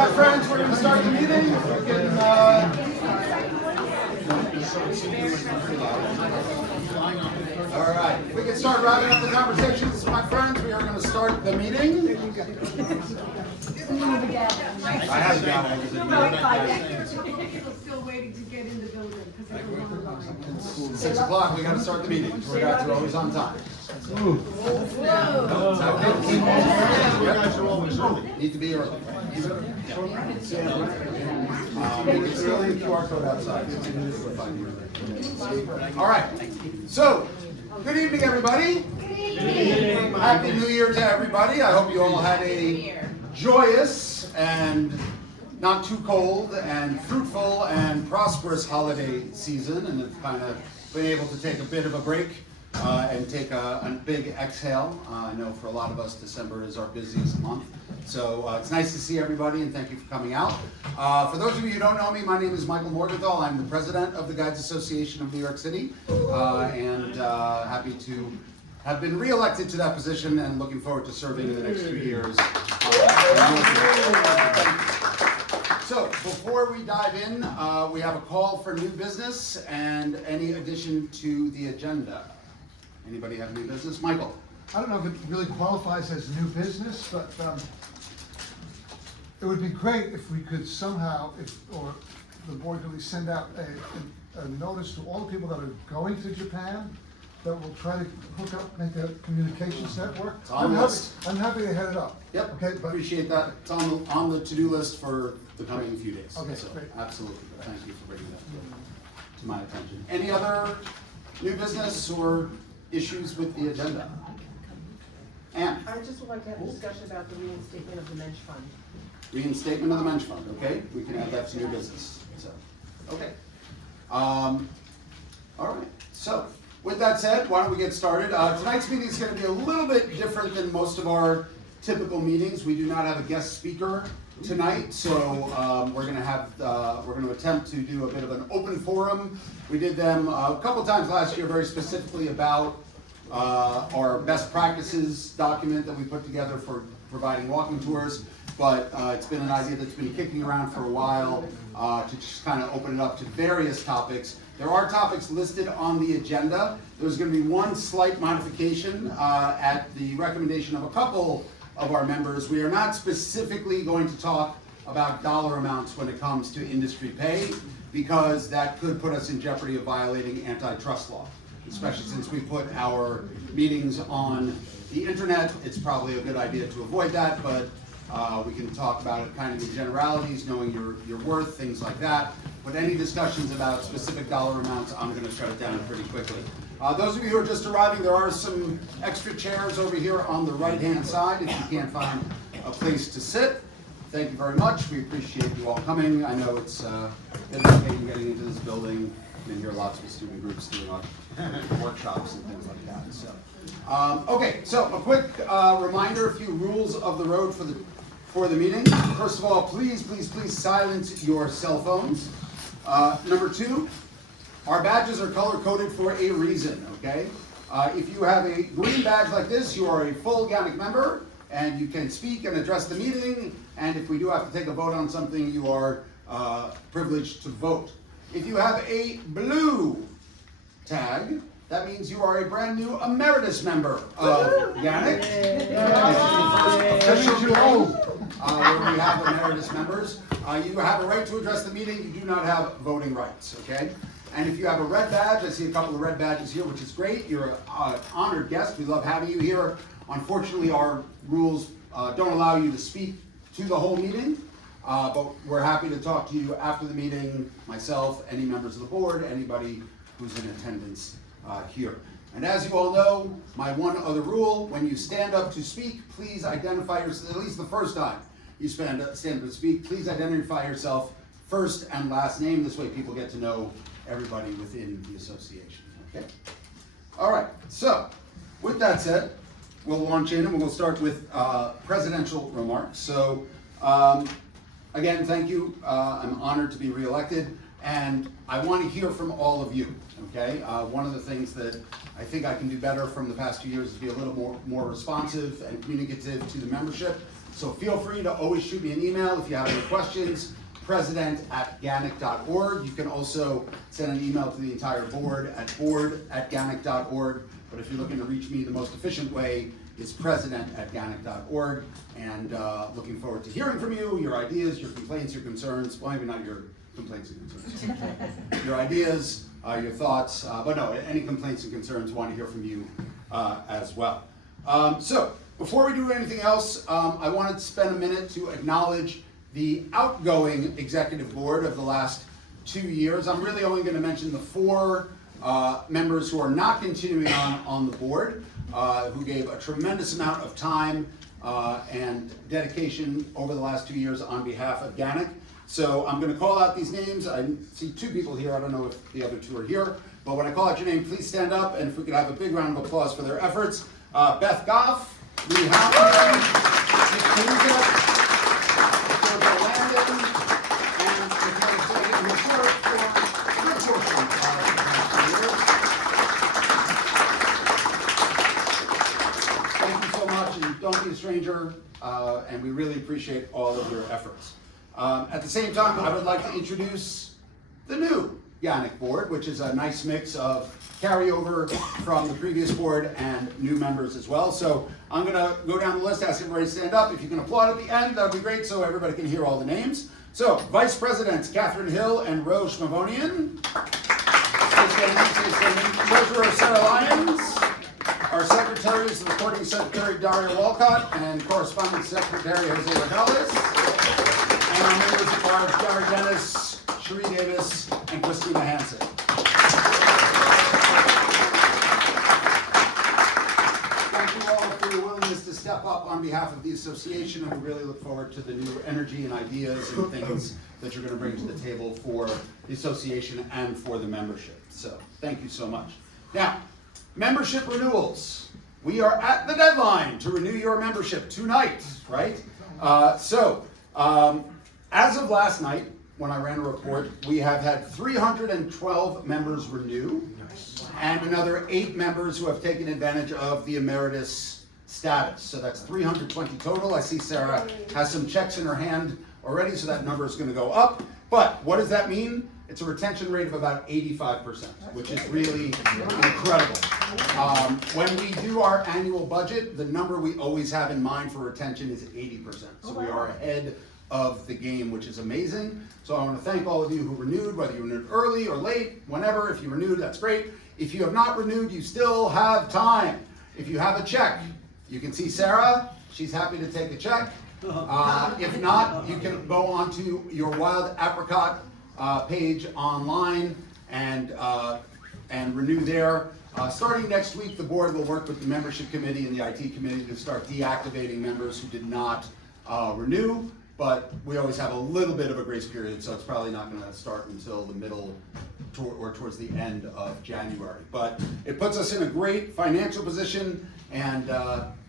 my friends, we're going to start the meeting. All right, if we can start wrapping up the conversations, my friends, we are going to start the meeting. I have got it. Still waiting to get in the building because everyone's online. 6 o'clock, we got to start the meeting. We're always on time. Need to be early. You can see the QR code outside. All right. So, good evening, everybody. Happy New Year to everybody. I hope you all had a joyous and not too cold and fruitful and prosperous holiday season, and have kind of been able to take a bit of a break and take a big exhale. I know for a lot of us, December is our busiest month. So it's nice to see everybody, and thank you for coming out. For those of you who don't know me, my name is Michael Morgenthau. I'm the president of the Guides Association of New York City, and happy to have been re-elected to that position and looking forward to serving in the next 2 years. So before we dive in, we have a call for new business and any addition to the agenda. Anybody have new business? Michael? I don't know if it really qualifies as new business, but it would be great if we could somehow, or the board could send out a notice to all the people that are going to Japan that will try to hook up, make a communications network. I'm happy to head it up. Yep, okay, but appreciate that. It's on the to-do list for the coming few days. Okay, so, great. Absolutely, thank you for bringing that to my attention. Any other new business or issues with the agenda? Ann? I just would like to have a discussion about the reinstatement of the Mensch Fund. Reinstatement of the Mensch Fund, okay? We can add that to new business, so, okay. All right, so, with that said, why don't we get started? Tonight's meeting is going to be a little bit different than most of our typical meetings. We do not have a guest speaker tonight, so we're going to attempt to do a bit of an open forum. We did them a couple times last year, very specifically about our best practices document that we put together for providing walking tours. But it's been an idea that's been kicking around for a while to just kind of open it up to various topics. There are topics listed on the agenda. There's going to be one slight modification at the recommendation of a couple of our members. We are not specifically going to talk about dollar amounts when it comes to industry pay, because that could put us in jeopardy of violating antitrust law, especially since we put our meetings on the internet. It's probably a good idea to avoid that, but we can talk about it kind of in generalities, knowing your worth, things like that. But any discussions about specific dollar amounts, I'm going to shut it down pretty quickly. Those of you who are just arriving, there are some extra chairs over here on the right-hand side if you can't find a place to sit. Thank you very much. We appreciate you all coming. I know it's been complicated getting into this building. You can hear lots of student groups doing workshops and things like that. So, okay, so a quick reminder, a few rules of the road for the meeting. First of all, please silence your cell phones. Number two, our badges are color-coded for a reason, okay? If you have a green badge like this, you are a full GANYC member, and you can speak and address the meeting, and if we do have to take a vote on something, you are privileged to vote. If you have a blue tag, that means you are a brand new emeritus member of GANYC. Where we have emeritus members. You have a right to address the meeting. You do not have voting rights, okay? And if you have a red badge, I see a couple of red badges here, which is great. You're an honored guest. We love having you here. Unfortunately, our rules don't allow you to speak to the whole meeting, but we're happy to talk to you after the meeting, myself, any members of the board, anybody who's in attendance here. And as you all know, my one other rule, when you stand up to speak, please identify yourself, at least the first time you stand up to speak, please identify yourself first and last name. This way people get to know everybody within the association, okay? All right, so with that said, we'll launch in and we'll start with presidential remarks. So again, thank you. I'm honored to be reelected, and I want to hear from all of you, okay? One of the things that I think I can do better from the past 2 years is be a little more responsive and communicative to the membership. So feel free to always shoot me an email if you have any questions, president@ganyc.org. You can also send an email to the entire board at board@ganyc.org. But if you're looking to reach me, the most efficient way is president@ganyc.org. And looking forward to hearing from you, your ideas, your complaints, your concerns. Well, maybe not your complaints and concerns. Your ideas, your thoughts, but no, any complaints and concerns, want to hear from you as well. So before we do anything else, I wanted to spend a minute to acknowledge the outgoing executive board of the last 2 years. I'm really only going to mention the 4 members who are not continuing on the board, who gave a tremendous amount of time and dedication over the last 2 years on behalf of GANYC. So I'm going to call out these names. I see 2 people here. I don't know if the other 2 are here. But when I call out your name, please stand up. And if we could have a big round of applause for their efforts. Beth Goff, Lee Halpern, Nick Caruso, Georgia Landon, and if you want to say it in the short for a good portion of the past 2 years. Thank you so much, and don't be a stranger, and we really appreciate all of your efforts. At the same time, I would like to introduce the new GANYC board, which is a nice mix of carryover from the previous board and new members as well. So I'm going to go down the list, ask everybody to stand up. If you can applaud at the end, that would be great so everybody can hear all the names. So, Vice Presidents Catherine Hill and Rose Schmavonian. Treasurer Sarah Lyons. Our secretaries, the recording secretary Daria Walcott, and correspondence secretary Jose Rogales. And our members at large, Gary Dennis, Cherie Davis, and Christina Hansen. Thank you all for your willingness to step up on behalf of the association, and we really look forward to the new energy and ideas and things that you're going to bring to the table for the association and for the membership. So, thank you so much. Now, membership renewals. We are at the deadline to renew your membership tonight, right? As of last night, when I ran a report, we have had 312 members renew, and another 8 members who have taken advantage of the emeritus status. So that's 320 total. I see Sarah has some checks in her hand already, so that number is going to go up. But what does that mean? It's a retention rate of about 85%, which is really incredible. When we do our annual budget, the number we always have in mind for retention is 80%. So we are ahead of the game, which is amazing. So I want to thank all of you who renewed, whether you renewed early or late, whenever. If you renewed, that's great. If you have not renewed, you still have time. If you have a check, you can see Sarah. She's happy to take a check. If not, you can go onto your Wild Apricot page online and renew there. Starting next week, the board will work with the membership committee and the IT committee to start deactivating members who did not renew. But we always have a little bit of a grace period, so it's probably not going to start until the middle or towards the end of January. But it puts us in a great financial position and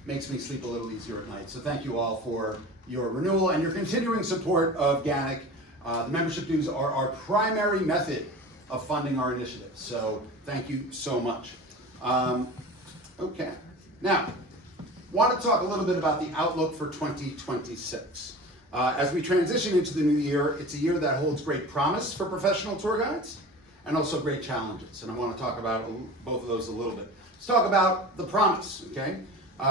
makes me sleep a little easier at night. So thank you all for your renewal and your continuing support of GANYC. The membership dues are our primary method of funding our initiatives. So thank you so much. Okay. Now, want to talk a little bit about the outlook for 2026. As we transition into the new year, it's a year that holds great promise for professional tour guides and also great challenges. And I want to talk about both of those a little bit. Let's talk about the promise, okay?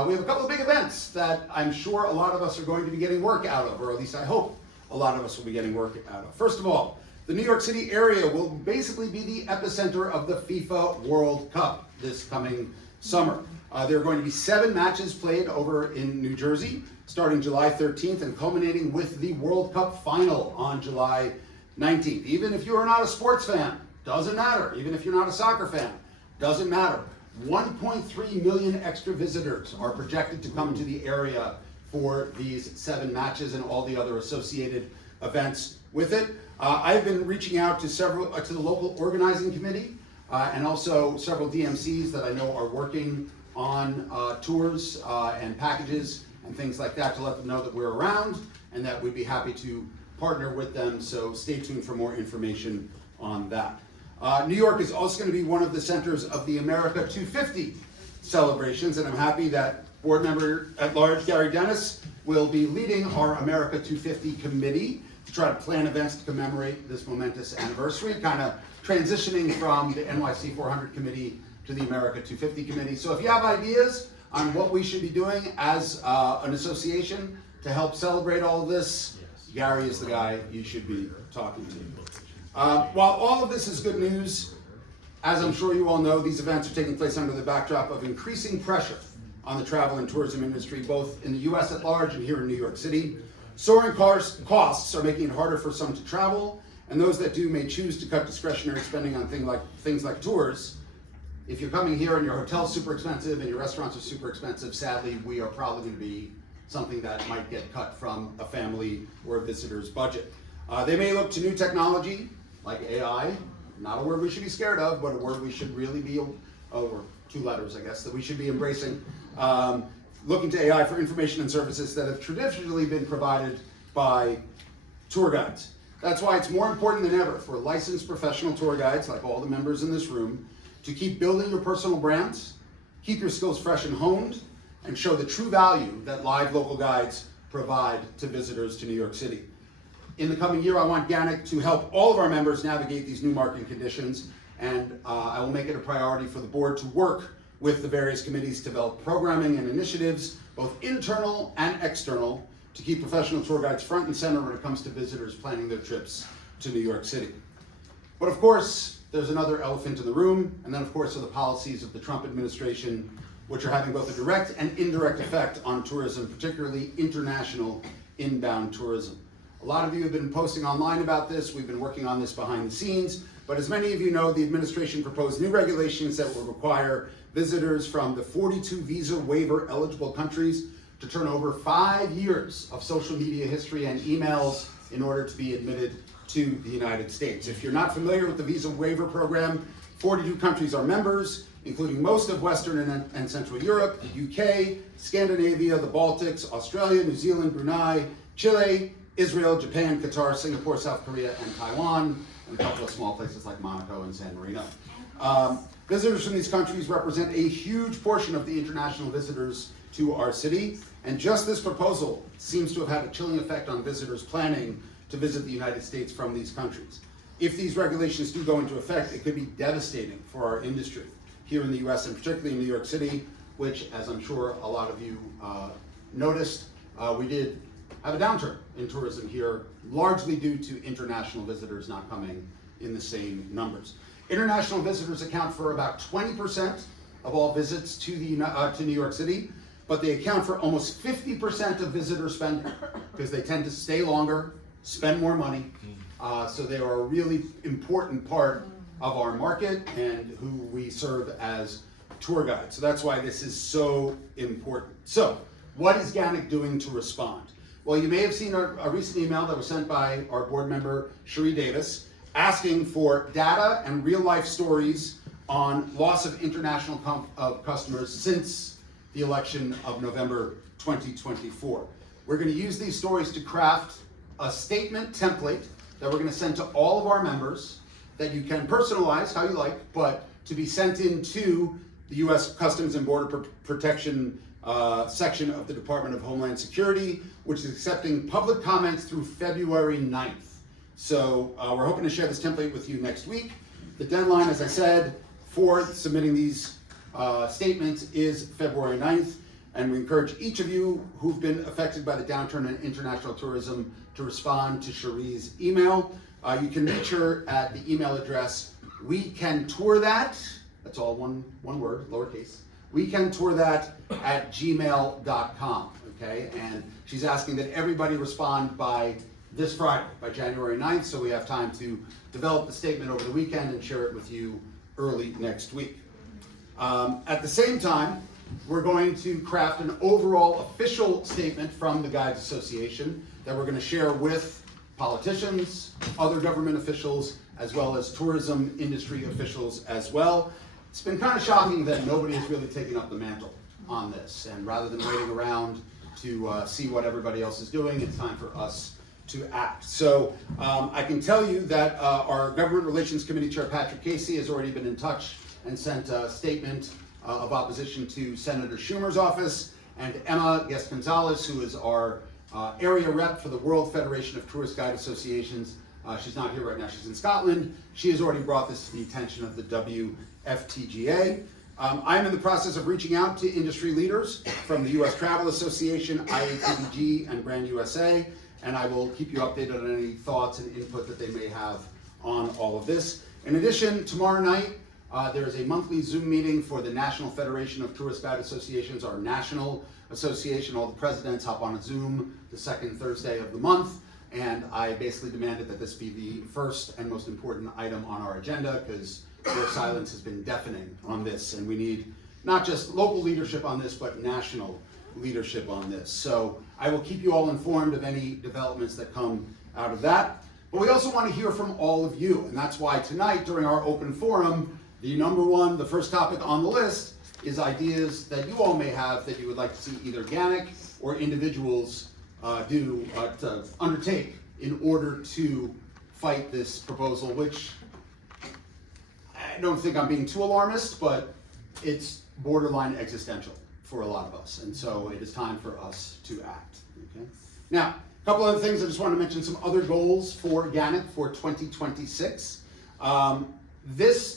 We have a couple of big events that I'm sure a lot of us are going to be getting work out of, or at least I hope a lot of us will be getting work out of. First of all, the New York City area will basically be the epicenter of the FIFA World Cup this coming summer. There are going to be 7 matches played over in New Jersey, starting July 13th and culminating with the World Cup final on July 19th. Even if you are not a sports fan, doesn't matter. Even if you're not a soccer fan, doesn't matter. 1.3 million extra visitors are projected to come to the area for these 7 matches and all the other associated events with it. I've been reaching out to the local organizing committee and also several DMCs that I know are working on tours and packages and things like that to let them know that we're around and that we'd be happy to partner with them. So stay tuned for more information on that. New York is also going to be one of the centers of the America 250 celebrations, and I'm happy that board member at large Gary Dennis will be leading our America 250 committee to try to plan events to commemorate this momentous anniversary, kind of transitioning from the NYC 400 committee to the America 250 committee. So if you have ideas on what we should be doing as an association to help celebrate all of this, Gary is the guy you should be talking to. While all of this is good news, as I'm sure you all know, these events are taking place under the backdrop of increasing pressure on the travel and tourism industry, both in the US at large and here in New York City. Soaring costs are making it harder for some to travel, and those that do may choose to cut discretionary spending on things like tours. If you're coming here and your hotel's super expensive and your restaurants are super expensive, sadly, we are probably going to be something that might get cut from a family or a visitor's budget. They may look to new technology, like AI, not a word we should be scared of, but a word we should really be, or 2 letters, I guess, that we should be embracing. Looking to AI for information and services that have traditionally been provided by tour guides. That's why it's more important than ever for licensed professional tour guides, like all the members in this room, to keep building your personal brands, keep your skills fresh and honed, and show the true value that live local guides provide to visitors to New York City. In the coming year, I want GANYC to help all of our members navigate these new market conditions, and I will make it a priority for the board to work with the various committees to develop programming and initiatives, both internal and external, to keep professional tour guides front and center when it comes to visitors planning their trips to New York City. But of course, there's another elephant in the room, and then of course are the policies of the Trump administration, which are having both a direct and indirect effect on tourism, particularly international inbound tourism. A lot of you have been posting online about this. We've been working on this behind the scenes, but as many of you know, the administration proposed new regulations that will require visitors from the 42 visa waiver eligible countries to turn over 5 years of social media history and emails in order to be admitted to the United States. If you're not familiar with the visa waiver program, 42 countries are members, including most of Western and Central Europe, the UK, Scandinavia, the Baltics, Australia, New Zealand, Brunei, Chile, Israel, Japan, Qatar, Singapore, South Korea, and Taiwan, and a couple of small places like Monaco and San Marino. Visitors from these countries represent a huge portion of the international visitors to our city, and just this proposal seems to have had a chilling effect on visitors planning to visit the United States from these countries. If these regulations do go into effect, it could be devastating for our industry here in the US, and particularly in New York City, which, as I'm sure a lot of you noticed, we did have a downturn in tourism here, largely due to international visitors not coming in the same numbers. International visitors account for about 20% of all visits to New York City, but they account for almost 50% of visitor spending because they tend to stay longer, spend more money, so they are a really important part of our market and who we serve as tour guides. So that's why this is so important. So what is GANYC doing to respond? Well, you may have seen a recent email that was sent by our board member, Cherie Davis, asking for data and real life stories on loss of international customers since the election of November 2024. We're going to use these stories to craft a statement template that we're going to send to all of our members that you can personalize how you like, but to be sent into the U.S. Customs and Border Protection section of the Department of Homeland Security, which is accepting public comments through February 9th. So we're hoping to share this template with you next week. The deadline, as I said, for submitting these statements is February 9th, and we encourage each of you who've been affected by the downturn in international tourism to respond to Cherie's email. You can reach her at the email address, wecantourthat, that's all one word, lowercase, wecantourthat at gmail.com, okay? And she's asking that everybody respond by this Friday, by January 9th, so we have time to develop the statement over the weekend and share it with you early next week. At the same time, we're going to craft an overall official statement from the Guides Association that we're going to share with politicians, other government officials, as well as tourism industry officials as well. It's been kind of shocking that nobody has really taken up the mantle on this, and rather than waiting around to see what everybody else is doing, it's time for us to act. So I can tell you that our Government Relations Committee Chair Patrick Casey has already been in touch and sent a statement of opposition to Senator Schumer's office, and Emma Guest-Gonzalez, who is our area rep for the World Federation of Tourist Guide Associations. She's not here right now, she's in Scotland. She has already brought this to the attention of the WFTGA. I'm in the process of reaching out to industry leaders from the U.S. Travel Association, IATBG, and Brand USA, and I will keep you updated on any thoughts and input that they may have on all of this. In addition, tomorrow night, there is a monthly Zoom meeting for the National Federation of Tourist Guide Associations, our national association. All the presidents hop on a Zoom the second Thursday of the month, and I basically demanded that this be the first and most important item on our agenda, because their silence has been deafening on this, and we need not just local leadership on this, but national leadership on this. So I will keep you all informed of any developments that come out of that. But we also want to hear from all of you, and that's why tonight during our open forum, the first topic on the list is ideas that you all may have that you would like to see either GANYC or individuals to undertake in order to fight this proposal, which I don't think I'm being too alarmist, but it's borderline existential for a lot of us, and so it is time for us to act. Okay? Now, a couple other things. I just want to mention some other goals for GANYC for 2026.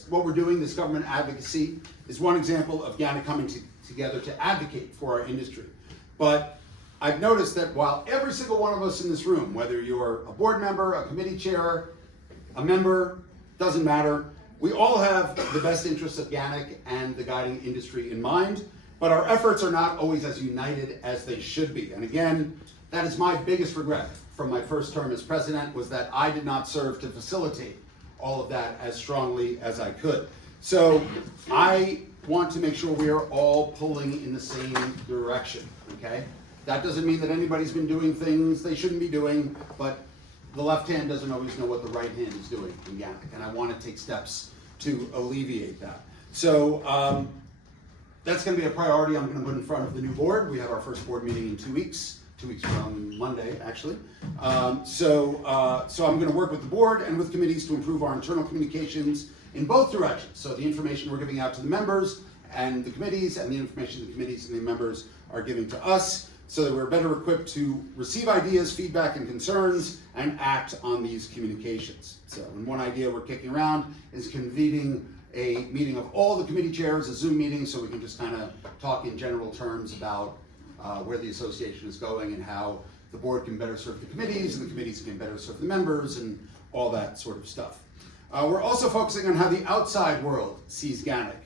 What we're doing, this government advocacy, is one example of GANYC coming together to advocate for our industry. But I've noticed that while every single one of us in this room, whether you're a board member, a committee chair, a member, doesn't matter, we all have the best interests of GANYC and the guiding industry in mind, but our efforts are not always as united as they should be. And again, that is my biggest regret from my first term as president, was that I did not serve to facilitate all of that as strongly as I could. So I want to make sure we are all pulling in the same direction, okay? That doesn't mean that anybody's been doing things they shouldn't be doing, but the left hand doesn't always know what the right hand is doing in GANYC, and I want to take steps to alleviate that. So that's going to be a priority I'm going to put in front of the new board. We have our first board meeting in 2 weeks from Monday, actually. So I'm going to work with the board and with committees to improve our internal communications in both directions. So the information we're giving out to the members and the committees, and the information the committees and the members are giving to us, so that we're better equipped to receive ideas, feedback, and concerns, and act on these communications. So, and one idea we're kicking around is convening a meeting of all the committee chairs, a Zoom meeting, so we can just kind of talk in general terms about where the association is going and how the board can better serve the committees and the committees can better serve the members and all that sort of stuff. We're also focusing on how the outside world sees GANYC.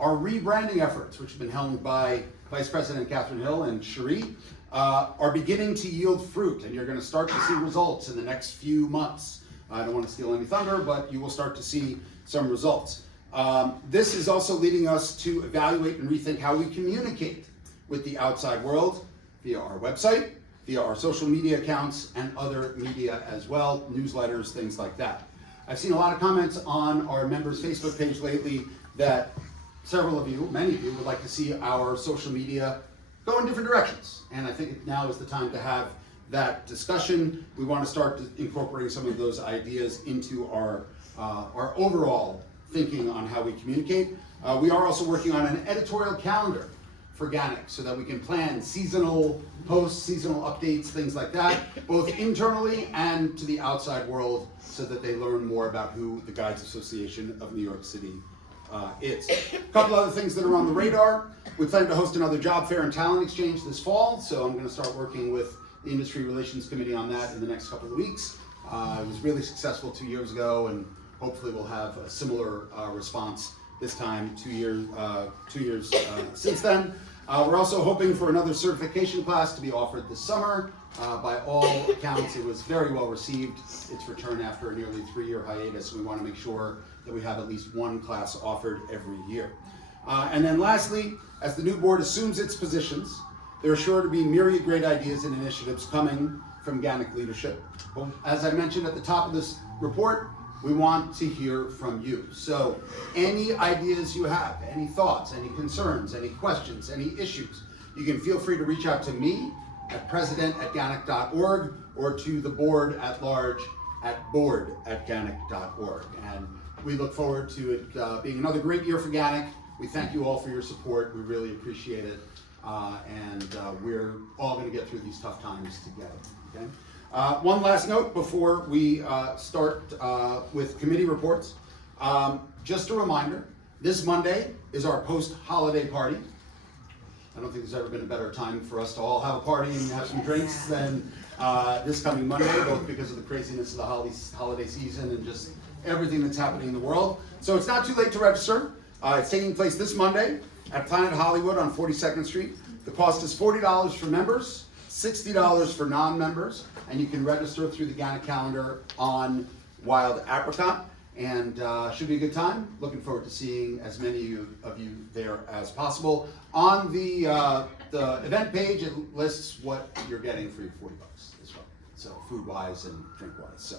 Our rebranding efforts, which have been helmed by Vice President Catherine Hill and Cherie, are beginning to yield fruit, and you're going to start to see results in the next few months. I don't want to steal any thunder, but you will start to see some results. This is also leading us to evaluate and rethink how we communicate with the outside world via our website, via our social media accounts, and other media as well, newsletters, things like that. I've seen a lot of comments on our members' Facebook page lately that several of you, many of you, would like to see our social media go in different directions. And I think now is the time to have that discussion. We want to start incorporating some of those ideas into our overall thinking on how we communicate. We are also working on an editorial calendar for GANYC so that we can plan seasonal posts, seasonal updates, things like that, both internally and to the outside world, so that they learn more about who the Guides Association of New York City is. A couple other things that are on the radar. We plan to host another job fair and talent exchange this fall, so I'm going to start working with the Industry Relations Committee on that in the next couple of weeks. It was really successful 2 years ago, and hopefully we'll have a similar response this time, 2 years since then. We're also hoping for another certification class to be offered this summer. By all accounts, it was very well received. Its return after a nearly 3-year hiatus. We want to make sure that we have at least one class offered every year. And then lastly, as the new board assumes its positions, there are sure to be myriad great ideas and initiatives coming from GANYC leadership. As I mentioned at the top of this report, we want to hear from you. So any ideas you have, any thoughts, any concerns, any questions, any issues, you can feel free to reach out to me at president@ganyc.org or to the board at large at board@ganyc.org. And we look forward to it being another great year for GANYC. We thank you all for your support. We really appreciate it. and we're all gonna get through these tough times together, okay? One last note before we start with committee reports. Just a reminder, this Monday is our post-holiday party. I don't think there's ever been a better time for us to all have a party and have some drinks than this coming Monday, both because of the craziness of the holiday season and just everything that's happening in the world. So it's not too late to register. It's taking place this Monday at Planet Hollywood on 42nd Street. The cost is $40 for members, $60 for non-members, and you can register through the GANYC calendar on Wild Apricot. And should be a good time. Looking forward to seeing as many of you there as possible. On the event page, it lists what you're getting for your $40 as well. So food-wise and drink-wise. So,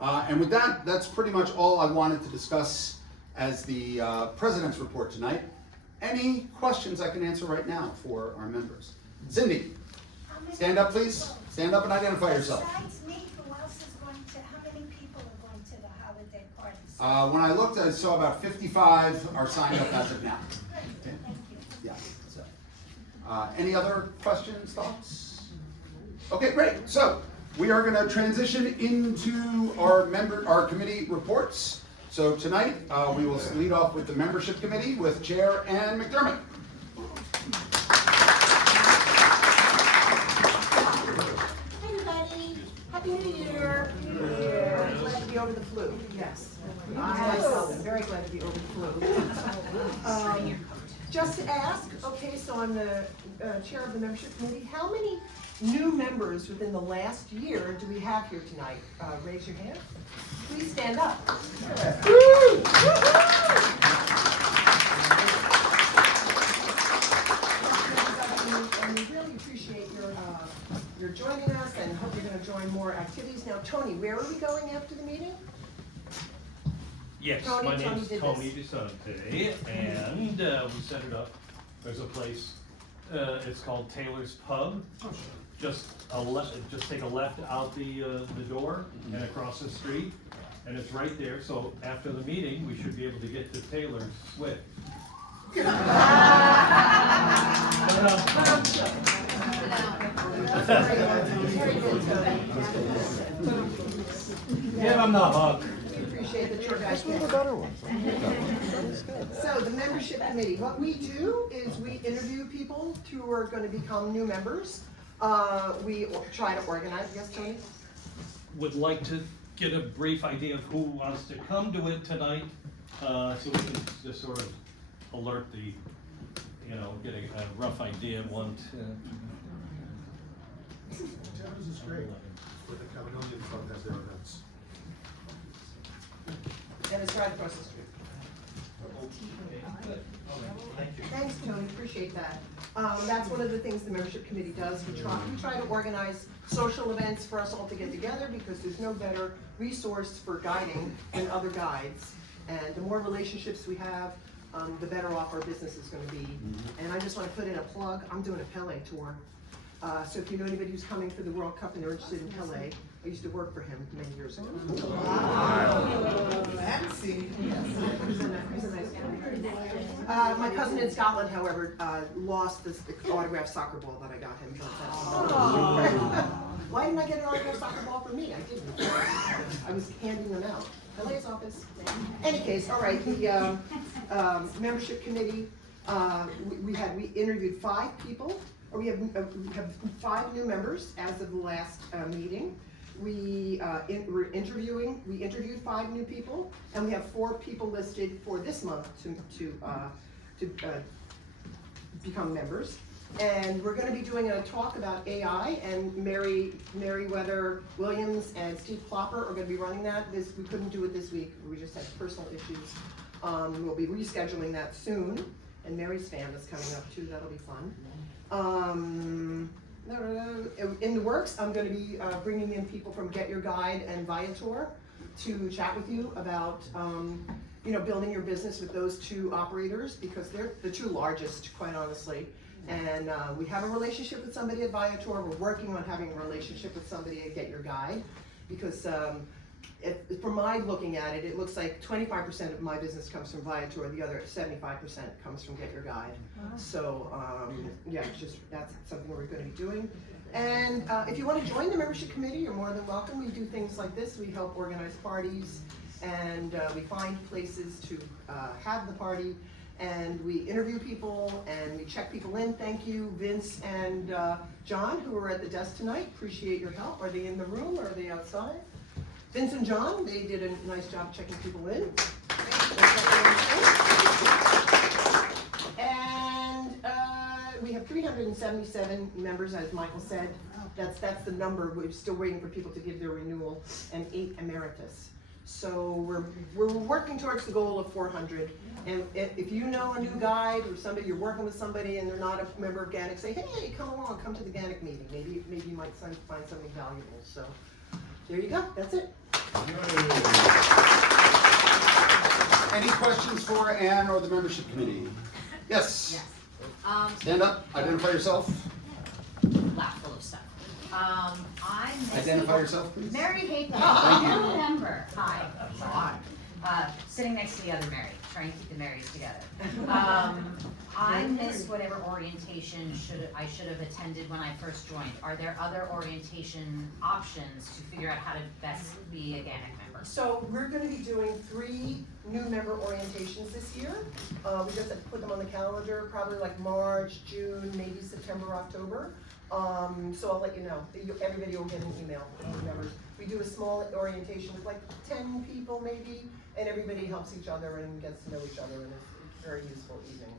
and with that, that's pretty much all I wanted to discuss as the President's Report tonight. Any questions I can answer right now for our members? Cindy, stand up, please. Stand up and identify yourself. Besides me, who else is going to, how many people are going to the holiday parties? When I looked, I saw about 55 are signed up as of now. Thank you. Yeah. So, any other questions, thoughts? Okay, great. So we are going to transition into our committee reports. So tonight we will lead off with the membership committee with Chair Ann McDermott. Hey everybody, Happy New Year. I'm glad to be over the flu, yes. I myself am very glad to be over the flu. Just to ask, okay, so I'm the chair of the membership committee, how many new members within the last year do we have here tonight? Raise your hand. Please stand up. And we really appreciate your joining us and hope you're going to join more activities. Now, Tony, where are we going after the meeting? Yes, Tony, my Tony name's did Tony DeSante, and we set it up. There's a place, it's called Taylor's Pub. Just take a left out the door and across the street, and it's right there. So after the meeting, we should be able to get to Taylor's quick. Give him the hug. Appreciate that your guys came. So the membership committee, what we do is we interview people who are going to become new members. We try to organize, yes, Tony? Would like to get a brief idea of who wants to come to it tonight, so we can just sort of alert the, get a rough idea of one. This is great. But the Caledonia Club has their events. And it's right across the street. Thanks, Tony, appreciate that. That's one of the things the membership committee does. We try to organize social events for us all to get together because there's no better resource for guiding than other guides. And the more relationships we have, the better off our business is gonna be. And I just wanna put in a plug, I'm doing a Pele tour. So if you know anybody who's coming for the World Cup and they're interested in Pele, I used to work for him many years ago. Fancy. He's a nice guy. My cousin in Scotland, however, lost this autographed soccer ball that I got him. Why didn't I get an autographed soccer ball for me? I didn't. I was handing them out. Pele's office. Any case, all right, the membership committee, we interviewed 5 people. Or we have 5 new members as of the last meeting. We interviewed 5 new people, and we have 4 people listed for this month to become members. And we're going to be doing a talk about AI, and Meriwether Williams and Steve Plopper are going to be running that. We couldn't do it this week. We just had personal issues. We'll be rescheduling that soon. And Mary's fan is coming up too. That'll be fun. In the works, I'm going to be bringing in people from Get Your Guide and Viator to chat with you about building your business with those 2 operators because they're the 2 largest, quite honestly. And we have a relationship with somebody at Viator. We're working on having a relationship with somebody at Get Your Guide because from my looking at it, it looks like 25% of my business comes from Viator, the other 75% comes from Get Your Guide. So, yeah, that's something we're gonna be doing. And if you wanna join the membership committee, you're more than welcome. We do things like this. We help organize parties, and we find places to have the party, and we interview people, and we check people in. Thank you, Vince and John, who are at the desk tonight. Appreciate your help. Are they in the room, or are they outside? Vince and John, they did a nice job checking people in. And we have 377 members, as Michael said. That's the number. We're still waiting for people to give their renewal, and 8 emeritus. So we're working towards the goal of 400. And if you know a new guide or somebody, you're working with somebody and they're not a member of GANYC, say, hey, come along, come to the GANYC meeting. Maybe you might find something valuable. So there you go. That's it. Any questions for Ann or the membership committee? Yes. Stand up, identify yourself. Lap full of stuff. I'm Identify yourself, please. Mary Hayden, Thank you. new member. Hi. Sitting next to the other Mary, trying to keep the Marys together. I missed whatever orientation I should have attended when I first joined. Are there other orientation options to figure out how to best be a GANYC member? So we're going to be doing 3 new member orientations this year. We just have to put them on the calendar, probably like March, June, maybe September, October. So I'll let you know. Everybody will get an email with the members. We do a small orientation with like 10 people maybe, and everybody helps each other and gets to know each other, and it's a very useful evening.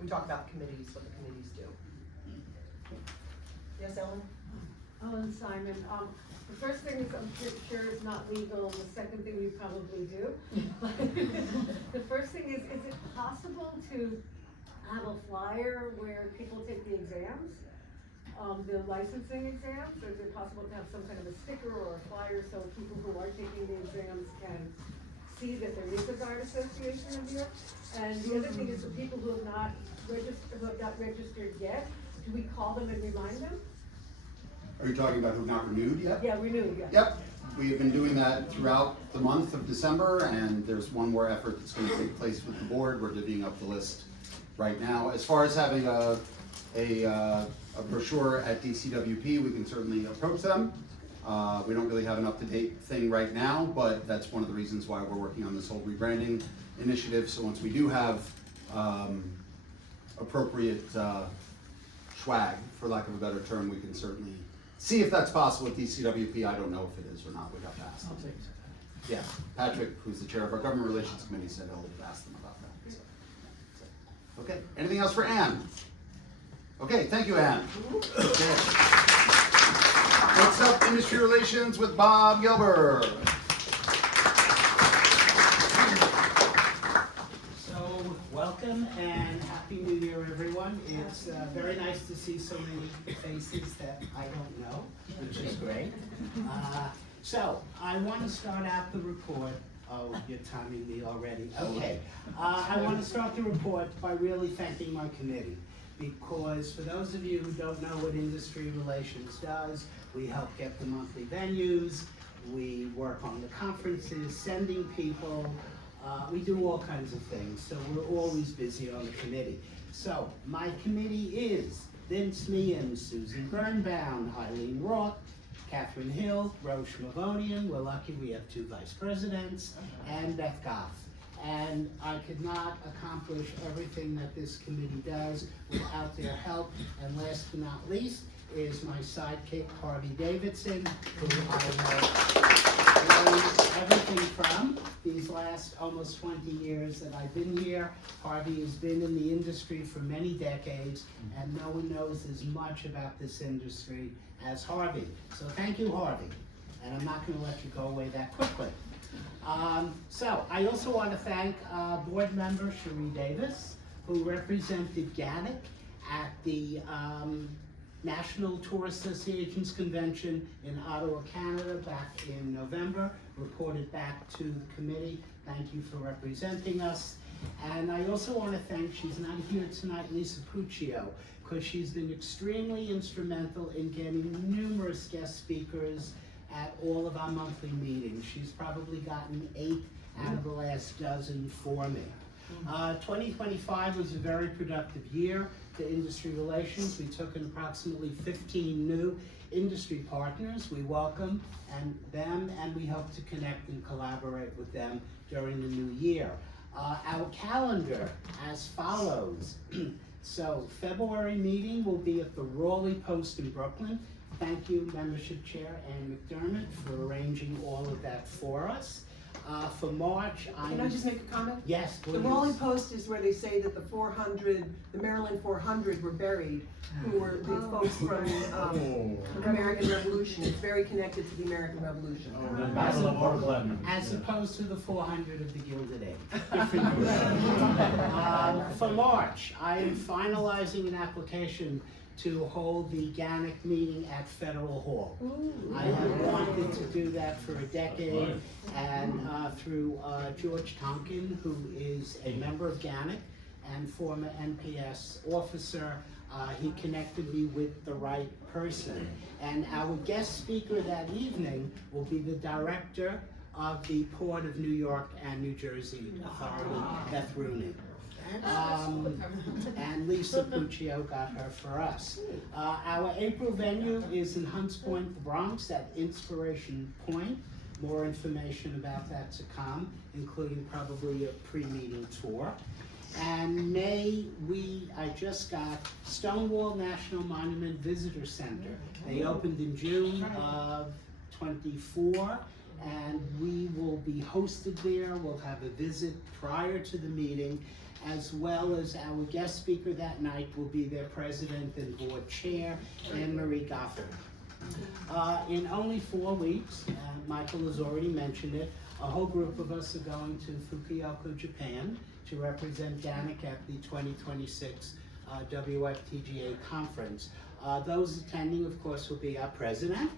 We talk about committees, what the committees do. Yes, Ellen? Ellen Simon, the first thing is, I'm sure it's not legal, the second thing we probably do. The first thing is it possible to have a flyer where people take the exams? The licensing exams, or is it possible to have some kind of a sticker or a flyer so people who are taking the exams can see that there is a guard association in here? And the other thing is for people who have not registered yet, do we call them and remind them? Are you talking about who've not renewed yet? Yeah, renewed, yeah. Yep, we have been doing that throughout the month of December, and there's one more effort that's going to take place with the board. We're divvying up the list right now. As far as having a brochure at DCWP, we can certainly approach them. We don't really have an up-to-date thing right now, but that's one of the reasons why we're working on this whole rebranding initiative. So once we do have appropriate swag, for lack of a better term, we can certainly see if that's possible at DCWP. I don't know if it is or not. We'd have to ask them. Yeah, Patrick, who's the chair of our government relations committee, said he'll ask them about that. So. Okay, anything else for Ann? Okay, thank you, Ann. Okay. Next up, industry relations with Bob Gilbert. So, welcome and Happy New Year, everyone. It's very nice to see so many faces that I don't know, which is great. So, I want to start out the report. Oh, you're timing me already. Okay. I want to start the report by really thanking my committee. Because for those of you who don't know what industry relations does, we help get the monthly venues, we work on the conferences, sending people, we do all kinds of things, so we're always busy on the committee. So, my committee is Vince Meehan, Susie Birnbaum, Eileen Roth, Catherine Hill, Roche Mavonian, we're lucky we have 2 vice presidents, and Beth Goff. And I could not accomplish everything that this committee does without their help. And last but not least is my sidekick, Harvey Davidson, who I learned everything from these last almost 20 years that I've been here. Harvey has been in the industry for many decades, and no one knows as much about this industry as Harvey. So thank you, Harvey. And I'm not going to let you go away that quickly. So I also want to thank board member Cherie Davis, who represented GANYC at the National Tour Associations Convention in Ottawa, Canada back in November, reported back to the committee. Thank you for representing us. And I also want to thank, she's not here tonight, Lisa Puccio, because she's been extremely instrumental in getting numerous guest speakers at all of our monthly meetings. She's probably gotten 8 out of the last dozen for me. 2025 was a very productive year to industry relations. We took in approximately 15 new industry partners. We welcome them, and we hope to connect and collaborate with them during the new year. Our calendar as follows. So February meeting will be at the Raleigh Post in Brooklyn. Thank you, Membership Chair Ann McDermott, for arranging all of that for us. For March, Can I just make a comment? Yes, please. The Raleigh Post is where they say that the Maryland 400 were buried, who were the folks from the American Revolution. It's very connected to the American Revolution. The Battle of Brooklyn. As opposed to the 400 of the Gilded Age. For March, I am finalizing an application to hold the GANYC meeting at Federal Hall. I have wanted to do that for a decade, and through George Tonkin, who is a member of GANYC and former NPS officer, he connected me with the right person. And our guest speaker that evening will be the director of the Port of New York and New Jersey Authority, Beth Rooney. And Lisa Puccio got her for us. Our April venue is in Hunts Point, the Bronx, at Inspiration Point. More information about that to come, including probably a pre-meeting tour. And May, I just got Stonewall National Monument Visitor Center. They opened in June of 24. And we will be hosted there. We'll have a visit prior to the meeting, as well as our guest speaker that night will be their president and board chair, Anne Marie Goffard. In only 4 weeks, Michael has already mentioned it, a whole group of us are going to Fukuoka, Japan to represent GANYC at the 2026 WFTGA conference. Those attending, of course, will be our president,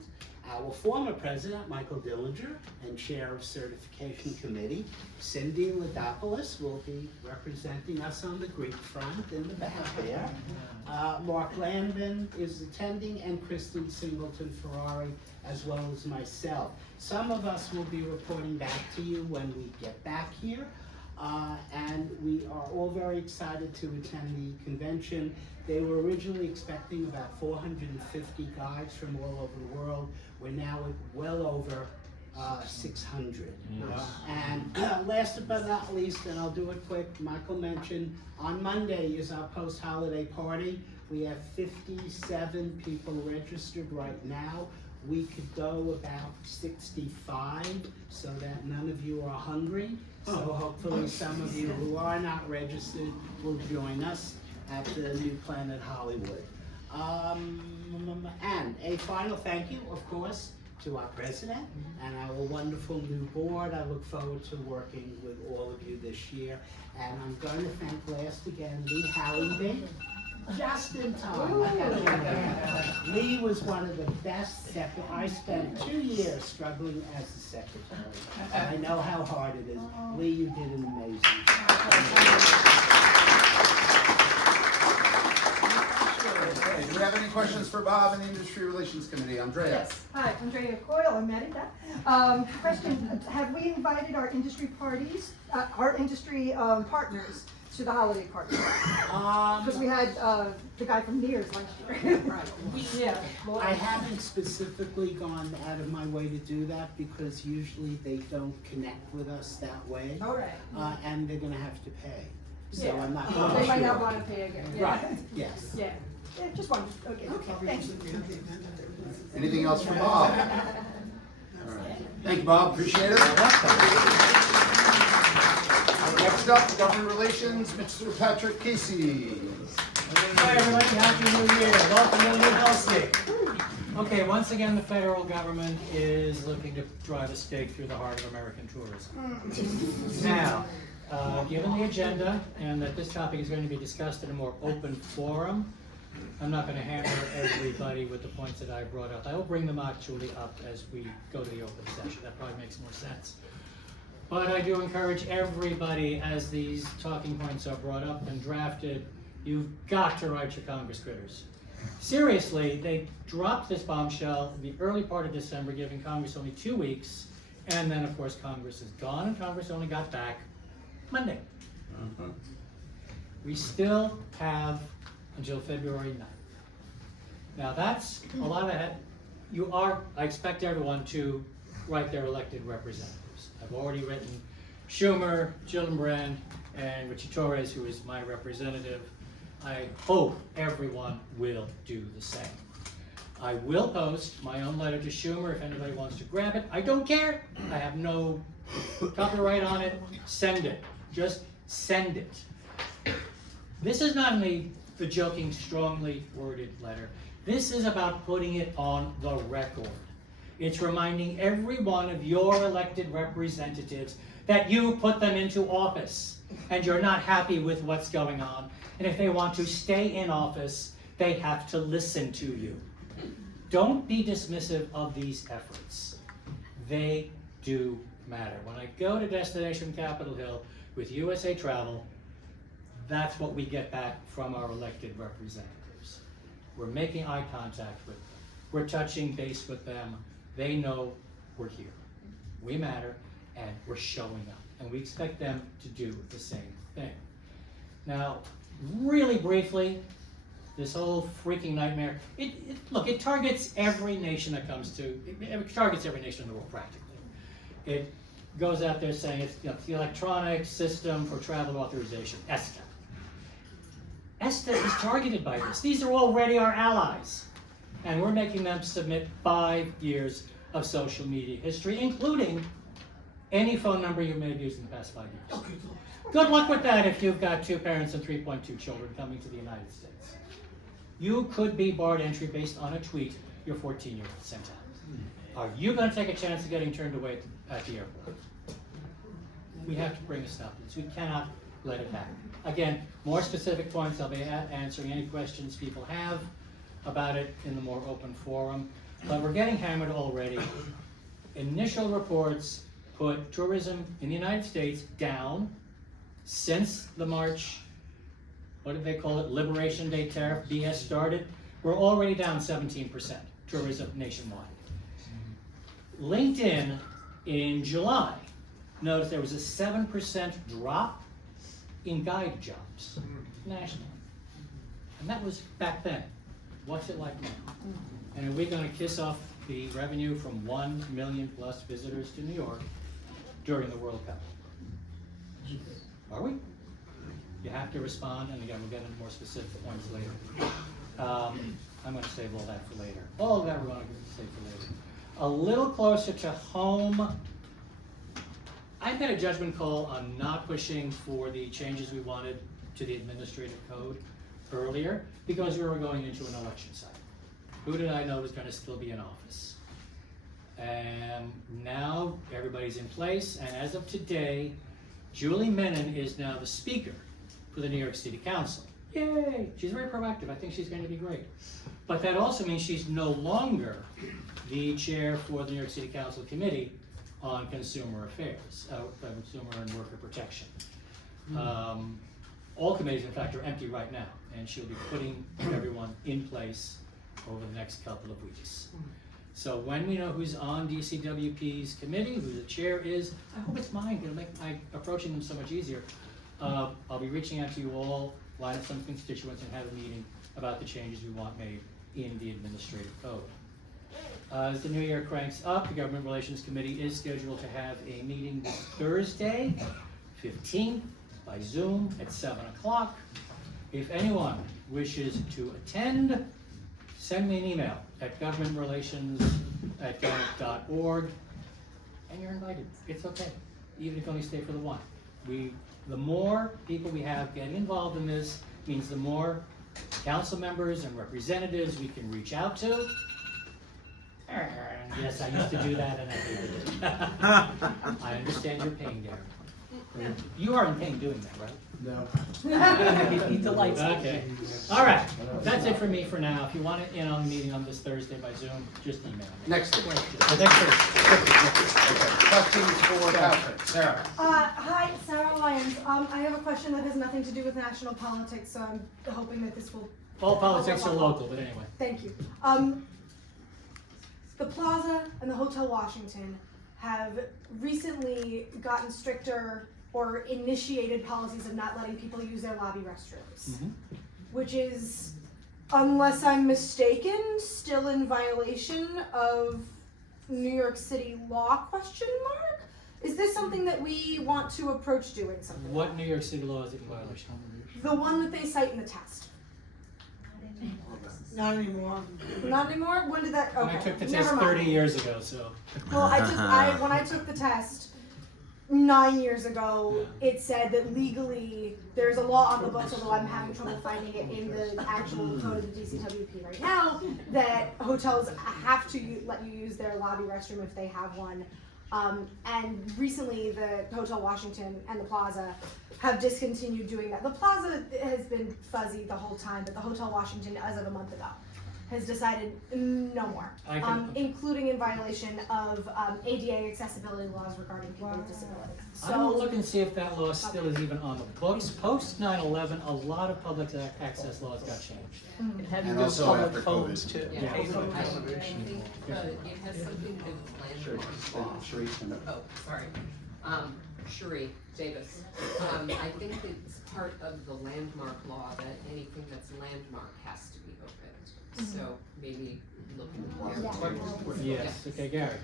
our former president, Michael Dillinger, and chair of certification committee. Cindy Ladopoulos will be representing us on the Greek front in the back there. Mark Landon is attending, and Kristen Singleton Ferrari, as well as myself. Some of us will be reporting back to you when we get back here. And we are all very excited to attend the convention. They were originally expecting about 450 guides from all over the world. We're now at well over 600. Wow. And last but not least, and I'll do it quick, Michael mentioned, on Monday is our post-holiday party. We have 57 people registered right now. We could go about 65, so that none of you are hungry. So hopefully some of you who are not registered will join us at the New Planet Hollywood. And a final thank you, of course, to our president and our wonderful new board. I look forward to working with all of you this year. And I'm going to thank last again Lee Halliday, just in time. Lee was one of the best secretaries. I spent 2 years struggling as a secretary. I know how hard it is. Lee, you did an amazing Okay, do we have any questions for Bob and the Industry Relations Committee? Andrea? Yes. Hi, Andrea Coyle, I'm Merida. Question, have we invited our industry parties, our industry partners to the holiday party? Because we had the guy from Nears last year. Right. Yeah. I haven't specifically gone out of my way to do that because usually they don't connect with us that way. All right. And they're gonna have to pay. So Yeah. I'm not They quite might not sure. want to pay again. Yeah. Right, yes. Yeah. Yeah, just one. Okay. Thanks. Anything else for Bob? All right. Thank you, Bob, appreciate it. Next up, Government Relations, Mr. Patrick Casey. Hi everybody, Happy New Year, welcome to the new hellscape. Okay, once again, the federal government is looking to drive a stake through the heart of American tourism. Now, given the agenda and that this topic is going to be discussed in a more open forum, I'm not going to hammer everybody with the points that I brought up. I will bring them actually up as we go to the open session. That probably makes more sense. But I do encourage everybody, as these talking points are brought up and drafted, you've got to write your Congress critters. seriously, they dropped this bombshell in the early part of December, giving Congress only 2 weeks, and then of course Congress is gone, and Congress only got back Monday. We still have until February 9th. Now that's a lot of that. I expect everyone to write their elected representatives. I've already written Schumer, Gillibrand, and Richie Torres, who is my representative. I hope everyone will do the same. I will post my own letter to Schumer if anybody wants to grab it. I don't care. I have no copyright on it. Send it. Just send it. This is not only the joking, strongly worded letter. This is about putting it on the record. It's reminding every one of your elected representatives that you put them into office and you're not happy with what's going on. And if they want to stay in office, they have to listen to you. Don't be dismissive of these efforts. They do matter. When I go to Destination Capitol Hill with USA Travel, that's what we get back from our elected representatives. We're making eye contact with them. We're touching base with them. They know we're here. We matter, and we're showing up. And we expect them to do the same thing. Now, really briefly, this whole freaking nightmare, look, it targets every nation that comes to, it targets every nation in the world practically. It goes out there saying it's, it's the electronic system for travel authorization, ESTA. ESTA is targeted by this. These are already our allies. And we're making them submit 5 years of social media history, including any phone number you may have used in the past 5 years. Good luck with that if you've got 2 parents and 3.2 children coming to the United States. You could be barred entry based on a tweet your 14-year-old sent out. Are you going to take a chance of getting turned away at the airport? We have to bring a stop to this. We cannot let it happen. Again, more specific points, I'll be answering any questions people have about it in the more open forum. But we're getting hammered already. Initial reports put tourism in the United States down since the March, what did they call it, Liberation Day tariff, BS started. We're already down 17% tourism nationwide. LinkedIn in July noticed there was a 7% drop in guide jobs nationally. And that was back then. What's it like now? And are we going to kiss off the revenue from 1 million plus visitors to New York during the World Cup? Are we? You have to respond, and again, we'll get into more specific points later. I'm going to save all that for later. All of that we're going to save for later. A little closer to home, I've made a judgment call on not pushing for the changes we wanted to the administrative code earlier because we were going into an election cycle. Who did I know was going to still be in office? And now everybody's in place, and as of today, Julie Menon is now the speaker for the New York City Council. Yay! She's very proactive. I think she's going to be great. But that also means she's no longer the chair for the New York City Council Committee on Consumer Affairs, Consumer and Worker Protection. All committees, in fact, are empty right now, and she'll be putting everyone in place over the next couple of weeks. So when we know who's on DCWP's committee, who the chair is, I hope it's mine. It'll make my approaching them so much easier. I'll be reaching out to you all, line up some constituents, and have a meeting about the changes we want made in the administrative code. As the new year cranks up, the Government Relations Committee is scheduled to have a meeting this Thursday, 15th, by Zoom at 7 o'clock. If anyone wishes to attend, send me an email at governmentrelations@GANYC.org, and you're invited. It's okay, even if you only stay for the one. The more people we have getting involved in this means the more council members and representatives we can reach out to. Yes, I used to do that, and I hated it. I understand your pain, Darren. You are in pain doing that, right? No. He delights. Okay. All right. That's it for me for now. If you want it in on the meeting on this Thursday by Zoom, just email me. Next. Next. Questions for Patrick? Sarah? Hi, Sarah Lyons. I have a question that has nothing to do with national politics, so I'm hoping that this will All politics are local, but anyway. Thank you. The Plaza and the Hotel Washington have recently gotten stricter or initiated policies of not letting people use their lobby restrooms, which is, unless I'm mistaken, still in violation of New York City law, question mark? Is this something that we want to approach doing something? What New York City law is it in violation? The one that they cite in the test. Not anymore. Not anymore? When did that, okay, I took the never test mind. 30 years ago, so. Well, when I took the test 9 years ago, it said that legally, there's a law on the books, although I'm having trouble finding it in the actual code of the DCWP right now, that hotels have to let you use their lobby restroom if they have one. And recently, the Hotel Washington and the Plaza have discontinued doing that. The Plaza has been fuzzy the whole time, but the Hotel Washington, as of a month ago, has decided no more, including in violation of ADA accessibility laws regarding people with disabilities. I will look and see if that law still is even on the books. Post 9/11, a lot of public access laws got changed. It had to And do with also public after phones COVID. too. Yeah. Cable I television. think it has something to do with landmark law. Sheree, stand up. Oh, sorry. Sheree Davis. I think it's part of the landmark law that anything that's landmark has to be opened. So maybe look into that. Yes, okay, Gary.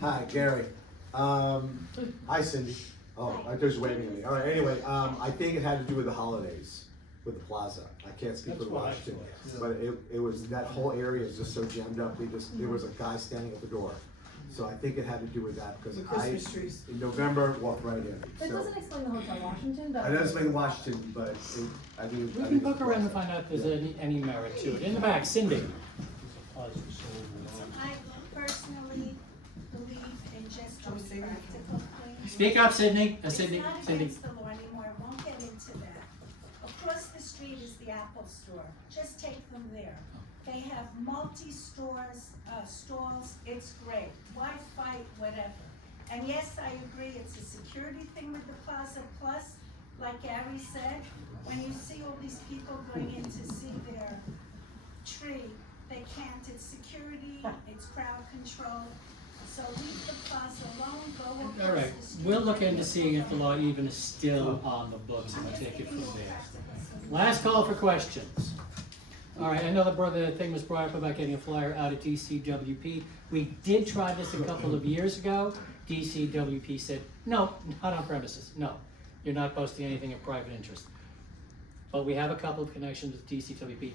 Hi, Gary. Hi, Cindy. Oh, they're just waving at me. All right, anyway, I think it had to do with the holidays with the plaza. I can't speak for the Washington, but it was, that whole area is just so jammed up. There was a guy standing at the door. So I think it had to do with that because in November, walked right in. It doesn't explain the Hotel Washington, I doesn't explain Washington, but I think. We can look around and find out if there's any merit to it. In the back, Cindy. I personally believe in just doing practical things. Speak up, Sydney. It's Cindy. not Cindy. against the law anymore, I won't get into that. Across the street is the Apple store, just take them there. They have multi-stores, stalls, it's great, why fight, whatever. And yes, I agree, it's a security thing with the Plaza Plus, like Gary said, when you see all these people going in to see their tree, they can't, it's security, it's crowd control. So leave the plaza alone, go across All right, the street. we'll look into seeing if the law even is still on the books and we'll take it from there. Last call for questions. All right, I know the thing was brought up about getting a flyer out at DCWP. We did try this a couple of years ago. DCWP said, no, not on premises, no. You're not posting anything of private interest. But we have a couple of connections with DCWP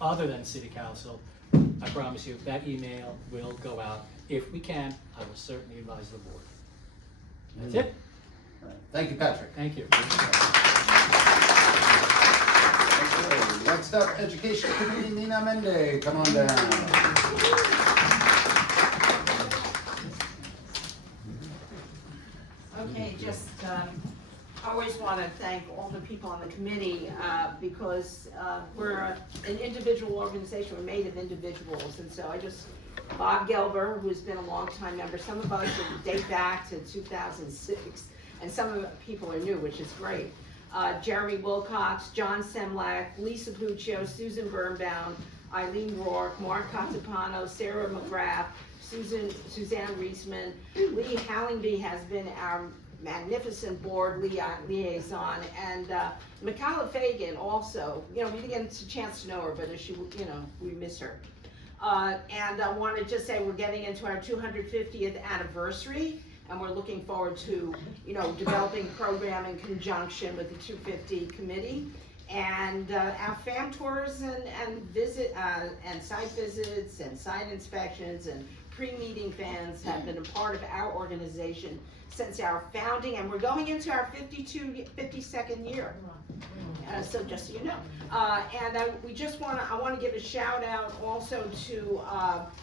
other than City Council. I promise you, that email will go out. If we can, I will certainly advise the board. That's it. All right. Thank you, Patrick. Thank you. Okay, next up, Education Committee, Nina Mende, come on down. Okay, just, I always want to thank all the people on the committee, because we're an individual organization, we're made of individuals, and so I just, Bob Gelber, who's been a longtime member, some of us date back to 2006, and some of the people are new, which is great. Jeremy Wilcox, John Semlak, Lisa Puccio, Susan Birnbaum, Eileen Rourke, Mark Catapano, Sarah McGrath, Suzanne Reisman. Lee Hallingby has been our magnificent board liaison, and Michaela Fagan also. You know, we didn't get a chance to know her, but she, you know, we miss her. And I want to just say we're getting into our 250th anniversary, and we're looking forward to, you know, developing program in conjunction with the 250 committee. And our fam tours and visit and site visits and site inspections and pre-meeting fans have been a part of our organization since our founding, and we're going into our 52nd year. So just so you know. And I want to give a shout out also to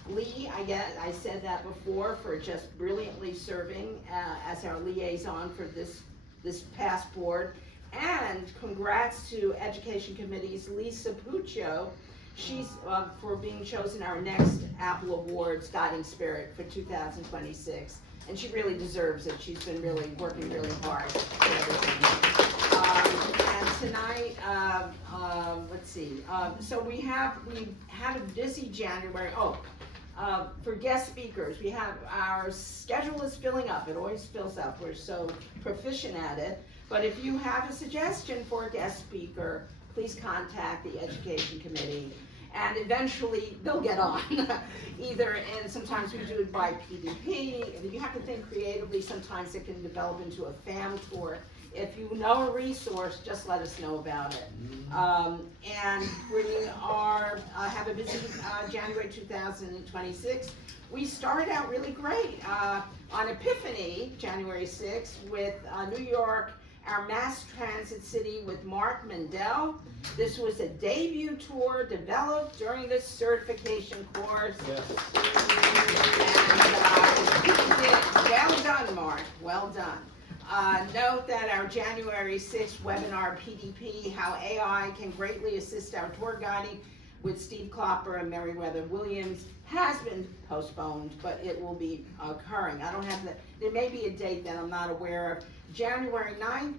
Lee. I said that before, for just brilliantly serving as our liaison for this past board. And congrats to Education Committee's Lisa Puccio. She's for being chosen our next Apple Awards Guiding Spirit for 2026. And she really deserves it. She's been really working really hard for everything. And tonight, let's see, so we had a busy January. For guest speakers, we have, our schedule is filling up. It always fills up. We're so proficient at it. But if you have a suggestion for a guest speaker, please contact the Education Committee. And eventually, they'll get on. And sometimes we do it by PDP. You have to think creatively. Sometimes it can develop into a fam tour. If you know a resource, just let us know about it. And we have a busy January 2026. We started out really great on Epiphany, January 6th, with New York, our mass transit city with Mark Mendel. This was a debut tour developed during this certification course. Yes. And he did well done, Mark, well done. Note that our January 6th webinar, PDP, How AI Can Greatly Assist Our Tour Guiding with Steve Klopper and Meriwether Williams, has been postponed, but it will be occurring. I don't have there may be a date that I'm not aware of. January 9th,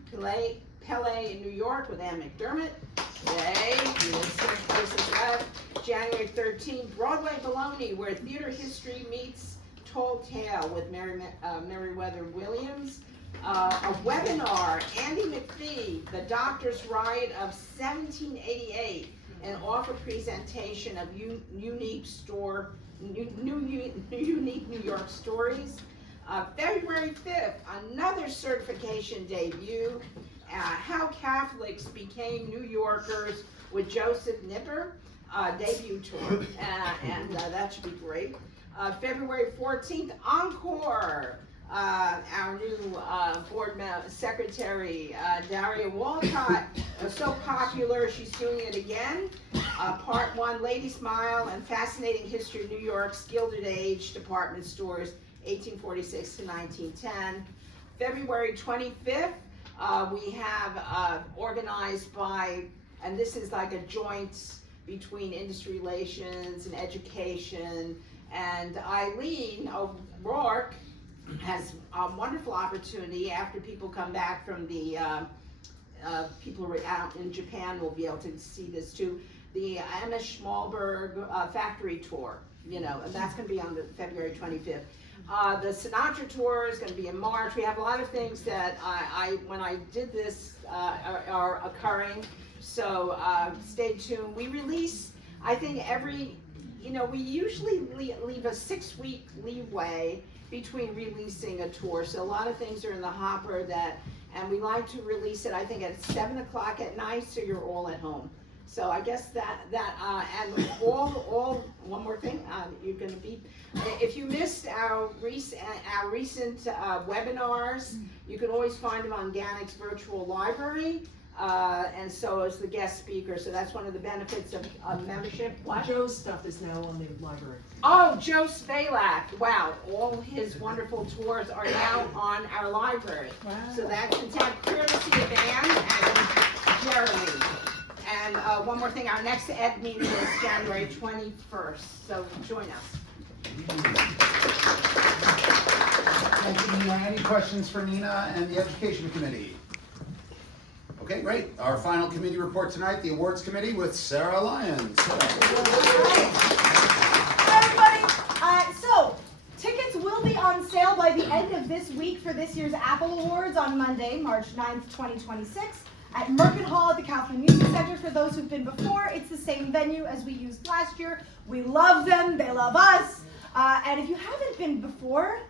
Pele in New York with Ann McDermott. Yay, places left. January 13th, Broadway Bologna, where theater history meets Tall Tale with Meriwether Williams. A webinar, Andy McPhee, The Doctor's Riot of 1788, an offer presentation of unique New York stories. February 5th, another certification debut, How Catholics Became New Yorkers with Joseph Nipper, debut tour, and that should be great. February 14th, Encore. Our new board secretary, Daria Walcott, so popular, she's doing it again. Part 1, Lady Smile and Fascinating History of New York's Gilded Age Department Stores, 1846 to 1910. February 25th, we have organized by, and this is like a joint between industry relations and education, and Eileen O'Rourke has a wonderful opportunity after people come back from the, people out in Japan will be able to see this too, the Emma Schmalberg factory tour, and that's going to be on the February 25th. The Sinatra tour is going to be in March. We have a lot of things that when I did this are occurring, so stay tuned. We release, I think we usually leave a 6-week leeway between releasing a tour, so a lot of things are in the hopper and we like to release it, I think, at 7 o'clock at night, so you're all at home. So I guess and one more thing, you're gonna be, if you missed our recent webinars, you can always find them on GANYC's virtual library. And so is the guest speaker, so that's one of the benefits of membership. What? Joe's stuff is now on the library. Oh, Joe Spalak, wow, all his wonderful tours are now on our library. Wow. So that can take courtesy of Ann and Jeremy. And one more thing, our next ed meeting is January 21st, so join us. Thank you, Nina. Any questions for Nina and the Education Committee? Okay, great. Our final committee report tonight, the Awards Committee with Sarah Lyons. Hi, everybody. So, tickets will be on sale by the end of this week for this year's Apple Awards on Monday, March 9th, 2026, at Merkin Hall at the Kaufman Music Center. For those who've been before, it's the same venue as we used last year. We love them, they love us. And if you haven't been before,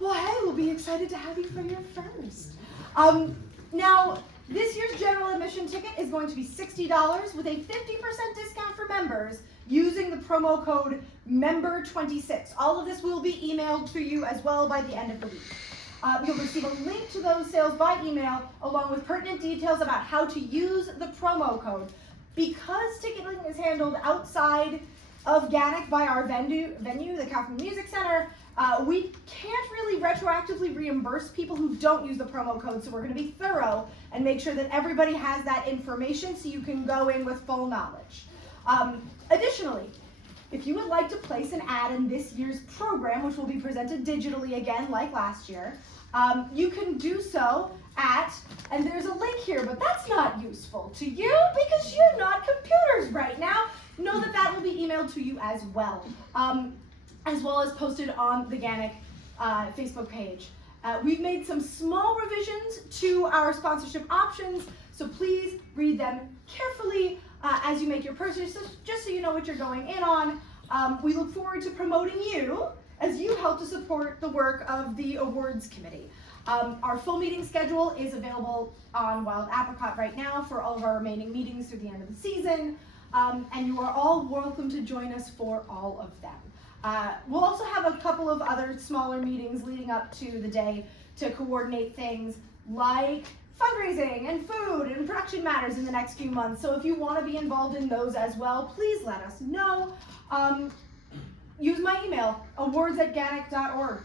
well, hey, we'll be excited to have you for your first. Now, this year's general admission ticket is going to be $60 with a 50% discount for members using the promo code MEMBER26. All of this will be emailed to you as well by the end of the week. You'll receive a link to those sales by email along with pertinent details about how to use the promo code. Because ticketing is handled outside of GANYC by our venue, the Kaufman Music Center, we can't really retroactively reimburse people who don't use the promo code, so we're going to be thorough and make sure that everybody has that information so you can go in with full knowledge. Additionally, if you would like to place an ad in this year's program, which will be presented digitally again like last year, you can do so at, and there's a link here, but that's not useful to you because you're not computers right now. Know that that will be emailed to you as well as posted on the GANYC Facebook page. We've made some small revisions to our sponsorship options, so please read them carefully as you make your purchases, just so you know what you're going in on. We look forward to promoting you as you help to support the work of the awards committee. Our full meeting schedule is available on Wild Apricot right now for all of our remaining meetings through the end of the season, and you are all welcome to join us for all of them. We'll also have a couple of other smaller meetings leading up to the day to coordinate things like fundraising and food and production matters in the next few months. So if you want to be involved in those as well, please let us know. Use my email, awards@ganyc.org,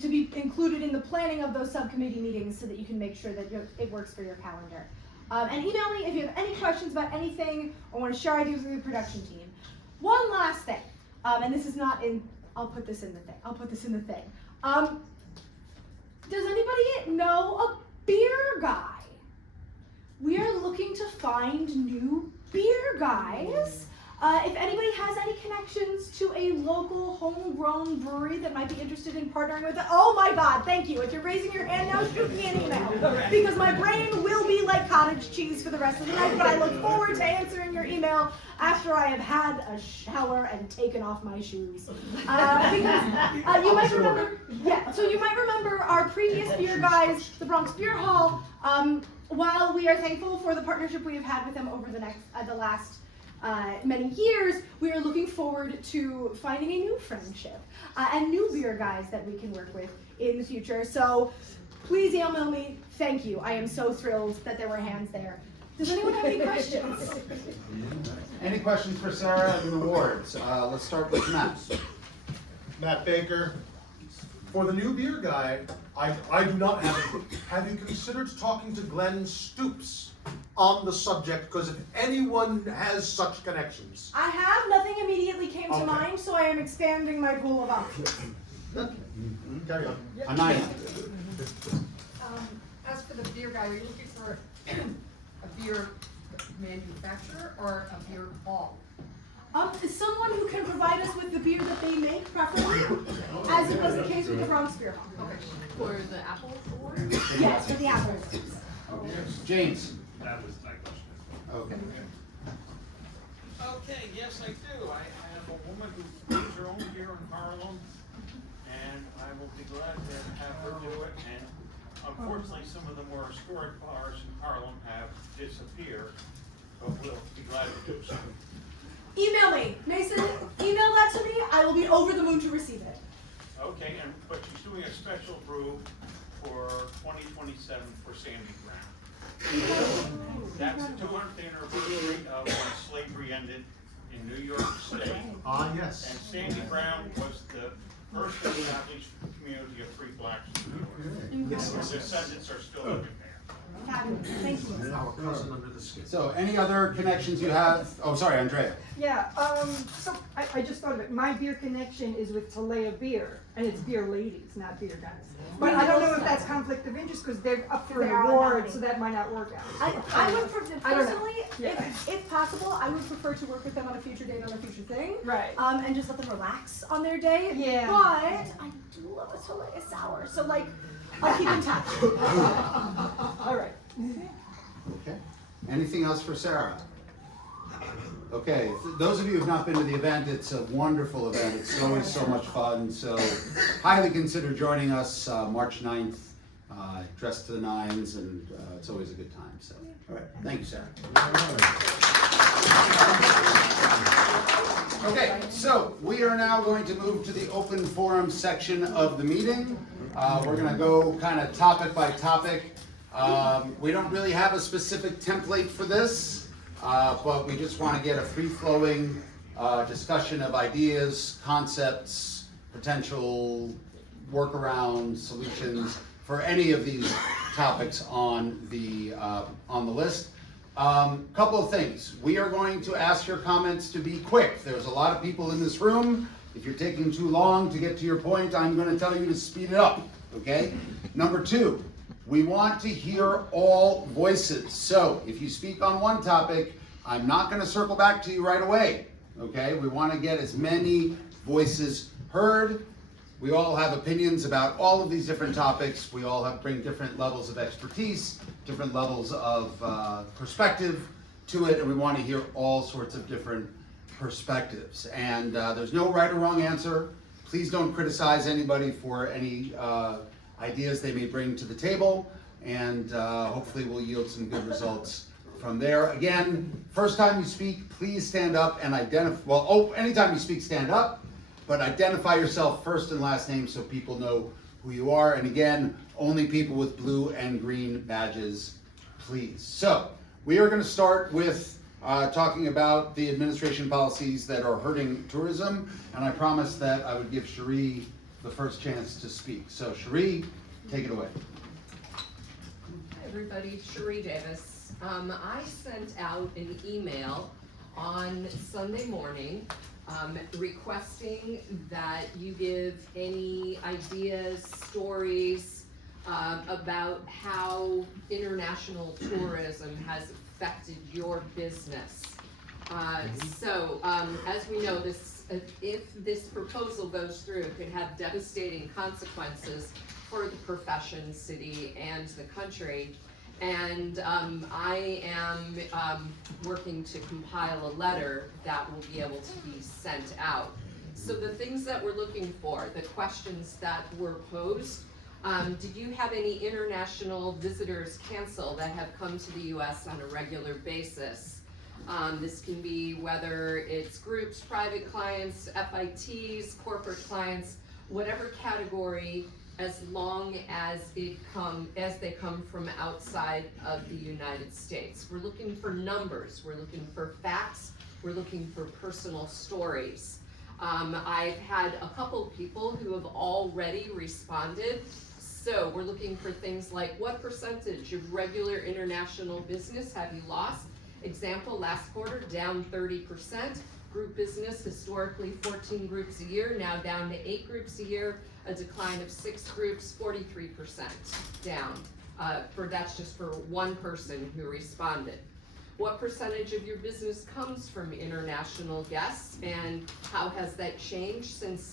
to be included in the planning of those subcommittee meetings so that you can make sure that it works for your calendar. And email me if you have any questions about anything or want to share ideas with the production team. One last thing, and this is not in, I'll put this in the thing. Does anybody know a beer guy? We are looking to find new beer guys. If anybody has any connections to a local homegrown brewery that might be interested in partnering with it, oh my God, thank you. If you're raising your hand now, shoot me an email. Because my brain will be like cottage cheese for the rest of the night, but I look forward to answering your email after I have had a shower and taken off my shoes. Because you might remember, you might remember our previous beer guys, the Bronx Beer Hall. While we are thankful for the partnership we have had with them over the last many years, we are looking forward to finding a new friendship and new beer guys that we can work with in the future. So please email me. Thank you. I am so thrilled that there were hands there. Does anyone have any questions? Any questions for Sarah and the awards? Let's start with Matt. Matt Baker. For the new beer guy, I do not have it. Have you considered talking to Glenn Stoops on the subject? Because if anyone has such connections. I have. Nothing immediately came to Okay. mind, so I am expanding my pool of options. Carry on. Anaya. As for the beer guy, are you looking for a beer manufacturer or a beer hall? Someone who can provide us with the beer that they make, preferably, as it was the case with the Bronx Beer Hall. Okay. For the Apple Award? Yes, for the Apple. James. That was my question. Okay. Okay, yes, I do. I have a woman who brings her own beer in Harlem, and I will be glad to have her do it. And unfortunately, some of the more historic bars in Harlem have disappeared, but we'll be glad to do so. Email me. Mason, email that to me. I will be over the moon to receive it. Okay, but she's doing a special brew for 2027 for Sandy Brown. That's the 200th anniversary of when slavery ended in New York State. Ah, yes. And Sandy Brown was the first established community of free blacks in New York. Yes. Her descendants are still living there. Thank you. Our cousin under the skin. So any other connections you have? Oh, sorry, Andrea. Yeah, so I just thought of it. My beer connection is with Talea Beer, and it's beer ladies, not beer guys. But I don't know if that's conflict of interest because they're up for They an are award, nominated. so that might not work out. I would I don't know. personally, Yeah. if possible, I would prefer to work with them on a future date on a future thing. Right. And just let them relax on their day. Yeah. But I do love a Talea sour, so like, I'll keep in touch. All right. Okay. Anything else for Sarah? Okay, those of you who have not been to the event, it's a wonderful event. It's always so much fun. So highly consider joining us March 9th, dressed to the nines, and it's always a good time. So, all right. Thank you, Sarah. Okay, so we are now going to move to the open forum section of the meeting. We're going to go kind of topic by topic. We don't really have a specific template for this, but we just want to get a free-flowing discussion of ideas, concepts, potential workaround solutions for any of these topics on the list. Couple of things. We are going to ask your comments to be quick. There's a lot of people in this room. If you're taking too long to get to your point, I'm going to tell you to speed it up. okay? Number two, we want to hear all voices. So if you speak on one topic, I'm not gonna circle back to you right away, okay? We wanna get as many voices heard. We all have opinions about all of these different topics. We all bring different levels of expertise, different levels of perspective to it, and we want to hear all sorts of different perspectives. And there's no right or wrong answer. Please don't criticize anybody for any ideas they may bring to the table, and hopefully we'll yield some good results from there. Again, first time you speak, please stand up and identify, anytime you speak, stand up, but identify yourself first and last name so people know who you are. And again, only people with blue and green badges, please. So, we are going to start with talking about the administration policies that are hurting tourism, and I promised that I would give Cherie the first chance to speak. So, Cherie, take it away. Hi everybody, Cherie Davis. I sent out an email on Sunday morning requesting that you give any ideas, stories about how international tourism has affected your business. As we know, if this proposal goes through, it could have devastating consequences for the profession, city, and the country. And I am working to compile a letter that will be able to be sent out. So the things that we're looking for, the questions that were posed, did you have any international visitors cancel that have come to the US on a regular basis? This can be whether it's groups, private clients, FITs, corporate clients, whatever category, as long as they come from outside of the United States. We're looking for numbers, we're looking for facts, we're looking for personal stories. I've had a couple of people who have already responded. So we're looking for things like, what percentage of regular international business have you lost? Example, last quarter, down 30%. Group business, historically 14 groups a year, now down to 8 groups a year, a decline of 6 groups, 43% down. That's just for one person who responded. What percentage of your business comes from international guests, and how has that changed since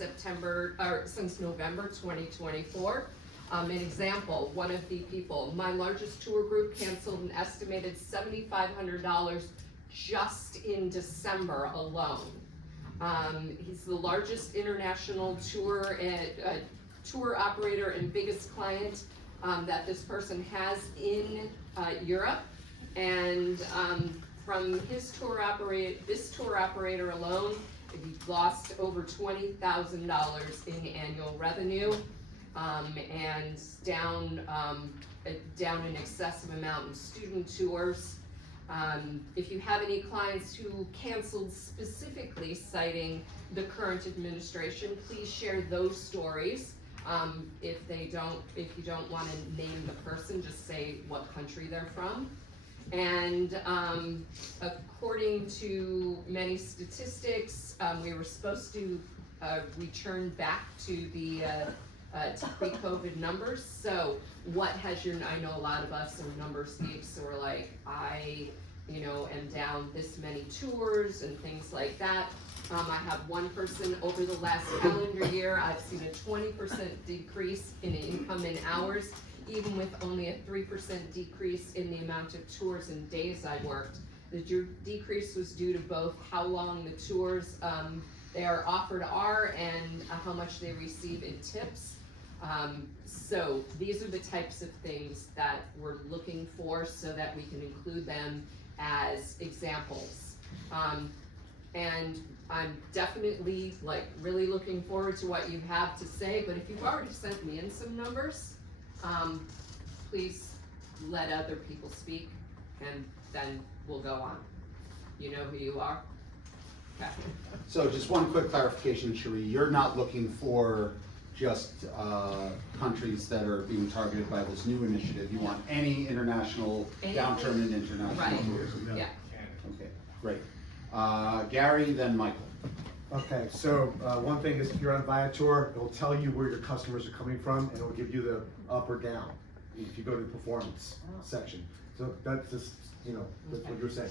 November 2024? An example, one of the people, my largest tour group canceled an estimated $7,500 just in December alone. He's the largest international tour operator and biggest client that this person has in Europe. And from this tour operator alone, he lost over $20,000 in annual revenue, and down an excessive amount in student tours. If you have any clients who canceled specifically citing the current administration, please share those stories. If you don't want to name the person, just say what country they're from. And according to many statistics, we were supposed to return back to the to pre-COVID numbers. So what has I know a lot of us are numbers geeks, so we're like, I am down this many tours and things like that. I have one person over the last calendar year, I've seen a 20% decrease in income in hours, even with only a 3% decrease in the amount of tours and days I worked. The decrease was due to both how long the tours they are offered are and how much they receive in tips. So these are the types of things that we're looking for so that we can include them as examples. And I'm definitely really looking forward to what you have to say, but if you've already sent me in some numbers, please let other people speak, and then we'll go on. You know who you are? Okay. So just one quick clarification, Cherie, you're not looking for just countries that are being targeted by this new initiative. You want any international downturn in international tourism. Yeah. Okay, great. Gary, then Michael. Okay, so one thing is if you're on Viator, it'll tell you where your customers are coming from and it'll give you the up or down if you go to the performance section. So that's just, that's what you're saying.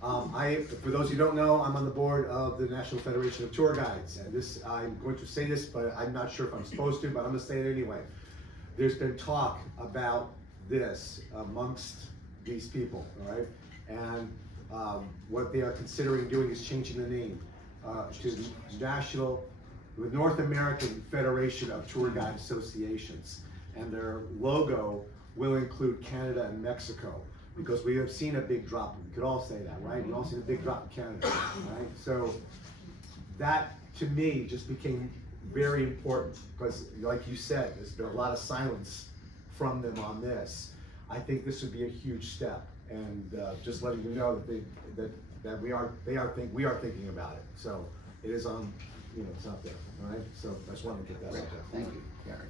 For those who don't know, I'm on the board of the National Federation of Tour Guides. And I'm going to say this, but I'm not sure if I'm supposed to, but I'm gonna say it anyway. There's been talk about this amongst these people, all right? And what they are considering doing is changing the name to the North American Federation of Tour Guide Associations. And their logo will include Canada and Mexico, because we have seen a big drop. We could all say that, right? We all seen a big drop in Canada, right? So that, to me, just became very important, because like you said, there's been a lot of silence from them on this. I think this would be a huge step, and just letting you know that we are thinking about it. So it is on, it's out there, all right? So I just wanted to get that out there. Thank you, Gary.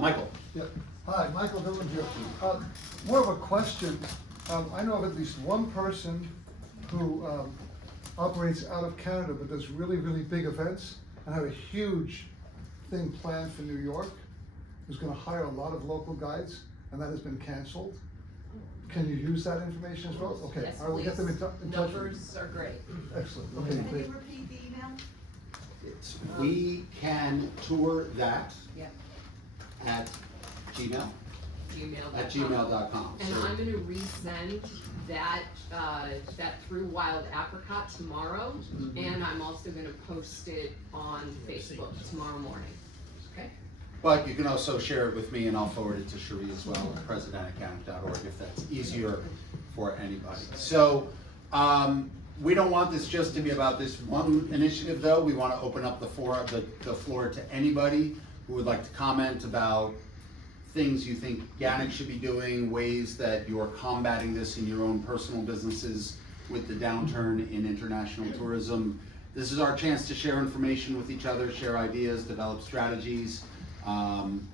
Michael. Yeah. Hi, Michael Dillon here. More of a question. I know of at least one person who operates out of Canada but does really, really big events and had a huge thing planned for New York. Who's going to hire a lot of local guides, and that has been canceled. Can you use that information as well? Okay, Yes, I will get them in touch. Numbers are great. Excellent. Okay, Can great. you repeat the email? We can tour that Yep. at Gmail. At gmail.com. gmail.com. And I'm gonna resend that, that through Wild Apricot tomorrow, and I'm also gonna post it on Facebook tomorrow morning. Okay? But you can also share it with me and I'll forward it to Cherie as well, at president@GANYC.org, if that's easier for anybody. So, we don't want this just to be about this one initiative though. We want to open up the floor to anybody who would like to comment about things you think GANYC should be doing, ways that you're combating this in your own personal businesses with the downturn in international tourism. This is our chance to share information with each other, share ideas, develop strategies.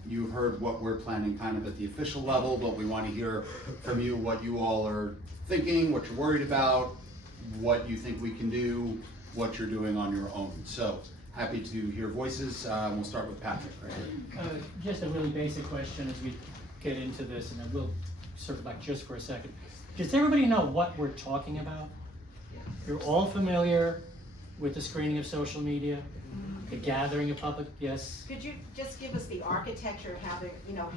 You've heard what we're planning kind of at the official level, but we want to hear from you what you all are thinking, what you're worried about, what you think we can do, what you're doing on your own. So happy to hear voices. We'll start with Patrick right here. Just a really basic question as we get into this, and then we'll circle back just for a second. Does everybody know what we're talking about? You're all familiar with the screening of social media, the gathering of public, yes? Could you just give us the architecture of how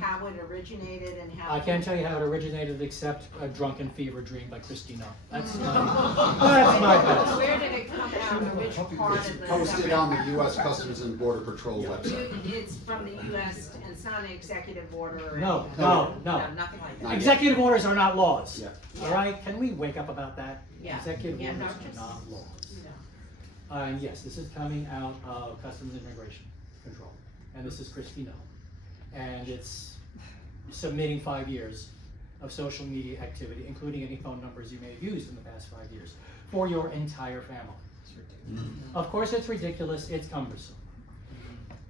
how it originated and how? I can't tell you how it originated except A Drunken Fever Dream by Christina. That's my best. Where did it come out? Which part of the? Posted on the U.S. Customs and Border Patrol website. It's from the U.S. and it's not an executive order. or No, anything. no, no. Nothing like Not that. yet. Executive orders are not laws. Yeah. All right, can we wake up about that? Yeah. Executive Yeah, orders no, are just- not laws. No. And yes, this is coming out of Customs and Immigration Control, and this is Christina. And it's submitting 5 years of social media activity, including any phone numbers you may have used in the past 5 years, for your entire family. It's ridiculous. Of course it's ridiculous, it's cumbersome.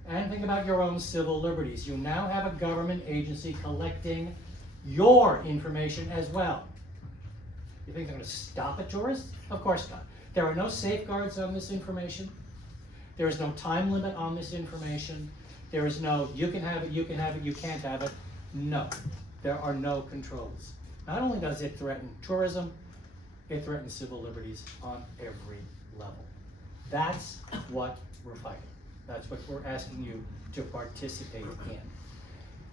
And think about your own civil liberties. You now have a government agency collecting your information as well. You think they're going to stop at tourists? Of course not. There are no safeguards on this information. There is no time limit on this information. There is no, you can have it, you can have it, you can't have it. No, there are no controls. Not only does it threaten tourism, it threatens civil liberties on every level. That's what we're fighting. That's what we're asking you to participate in.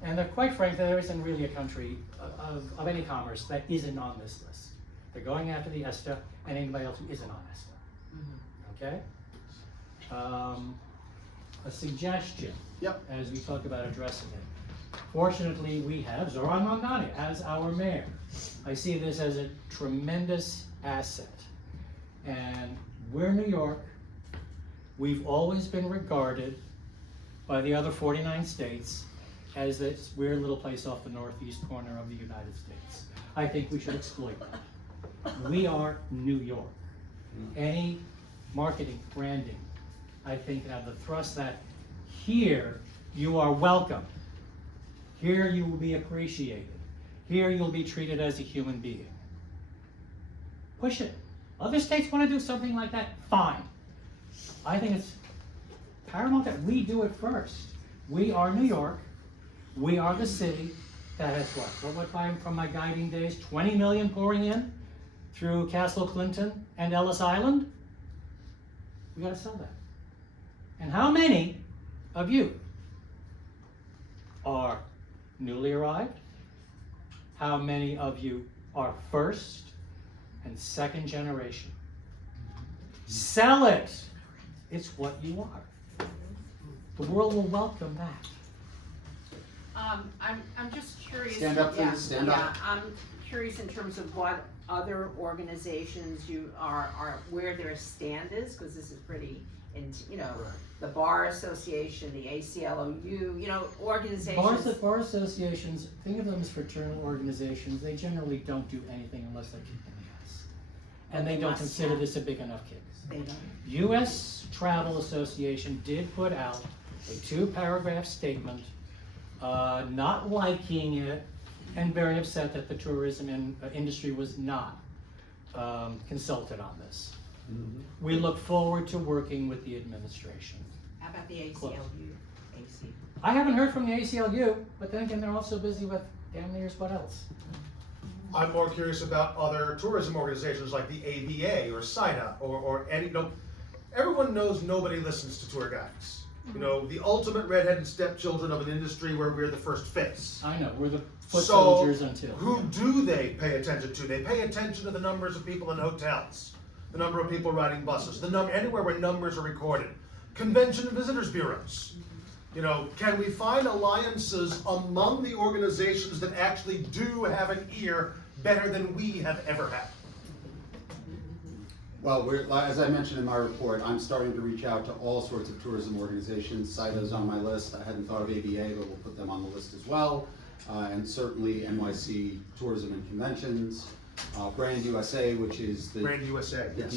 And quite frankly, there isn't really a country of any commerce that isn't on this list. They're going after the ESTA and anybody else who isn't on ESTA. Okay? A suggestion, Yep. as we talk about addressing it. Fortunately, we have Zoran Mandani as our mayor. I see this as a tremendous asset. And we're New York. We've always been regarded by the other 49 states as this weird little place off the northeast corner of the United States. I think we should exploit that. We are New York. Any marketing, branding, I think have the thrust that here you are welcome. Here you will be appreciated. Here you'll be treated as a human being. Push it. Other states want to do something like that? Fine. I think it's paramount that we do it first. We are New York. We are the city that has what went by from my guiding days, 20 million pouring in through Castle Clinton and Ellis Island. We gotta sell that. And how many of you are newly arrived? How many of you are first and second generation? Sell it. It's what you are. The world will welcome that. I'm just curious. Stand up, please, yeah, stand yeah, up. I'm curious in terms of what other organizations you are where their stand is, because this is pretty, the Bar Association, the ACLU, organizations. Bar associations, think of them as fraternal organizations. They generally don't do anything unless they're kicking the ass. And they don't consider this a big enough kick. They don't. U.S. Travel Association did put out a 2-paragraph statement, not liking it and very upset that the tourism industry was not consulted on this. We look forward to working with the administration. How about the ACLU? AC. I haven't heard from the ACLU, but then again, they're also busy with damn near's what else. I'm more curious about other tourism organizations like the ABA or SIDA or any, everyone knows nobody listens to tour guides. The ultimate redheaded stepchildren of an industry where we're the first face. I know, we're the foot soldiers So, until. who do they pay attention to? They pay attention to the numbers of people in hotels, the number of people riding buses, anywhere where numbers are recorded. Convention and visitors bureaus. Can we find alliances among the organizations that actually do have an ear better than we have ever had? Well, as I mentioned in my report, I'm starting to reach out to all sorts of tourism organizations. CITO's on my list. I hadn't thought of ABA, but we'll put them on the list as well. And certainly NYC Tourism and Conventions, Brand USA, which is the Brand USA, the yes.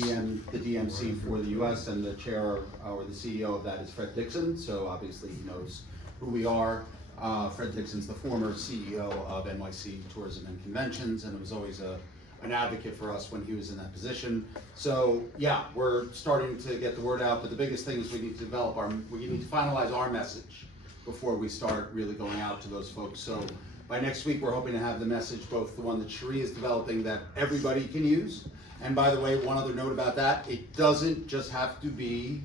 the DMC for the US, and the chair or the CEO of that is Fred Dixon. So obviously he knows who we are. Fred Dixon's the former CEO of NYC Tourism and Conventions, and it was always an advocate for us when he was in that position. So yeah, we're starting to get the word out, but the biggest thing is we need to finalize our message before we start really going out to those folks. So by next week, we're hoping to have the message, both the one that Cherie is developing that everybody can use. And by the way, one other note about that, it doesn't just have to be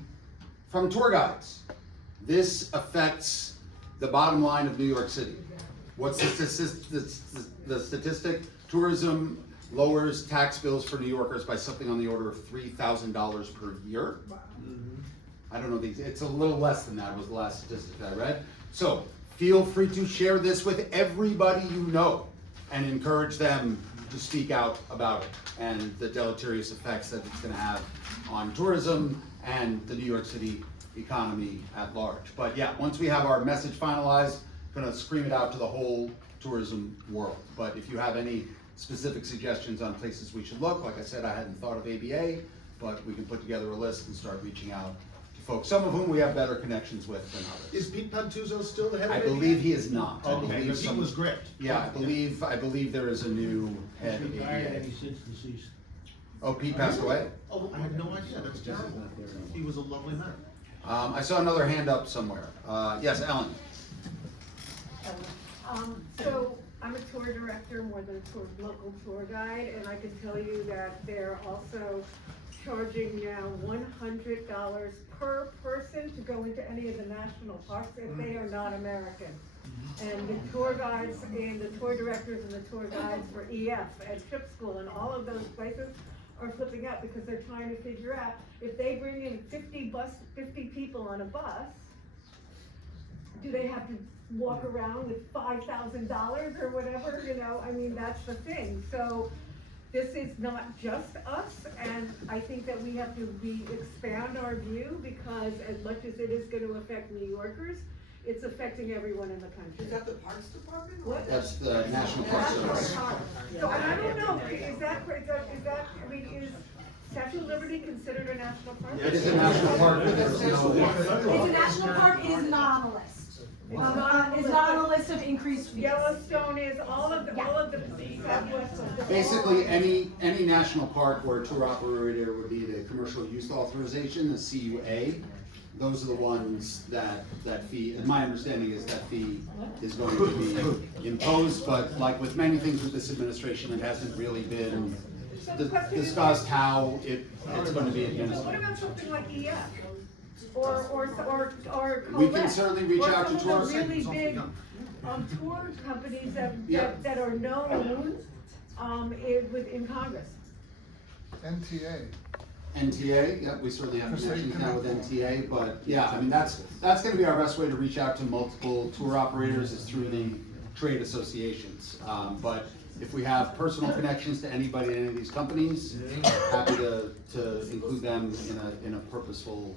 from tour guides. This affects the bottom line of New York City. What's the statistic? Tourism lowers tax bills for New Yorkers by something on the order of $3,000 per year. I don't know, it's a little less than that was the last statistic I read. So feel free to share this with everybody you know and encourage them to speak out about it and the deleterious effects that it's gonna have on tourism and the New York City economy at large. But yeah, once we have our message finalized, gonna scream it out to the whole tourism world. But if you have any specific suggestions on places we should look, like I said, I hadn't thought of ABA, but we can put together a list and start reaching out to folks, some of whom we have better connections with than others. Is Pete Pantuzzo still the head of I ABA? believe he is not. I Okay, believe because he was great. Yeah, I believe there is a new head of ABA. since deceased. Oh, Pete passed away? Oh, I have no idea, that's terrible. He was a lovely man. I saw another hand up somewhere. Yes, Ellen. So I'm a tour director more than a local tour guide, and I can tell you that they're also charging now $100 per person to go into any of the national parks if they are not American. And the tour guides and the tour directors and the tour guides for EF and Trip School and all of those places are flipping out because they're trying to figure out if they bring in 50 people on a bus, do they have to walk around with $5,000 or whatever, I mean, that's the thing. So this is not just us, and I think that we have to expand our view, because as much as it is gonna affect New Yorkers, it's affecting everyone in the country. Is that the Parks Department? What? That's the National Park Service. So, and I don't know, is that, I mean, is Statue of Liberty considered a national park? It is a national park, but there's no. It's a national park, it is not on the list. It's not on the list of increased fees. Yellowstone is, all of the Southwest. Basically, any national park where a tour operator would need a commercial use authorization, a CUA, those are the ones that fee, and my understanding is that fee is going to be imposed, but like with many things with this administration, it hasn't really been discussed how it's going to be So what administered. about something like EF? Or We can Colette, certainly reach or out to some of tours. the really big, tour companies Yeah. that are known, in Congress. NTA. NTA, yeah, we certainly have Because they connections now with connect. NTA, but yeah, I mean, that's gonna be our best way to reach out to multiple tour operators is through the trade associations. But if we have personal connections to anybody in any of these companies, happy to include them in a purposeful,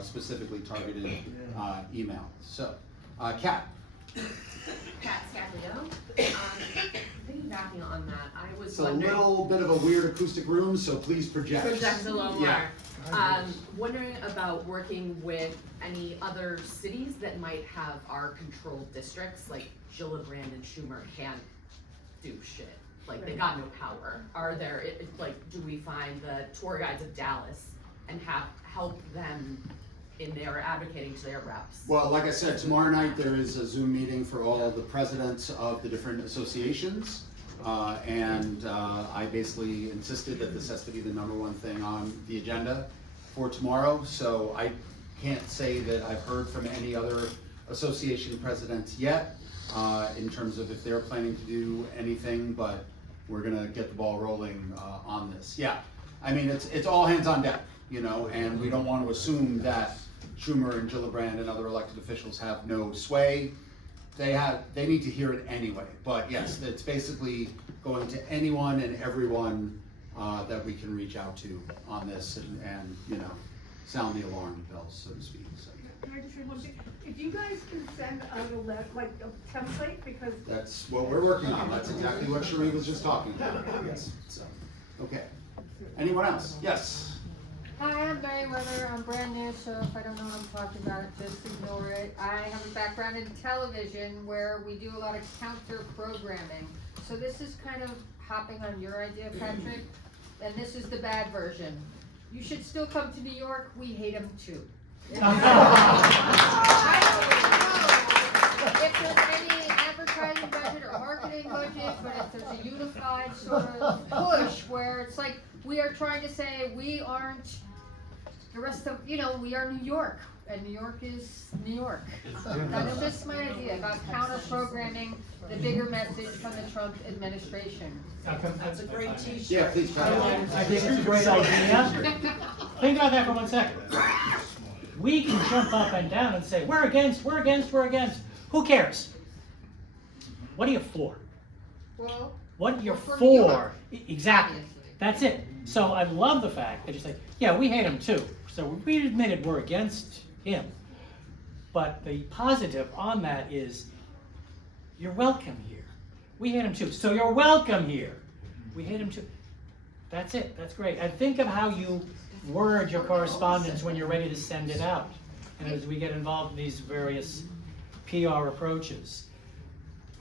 specifically targeted, email. So, Kat, Kat Scaglio. Piggybacking on that, I was it's a wondering. little bit of a weird acoustic room, so please project. Project a little more. Yeah. Wondering about working with any other cities that might have our controlled districts, like Gillibrand and Schumer can't do shit. Like, they got no power. Are there, do we find the tour guides of Dallas and help them in their advocating to their reps? Well, like I said, tomorrow night there is a Zoom meeting for all the presidents of the different associations. I basically insisted that this has to be the #1 thing on the agenda for tomorrow. So I can't say that I've heard from any other association presidents yet in terms of if they're planning to do anything, but we're gonna get the ball rolling on this. Yeah, I mean, it's all hands on deck, and we don't want to assume that Schumer and Gillibrand and other elected officials have no sway. They need to hear it anyway, but yes, it's basically going to anyone and everyone that we can reach out to on this and sound the alarm bells, so to speak. So Can I just say one thing? If you guys can send out a template, because. that's what we're working on. That's exactly what Cherie was just talking about. Yes. So, okay. Anyone else? Yes. Hi, I'm Meriwether. I'm brand new, so if I don't know what I'm talking about, just ignore it. I have a background in television where we do a lot of counter programming. So this is kind of hopping on your idea, Patrick, and this is the bad version. You should still come to New York. We hate them too. If there's any advertising budget or marketing budget, but if there's a unified sort of push where it's like we are trying to say we aren't the rest of, we are New York, and New York is New York. That's just my idea about counter-programming the bigger message from the Trump administration. That's a great t-shirt. Yeah, please. I think it's a great idea. Think about that for 1 second. We can jump up and down and say, we're against, we're against, we're against. Who cares? What are you for? Well, What you're for New York, Exactly. obviously. That's it. So I love the fact that you say, yeah, we hate him too. So we admitted we're against him. But the positive on that is, you're welcome here. We hate him too. So you're welcome here. We hate him too. That's it. That's great. And think of how you word your correspondence when you're ready to send it out. And as we get involved in these various PR approaches,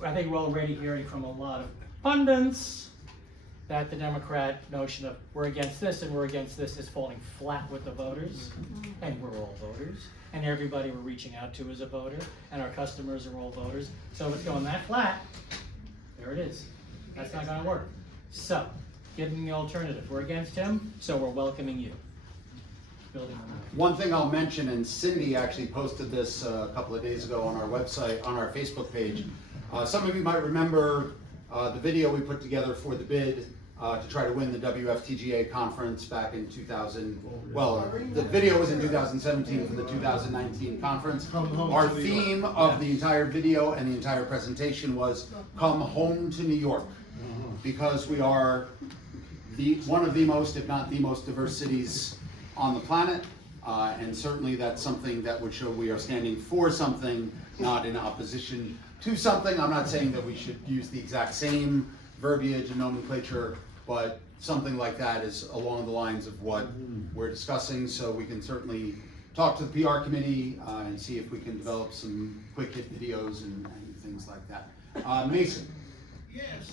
I think we're already hearing from a lot of pundits that the Democrat notion of we're against this and we're against this is falling flat with the voters. And we're all voters. And everybody we're reaching out to is a voter. And our customers are all voters. So if it's going that flat, there it is. That's not going to work. So, give them the alternative. We're against him, so we're welcoming you. Building on that. One thing I'll mention, and Cindy actually posted this a couple of days ago on our website, on our Facebook page. Some of you might remember the video we put together for the bid to try to win the WFTGA conference back in 2000. Well, the video was in 2017 for the 2019 conference. Our theme of the entire video and the entire presentation was "Come Home to New York," because we are one of the most, if not the most diverse cities on the planet, and certainly that's something that would show we are standing for something, not in opposition to something. I'm not saying that we should use the exact same verbiage and nomenclature, but something like that is along the lines of what we're discussing, so we can certainly talk to the PR committee, and see if we can develop some quick hit videos and things like that. Mason? Yes,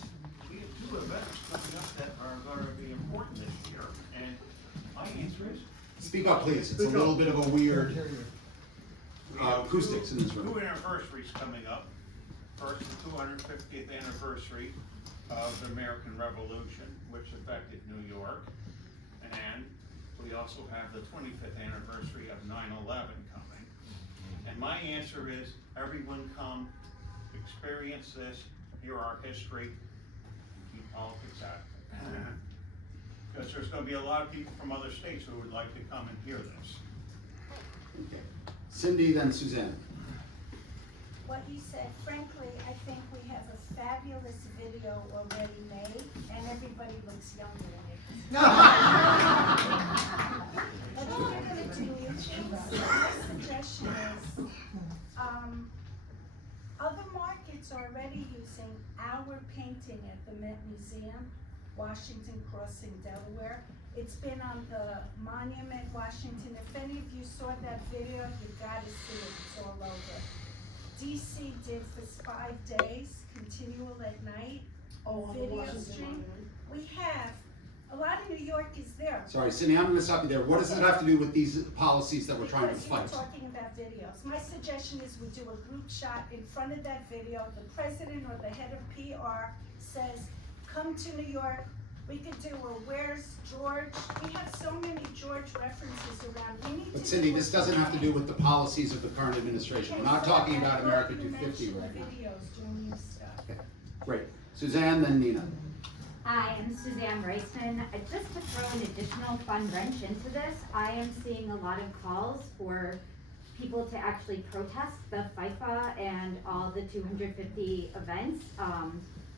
we have 2 events coming up that are gonna be important this year, and my answer is. Speak up, please. It's a little bit of a weird acoustics in this room. 2 anniversaries coming up. First, the 250th anniversary of the American Revolution, which affected New York. And we also have the 25th anniversary of 9/11 coming. And my answer is, everyone come, experience this, hear our history, and keep politics out of it. Because there's gonna be a lot of people from other states who would like to come and hear this. Okay. Cindy, then Suzanne. What you said, frankly, I think we have a fabulous video already made, and everybody looks younger in it. What we're gonna do is, my suggestion is, other markets are already using our painting at the Met Museum, Washington Crossing, Delaware. It's been on the Monument, Washington. If any of you saw that video, you've gotta see it, it's all over. DC did for 5 days, continual at night, video stream. We have, a lot of New York is there. Sorry, Cindy, I'm gonna stop you there. What does it have to do with these policies that we're trying to Because fight? you're talking about videos. My suggestion is we do a group shot in front of that video. The president or the head of PR says, come to New York. We could do a Where's George? We have so many George references around. We need to. But Cindy, this doesn't have to do with the policies of the current administration. We're not talking about America 250 right now. Videos doing new stuff. Okay, great. Suzanne, then Nina. Hi, I'm Suzanne Reisman. Just to throw an additional fun wrench into this, I am seeing a lot of calls for people to actually protest the FIFA and all the 250 events,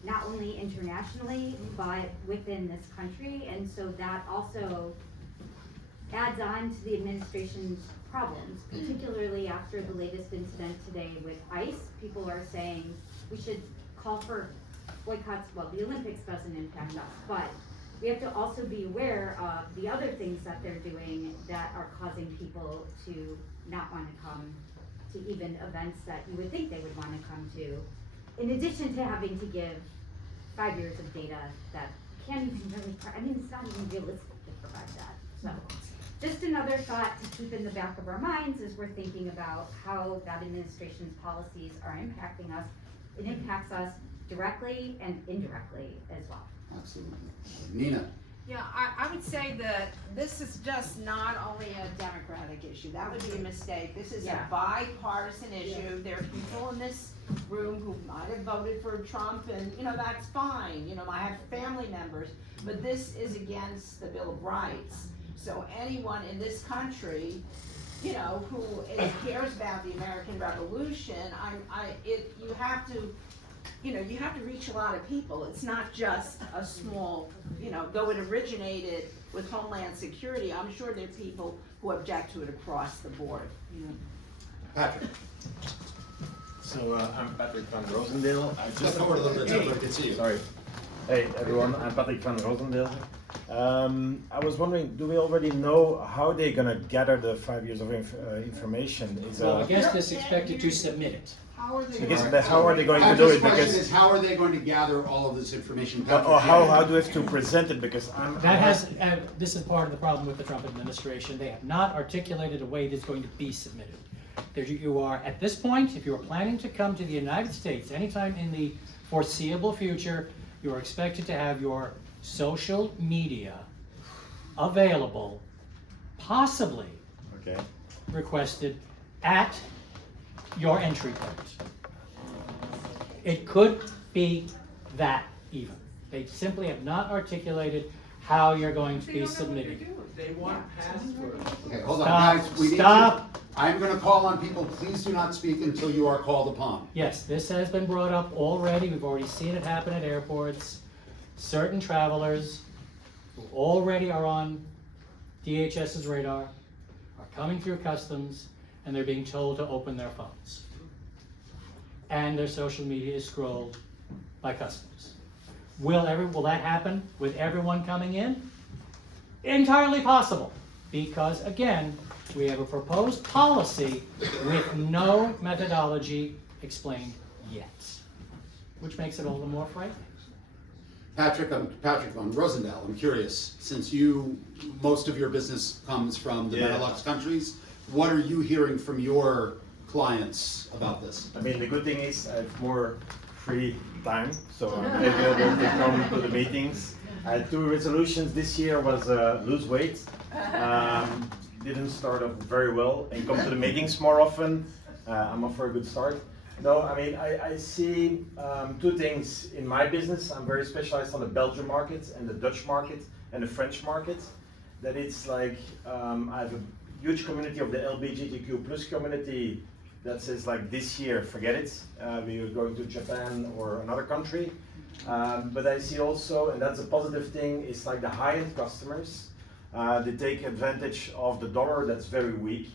not only internationally, but within this country. And so that also adds on to the administration's problems, particularly after the latest incident today with ICE. People are saying we should call for boycotts. Well, the Olympics doesn't impact us, but we have to also be aware of the other things that they're doing that are causing people to not want to come to even events that you would think they would want to come to, in addition to having to give 5 years of data that can't even really, I mean, it's not even realistic to provide that. So just another thought to keep in the back of our minds as we're thinking about how that administration's policies are impacting us. It impacts us directly and indirectly as well. Absolutely. Nina. Yeah, I would say that this is just not only a Democratic issue. That would be a mistake. This is a bipartisan issue. There are people in this room who might have voted for Trump, and, you know, that's fine. You know, I have family members, but this is against the Bill of Rights. So anyone in this country, you know, who cares about the American Revolution, you have to, you know, you have to reach a lot of people. It's not just a small, you know, though it originated with Homeland Security, I'm sure there are people who object to it across the board. Patrick. So I'm Patrick van Rosendale. I Step forward a little bit so everybody can see you. Sorry. Hey everyone, I'm Patrick van Rosendale. I was wondering, do we already know how they're gonna gather the 5 years of information? Well, the guest is expected to submit it. How are they going to do it? The question Because is, how are they going to gather all of this information? or how do we have to present it? Because This is part of the problem with the Trump administration. They have not articulated a way that's going to be submitted. You are, at this point, if you are planning to come to the United States anytime in the foreseeable future, you are expected to have your social media available, possibly requested at your entry point. It could be that even. They simply have not articulated how you're going to be submitting. They want passwords. Okay, hold on, Stop. guys. We need Stop. to, I'm going to call on people. Please do not speak until you are called upon. Yes, this has been brought up already. We've already seen it happen at airports. Certain travelers who already are on DHS's radar are coming through customs and they're being told to open their phones. And their social media is scrolled by customs. Will that happen with everyone coming in? Entirely possible, because again, We have a proposed policy with no methodology explained yet, which makes it all the more frightening. Patrick, I'm Patrick von Rosendahl. I'm curious, since most of your business comes from the Benelux countries, what are you hearing from your clients about this? I mean, the good thing is I have more free time, so I'm able to come to the meetings. I had 2 resolutions this year was lose weight. Didn't start off very well, and come to the meetings more often. I'm off for a good start. No, I mean, I see 2 things in my business. I'm very specialized on the Belgian market and the Dutch market and the French market. That it's like, I have a huge community of the LGBTQ plus community that says like this year, forget it. We are going to Japan or another country. But I see also, and that's a positive thing, it's like the high-end customers. They take advantage of the dollar that's very weak.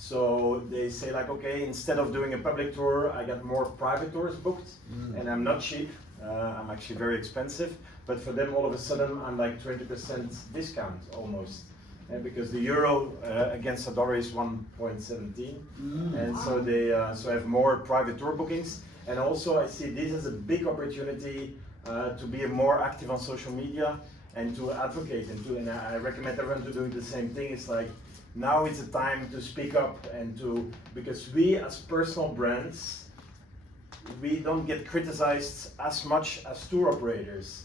So they say like, okay, instead of doing a public tour, I got more private tours booked, and I'm not cheap. I'm actually very expensive. But for them, all of a sudden, I'm like 20% discount almost. Because the euro against the dollar is 1.17, and so they so I have more private tour bookings. And also I see this as a big opportunity to be more active on social media and to advocate and I recommend everyone to doing the same thing. It's like now it's a time to speak up and because we as personal brands, we don't get criticized as much as tour operators.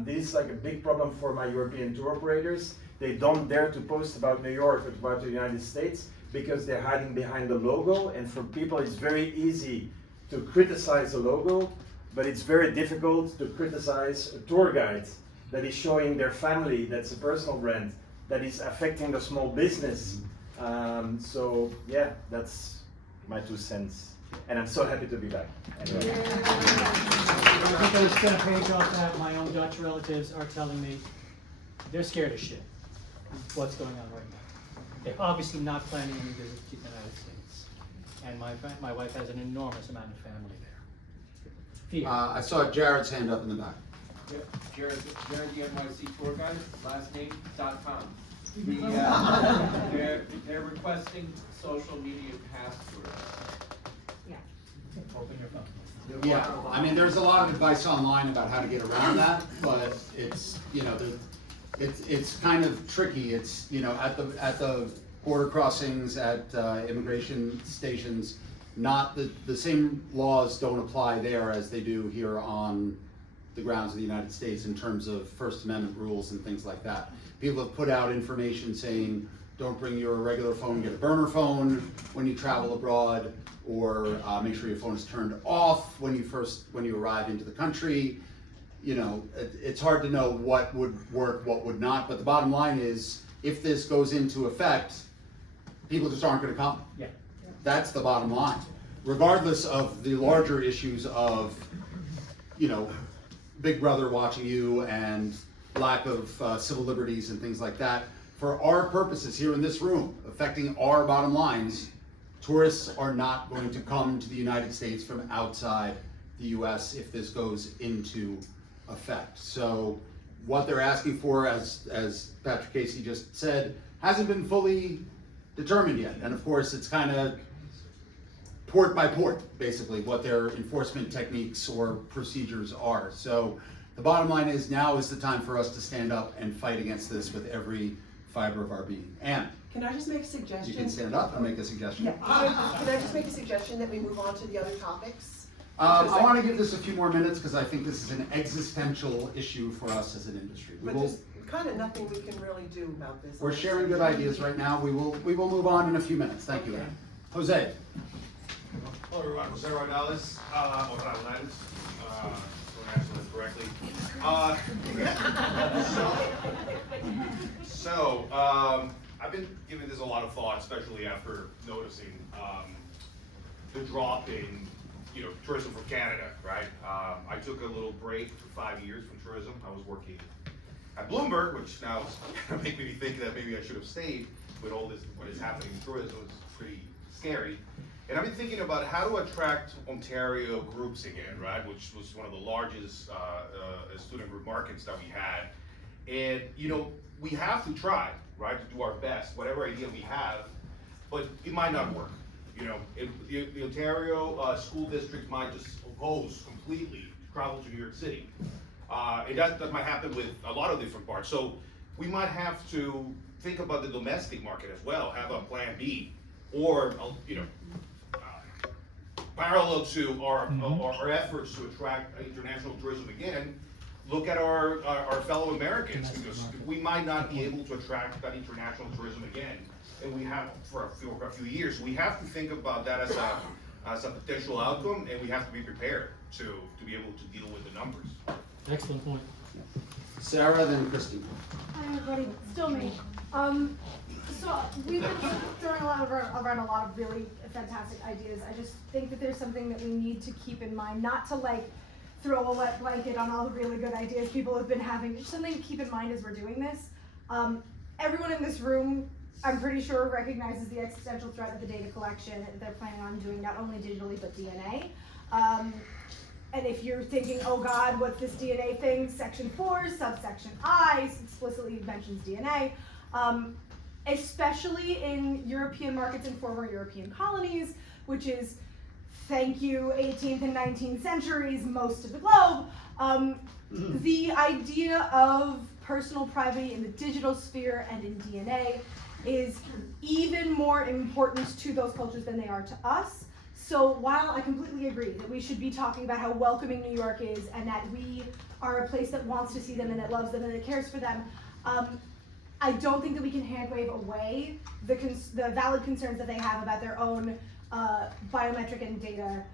This is like a big problem for my European tour operators. They don't dare to post about New York or about the United States because they're hiding behind the logo, and for people it's very easy to criticize a logo, but it's very difficult to criticize a tour guide that is showing their family, that's a personal brand, that is affecting the small business. So yeah, that's my 2 cents. And I'm so happy to be back. Anyway. I think I was gonna page off that. My own Dutch relatives are telling me they're scared as shit of what's going on right now. They're obviously not planning any visit to the United States. And my wife has an enormous amount of family there. Fear. I saw Jared's hand up in the back. Yep, Jared, the NYC tour guide, last name .com. They're requesting social media passwords. Open your phone. Yeah, I mean, there's a lot of advice online about how to get around that, but it's, it's kind of tricky. It's, at the border crossings, at immigration stations, not the same laws don't apply there as they do here on the grounds of the United States in terms of First Amendment rules and things like that. People have put out information saying, don't bring your regular phone, get a burner phone when you travel abroad, or make sure your phone is turned off when you arrive into the country. It's hard to know what would work, what would not, but the bottom line is, if this goes into effect, people just aren't gonna come. Yeah. That's the bottom line. Regardless of the larger issues of, Big Brother watching you and lack of civil liberties and things like that, for our purposes here in this room, affecting our bottom lines, tourists are not going to come to the United States from outside the US if this goes into effect. So what they're asking for, as Patrick Casey just said, hasn't been fully determined yet. And of course, it's kind of port by port, basically, what their enforcement techniques or procedures are. So the bottom line is, now is the time for us to stand up and fight against this with every fiber of our being. Anne? Can I just make a suggestion? You can stand up and make a suggestion. Can I just make a suggestion that we move on to the other topics? I want to give this a few more minutes because I think this is an existential issue for us as an industry. But there's kind of nothing we can really do about this. We're sharing good ideas right now. We will move on in a few minutes. Thank you, Anne. Jose. Hello everyone, Jose Rodales, or Rodales, pronouncing this correctly. I've been giving this a lot of thought, especially after noticing the drop in, tourism from Canada, right? I took a little break for 5 years from tourism. I was working at Bloomberg, which now is making me think that maybe I should have stayed with all this, what is happening in tourism. It's pretty scary. And I've been thinking about how to attract Ontario groups again, right? Which was one of the largest student group markets that we had. And, we have to try, right, to do our best, whatever idea we have. but it might not work. You know, the Ontario school districts might just oppose completely travel to New York City. And that might happen with a lot of different parts. So we might have to think about the domestic market as well, have a plan B, or, you know, parallel to our efforts to attract international tourism again, look at our fellow Americans, because we might not be able to attract that international tourism again, and we have for a few years. We have to think about that as a potential outcome, and we have to be prepared to be able to deal with the numbers. Excellent point. Sarah, then Christine. Hi everybody, still me. So we've been throwing around a lot of really fantastic ideas. I just think that there's something that we need to keep in mind, not to like throw a wet blanket on all the really good ideas people have been having. Just something to keep in mind as we're doing this. Everyone in this room, I'm pretty sure, recognizes the existential threat of the data collection that they're planning on doing, not only digitally but DNA. And if you're thinking, oh God, what's this DNA thing? Section 4, subsection I explicitly mentions DNA. Especially in European markets and former European colonies, which is, thank you, 18th and 19th centuries, most of the globe. The idea of personal privacy in the digital sphere and in DNA is even more important to those cultures than they are to us. So while I completely agree that we should be talking about how welcoming New York is and that we are a place that wants to see them and that loves them and that cares for them, I don't think that we can hand wave away the valid concerns that they have about their own biometric and data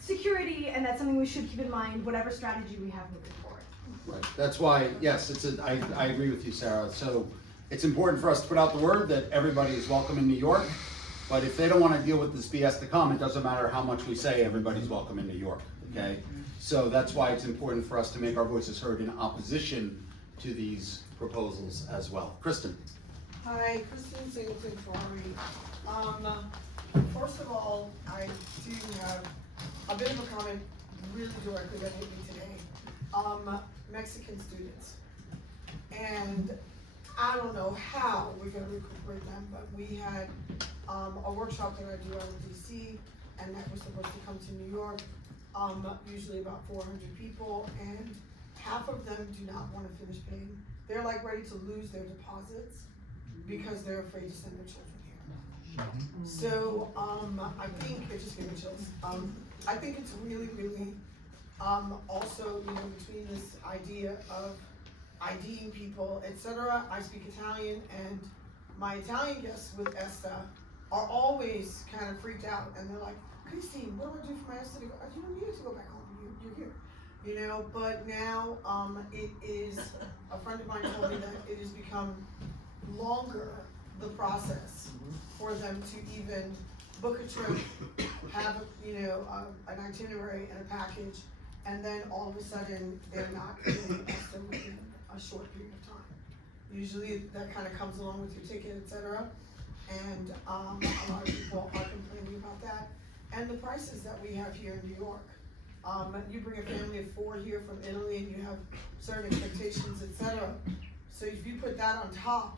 security, and that's something we should keep in mind whatever strategy we have moving forward. Right, that's why, yes, I agree with you, Sarah. So it's important for us to put out the word that everybody is welcome in New York, but if they don't want to deal with this BS to come, it doesn't matter how much we say everybody's welcome in New York, okay? So that's why it's important for us to make our voices heard in opposition to these proposals as well. Kristen. Hi, Kristen Singleton Ferrari. First of all, I do have a bit of a comment really directly that hit me today. Mexican students. And I don't know how we're gonna recuperate them, but we had a workshop that I do out of DC, and that was supposed to come to New York, usually about 400 people, and half of them do not want to finish paying. They're like ready to lose their deposits because they're afraid to send their children here. So I think it just gave me chills. I think it's really, really also, you know, between this idea of IDing people, etc. I speak Italian, and my Italian guests with ESTA are always kind of freaked out, and they're like, Christine, what do I do for my ESTA to go? You don't need to go back home. You're here. You know, but now it is, a friend of mine told me that it has become longer, the process, for them to even book a trip, have, you know, an itinerary and a package, and then all of a sudden they're not getting ESTA within a short period of time. Usually that kind of comes along with your ticket, etc. And a lot of people are complaining about that. And the prices that we have here in New York. You bring a family of 4 here from Italy and you have certain expectations, etc. So if you put that on top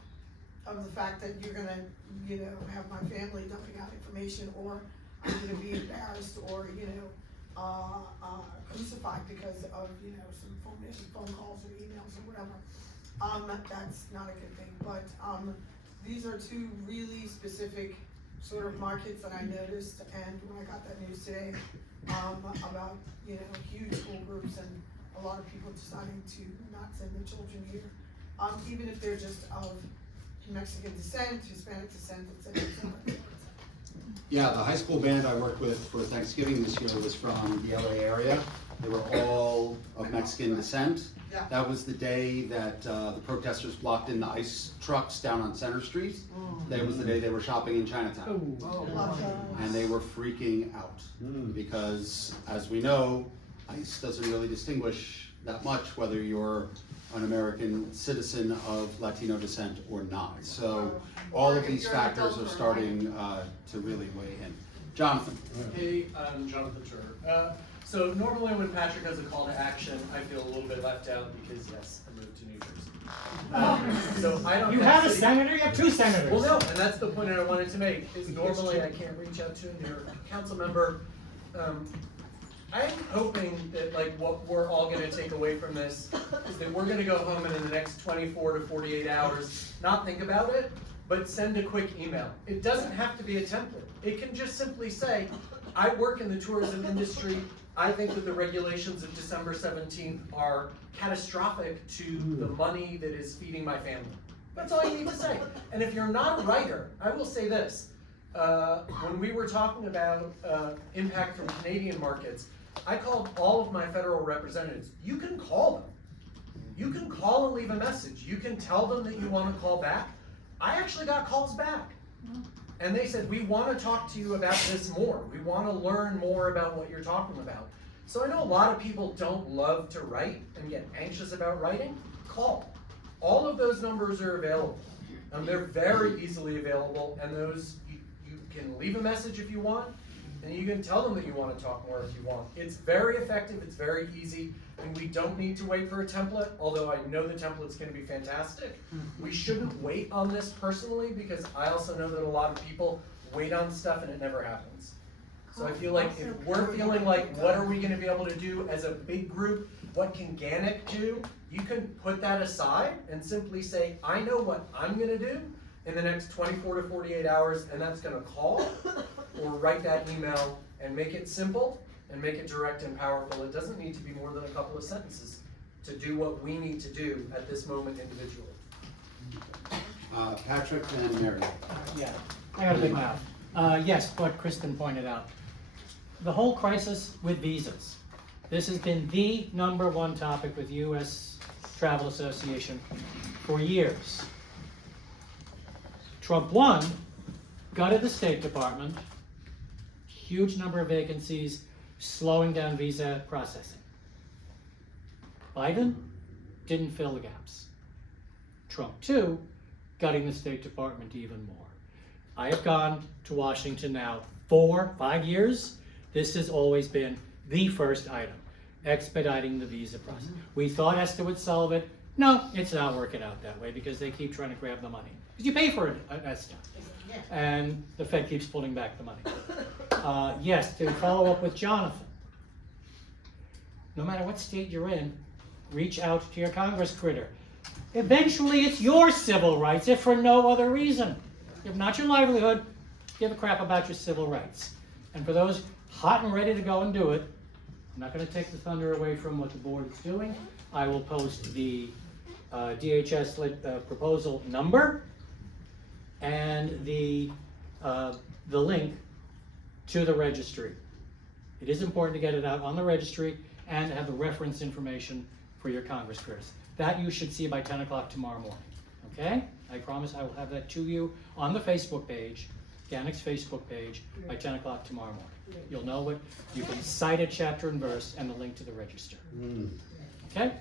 of the fact that you're gonna, you know, have my family dumping out information, or I'm gonna be embarrassed, or, you know, crucified because of, you know, some phone calls or emails or whatever, that's not a good thing. But these are 2 really specific sort of markets that I noticed, and when I got that news today, about, you know, huge school groups and a lot of people deciding to not send their children here, even if they're just of Mexican descent, Hispanic descent, etc. Yeah, the high school band I worked with for Thanksgiving this year was from the LA area. They were all of Mexican descent. Yeah. That was the day that the protesters blocked in the ice trucks down on Center Street. That was the day they were shopping in Chinatown. And they were freaking out because, as we know, ICE doesn't really distinguish that much whether you're an American citizen of Latino descent or not. So all of these factors are starting to really weigh in. Jonathan. Hey, I'm Jonathan Turner. So normally when Patrick does a call to action, I feel a little bit left out because yes, I moved to New Jersey. So I don't. You have a senator, you have two senators. Well, no, and that's the point that I wanted to make, is normally I can't reach out to your council member. I'm hoping that like what we're all gonna take away from this is that we're gonna go home and in the next 24 to 48 hours, not think about it, but send a quick email. It doesn't have to be a template. It can just simply say, I work in the tourism industry. I think that the regulations of December 17th are catastrophic to the money that is feeding my family. That's all you need to say. And if you're not a writer, I will say this. When we were talking about impact from Canadian markets, I called all of my federal representatives. You can call them. You can call and leave a message. You can tell them that you want to call back. I actually got calls back. And they said, we want to talk to you about this more. We want to learn more about what you're talking about. So I know a lot of people don't love to write and get anxious about writing. Call. All of those numbers are available. They're very easily available, and those you can leave a message if you want, and you can tell them that you want to talk more if you want. It's very effective, it's very easy, and we don't need to wait for a template, although I know the template's going to be fantastic. We shouldn't wait on this personally, because I also know that a lot of people wait on stuff and it never happens. So I feel like if we're feeling like, what are we going to be able to do as a big group? What can GANYC do? You can put that aside and simply say, I know what I'm going to do in the next 24 to 48 hours, and that's going to call or write that email and make it simple and make it direct and powerful. It doesn't need to be more than a couple of sentences to do what we need to do at this moment individually. Patrick and Mary. Yeah, I got a big mouth. Yes, what Kristen pointed out. The whole crisis with visas. This has been the #1 topic with U.S. Travel Association for years. Trump won, gutted the State Department, huge number of vacancies, slowing down visa processing. Biden didn't fill the gaps. Trump, too, gutting the State Department even more. I have gone to Washington now 4-5 years. This has always been the first item, expediting the visa process. We thought Esther would solve it. No, it's not working out that way because they keep trying to grab the money. Because you pay for it, Esther. And the Fed keeps pulling back the money. Yes, to follow up with Jonathan. No matter what state you're in, reach out to your Congress critter. Eventually it's your civil rights, if for no other reason. If not your livelihood, give a crap about your civil rights. And for those hot and ready to go and do it, I'm not going to take the thunder away from what the board is doing. I will post the DHS proposal number and the link to the registry. It is important to get it out on the registry and have the reference information for your Congress critters. That you should see by 10 o'clock tomorrow morning. Okay? I promise I will have that to you on the Facebook page, GANYC's Facebook page, by 10 o'clock tomorrow morning. You'll know what, you can cite a chapter and verse and the link to the register. Okay?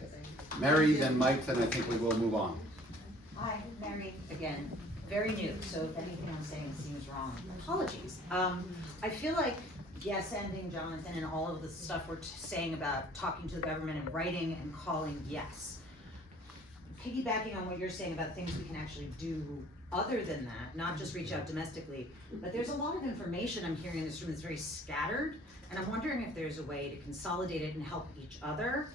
Mary, then Mike, then I think we will move on. Hi, Mary, again, very new, so if anything I'm saying seems wrong, apologies. I feel like, yes, ending Jonathan and all of the stuff we're saying about talking to the government and writing and calling, yes. Piggybacking on what you're saying about things we can actually do other than that, not just reach out domestically, but there's a lot of information I'm hearing in this room that's very scattered, and I'm wondering if there's a way to consolidate it and help each other.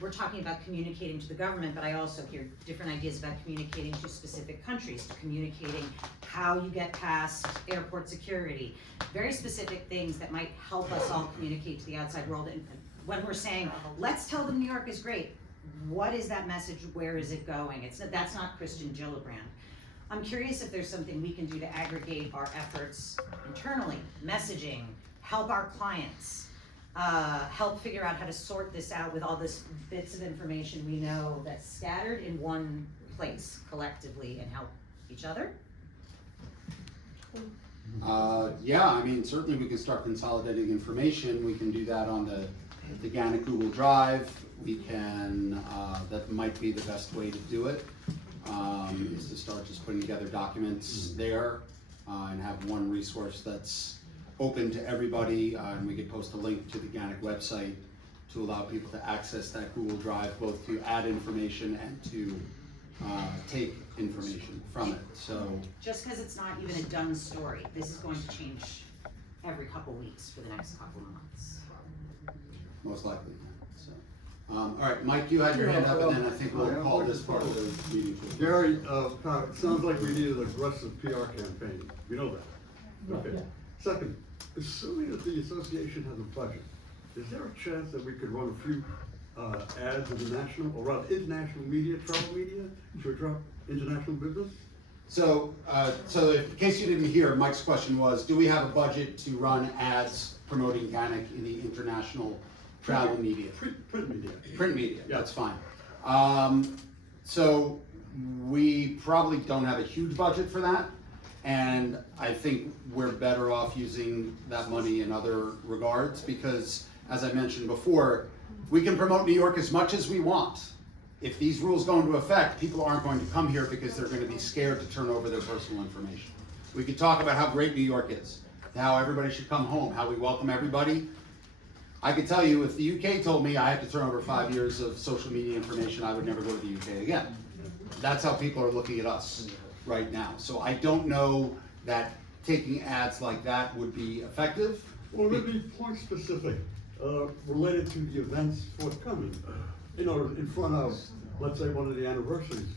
We're talking about communicating to the government, but I also hear different ideas about communicating to specific countries, communicating how you get past airport security, very specific things that might help us all communicate to the outside world. And when we're saying, let's tell them New York is great, what is that message? Where is it going? That's not Christian Gillibrand. I'm curious if there's something we can do to aggregate our efforts internally, messaging, help our clients, help figure out how to sort this out with all this bits of information we know that's scattered in one place collectively and help each other? Yeah, I mean, certainly we can start consolidating information. We can do that on the GANYC Google Drive. We can, that might be the best way to do it, is to start just putting together documents there and have one resource that's open to everybody, and we could post a link to the GANYC website to allow people to access that Google Drive, both to add information and to take information from it, so. Just because it's not even a done story, this is going to change every couple weeks for the next couple of months. Most likely, so. All right, Mike, you had your hand up, and then I think we'll call this part of the meeting. Gary, it sounds like we need an aggressive PR campaign, you know that? Okay. Second, assuming that the association has a budget, is there a chance that we could run a few ads in the national, or rather international media, travel media, to attract international business? So, so in case you didn't hear, Mike's question was, do we have a budget to run ads promoting GANYC in the international travel media? Print media. Print media, Yeah. that's fine. So we probably don't have a huge budget for that, and I think we're better off using that money in other regards, because as I mentioned before, we can promote New York as much as we want. If these rules go into effect, people aren't going to come here because they're going to be scared to turn over their personal information. We could talk about how great New York is, how everybody should come home, how we welcome everybody. I could tell you, if the UK told me I had to turn over 5 years of social media information, I would never go to the UK again. That's how people are looking at us right now. So I don't know that taking ads like that would be effective. Well, it would be point specific, related to the events forthcoming. You know, in front of, let's say, one of the anniversaries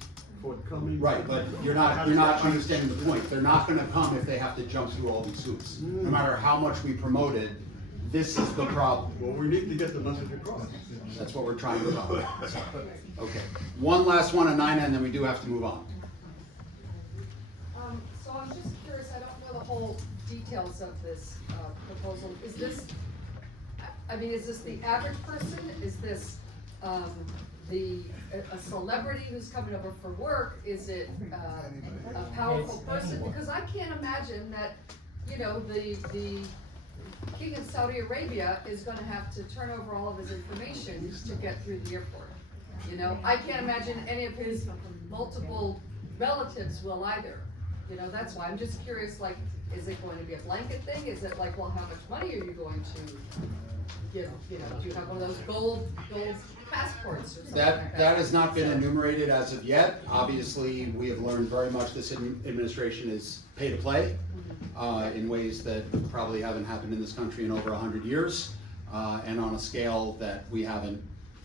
forthcoming. Right, but you're not understanding the point. They're not gonna come if they have to jump through all these hoops. No matter how much we promote it, this is the problem. Well, we need to get the message across. That's what we're trying to do. Okay, one last one on 9, and then we do have to move on. So I'm just curious, I don't know the whole details of this proposal. Is this, I mean, is this the average person? Is this a celebrity who's coming over for work? Is it a powerful person? Because I can't imagine that, you know, the King of Saudi Arabia is gonna have to turn over all of his information to get through the airport. You know, I can't imagine any of his multiple relatives will either. You know, that's why I'm just curious, like, is it going to be a blanket thing? Is it like, well, how much money are you going to give? You know, do you have one of those gold passports or something like that? That has not been enumerated as of yet. Obviously, we have learned very much this administration is pay to play in ways that probably haven't happened in this country in over 100 years, and on a scale that we haven't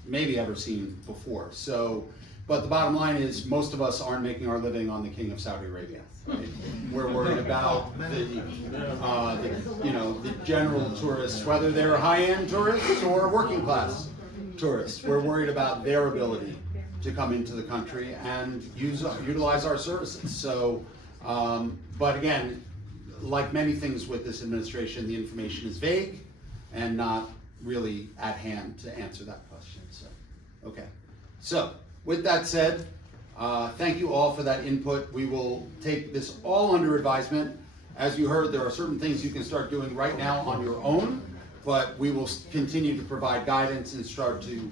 maybe ever seen before. So, but the bottom line is, most of us aren't making our living on the King of Saudi Arabia. Right? We're worried about the general tourists, whether they're high-end tourists or working class tourists. We're worried about their ability to come into the country and utilize our services. So, but again, like many things with this administration, the information is vague and not really at hand to answer that question. So, okay. So, with that said, thank you all for that input. We will take this all under advisement. As you heard, there are certain things you can start doing right now on your own, but we will continue to provide guidance and start to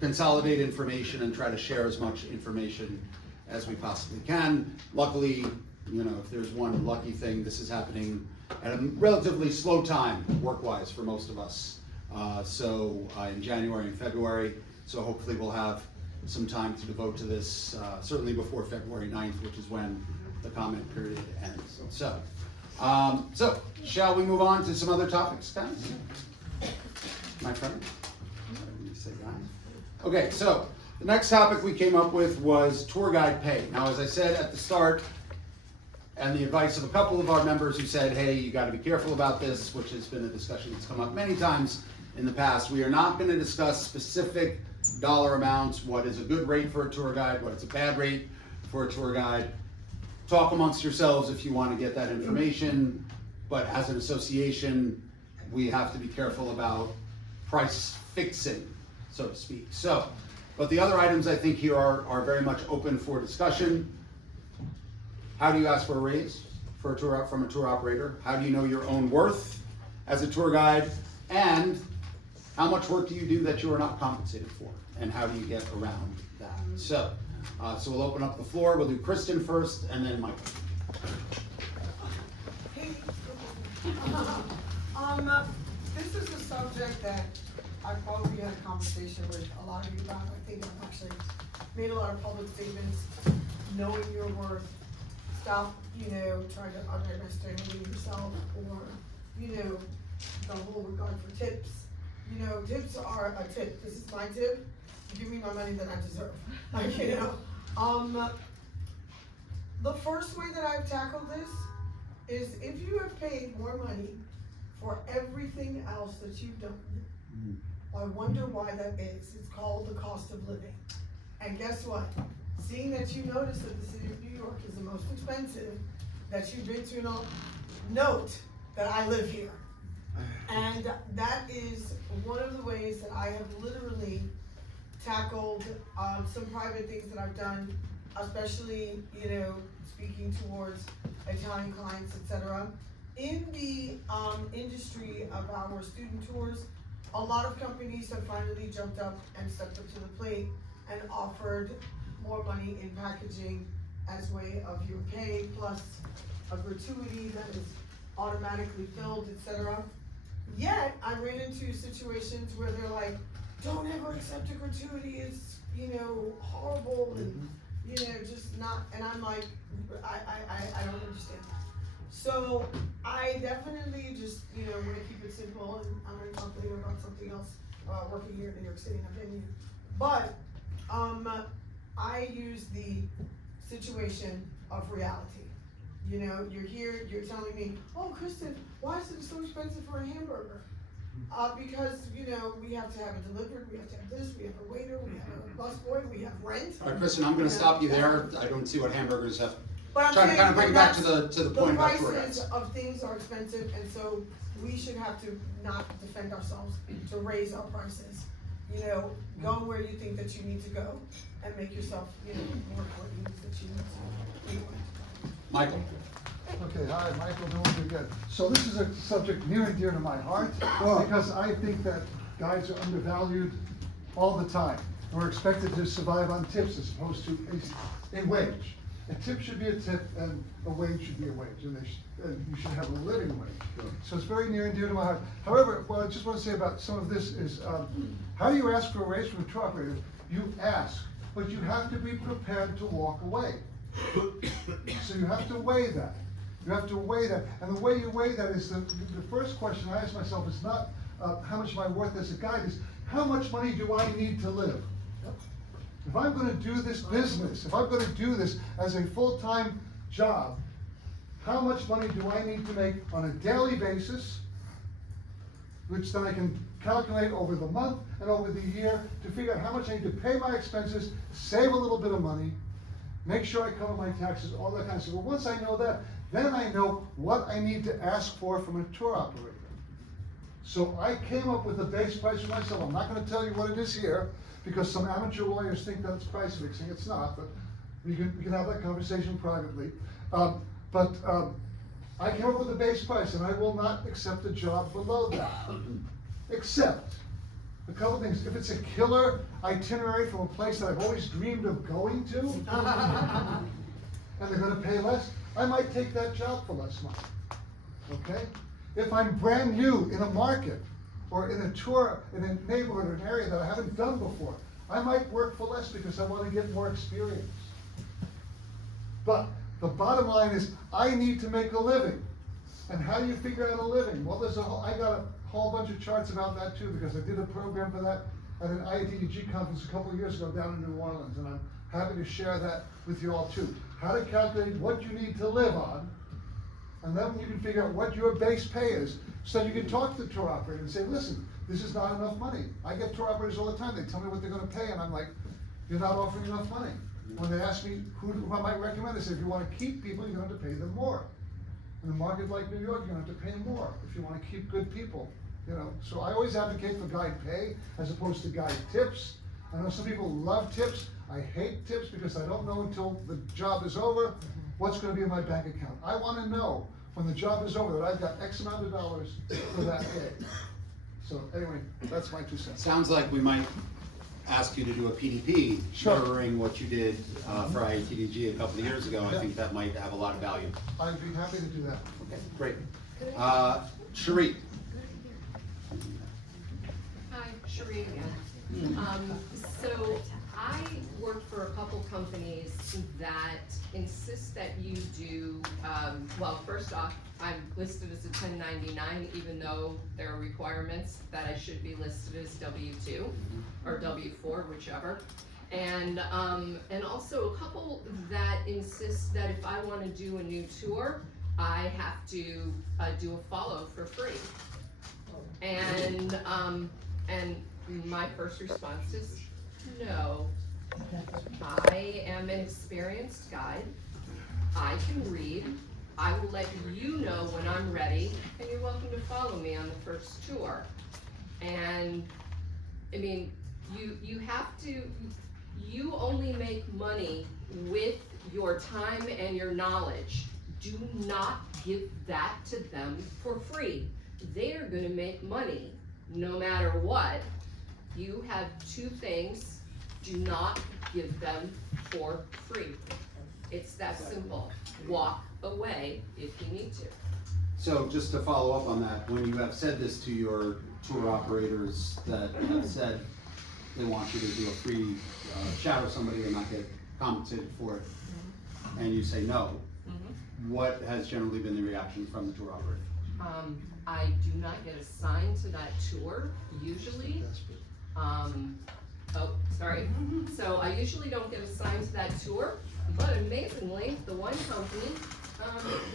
consolidate information and try to share as much information as we possibly can. Luckily, you know, if there's one lucky thing, this is happening at a relatively slow time, work-wise, for most of us. In January and February, so hopefully we'll have some time to devote to this, certainly before February 9th, which is when the comment period ends. So shall we move on to some other topics, guys? My friend? Okay, so the next topic we came up with was tour guide pay. Now, as I said at the start, and the advice of a couple of our members who said, hey, you gotta be careful about this, which has been a discussion that's come up many times in the past. We are not gonna discuss specific dollar amounts, what is a good rate for a tour guide, what is a bad rate for a tour guide. Talk amongst yourselves if you wanna get that information, but as an association, we have to be careful about price fixing, so to speak. So, but the other items I think here are very much open for discussion. How do you ask for a raise from a tour operator? How do you know your own worth as a tour guide? And how much work do you do that you are not compensated for? And how do you get around that? So we'll open up the floor. We'll do Kristen first, and then Michael. This is a subject that I probably had a conversation with a lot of you about. I think I've actually made a lot of public statements, knowing your worth. Stop, trying to underestimate yourself, or, the whole regard for tips. Tips are a tip. This is my tip. You give me my money that I deserve. The first way that I've tackled this is if you have paid more money for everything else that you've done, I wonder why that is. It's called the cost of living. And guess what? Seeing that you notice that the city of New York is the most expensive, that you've been to, note that I live here. And that is one of the ways that I have literally tackled some private things that I've done, especially, speaking towards Italian clients, etc. In the industry of our student tours, a lot of companies have finally jumped up and stepped up to the plate and offered more money in packaging as way of your pay, plus a gratuity that is automatically filled, etc. Yet, I ran into situations where they're like, don't ever accept a gratuity, it's, horrible, and, just not, and I'm like, I don't understand that. So, I definitely just, want to keep it simple, and I'm gonna talk later about something else, working here in New York City, and I've been here. But, I use the situation of reality. You're here, you're telling me, oh, Kristen, why is it so expensive for a hamburger? Because, we have to have it delivered, we have to have this, we have a waiter, we have a busboy, we have rent. All right, Kristen, I'm gonna stop you there. I don't see what hamburgers have. But I'm Trying to kind of bring it back to that's- the point about The tour prices guides. of things are expensive, and so we should have to not defend ourselves to raise our prices. Go where you think that you need to go and make yourself, more important that you need to. Michael? Okay, hi, Michael, doing good. So this is a subject near and dear to my heart, because I think that guides are undervalued all the time. We're expected to survive on tips as opposed to a wage. A tip should be a tip, and a wage should be a wage, and you should have a living wage. So it's very near and dear to my heart. However, what I just want to say about some of this is, how do you ask for a raise from a tour operator? You ask, but you have to be prepared to walk away. So you have to weigh that. You have to weigh that. And the way you weigh that is the first question I ask myself is not how much am I worth as a guide, is how much money do I need to live? If I'm going to do this business, if I'm going to do this as a full-time job, how much money do I need to make on a daily basis, which then I can calculate over the month and over the year to figure out how much I need to pay my expenses, save a little bit of money, make sure I cover my taxes, all that kind of stuff. But once I know that, then I know what I need to ask for from a tour operator. So I came up with a base price for myself. I'm not going to tell you what it is here, because some amateur lawyers think that it's price fixing. It's not, but we can have that conversation privately. I came up with a base price, and I will not accept a job below that. Except a couple things. If it's a killer itinerary from a place that I've always dreamed of going to, and they're going to pay less, I might take that job for less money. Okay? If I'm brand new in a market, or in a tour, in a neighborhood or an area that I haven't done before, I might work for less because I want to get more experience. But the bottom line is, I need to make a living. And how do you figure out a living? Well, I got a whole bunch of charts about that too, because I did a program for that at an IATDG conference a couple of years ago down in New Orleans, and I'm happy to share that with you all too. How to calculate what you need to live on, and then you can figure out what your base pay is, so you can talk to the tour operator and say, listen, this is not enough money. I get tour operators all the time, they tell me what they're going to pay, and I'm like, you're not offering enough money. When they ask me who I might recommend, I say, if you want to keep people, you're going to have to pay them more. In a market like New York, you're going to have to pay more if you want to keep good people. So I always advocate for guide pay as opposed to guide tips. I know some people love tips. I hate tips because I don't know until the job is over what's going to be in my bank account. I want to know when the job is over that I've got X amount of dollars for that day. So anyway, that's my 2 cents. Sounds like we might ask you to do a PDP, mirroring what you did for IATDG a couple of years ago. I think that might have a lot of value. I'd be happy to do that. Okay, great. Cherie. Cherie again. So I work for a couple companies that insist that you do, well, first off, I'm listed as a 1099, even though there are requirements that I should be listed as W-2 or W-4, whichever. And also a couple that insist that if I wanna do a new tour, I have to do a follow for free. And my first response is no. I am an experienced guide. I can read. I will let you know when I'm ready, and you're welcome to follow me on the first tour. And I mean, you have to, you only make money with your time and your knowledge. Do not give that to them for free. They are gonna make money no matter what. You have two things. Do not give them for free. It's that simple. Walk away if you need to. So just to follow up on that, when you have said this to your tour operators that have said they want you to do a free shadow somebody and not get compensated for it, and you say no, what has generally been the reaction from the tour operator? I do not get assigned to that tour, usually. Oh, sorry. So I usually don't get assigned to that tour, but amazingly, the one company,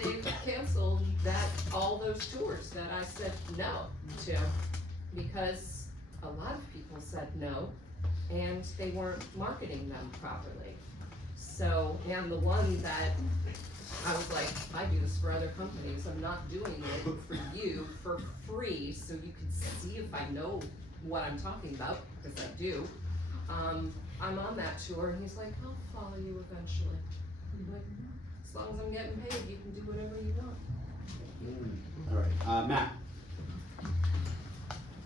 they've canceled all those tours that I said no to, because a lot of people said no, and they weren't marketing them properly. So, and the one that I was like, I do this for other companies, I'm not doing it for you for free, so you can see if I know what I'm talking about, because I do. I'm on that tour, and he's like, I'll follow you eventually. I'm like, as long as I'm getting paid, you can do whatever you want. All right, Matt.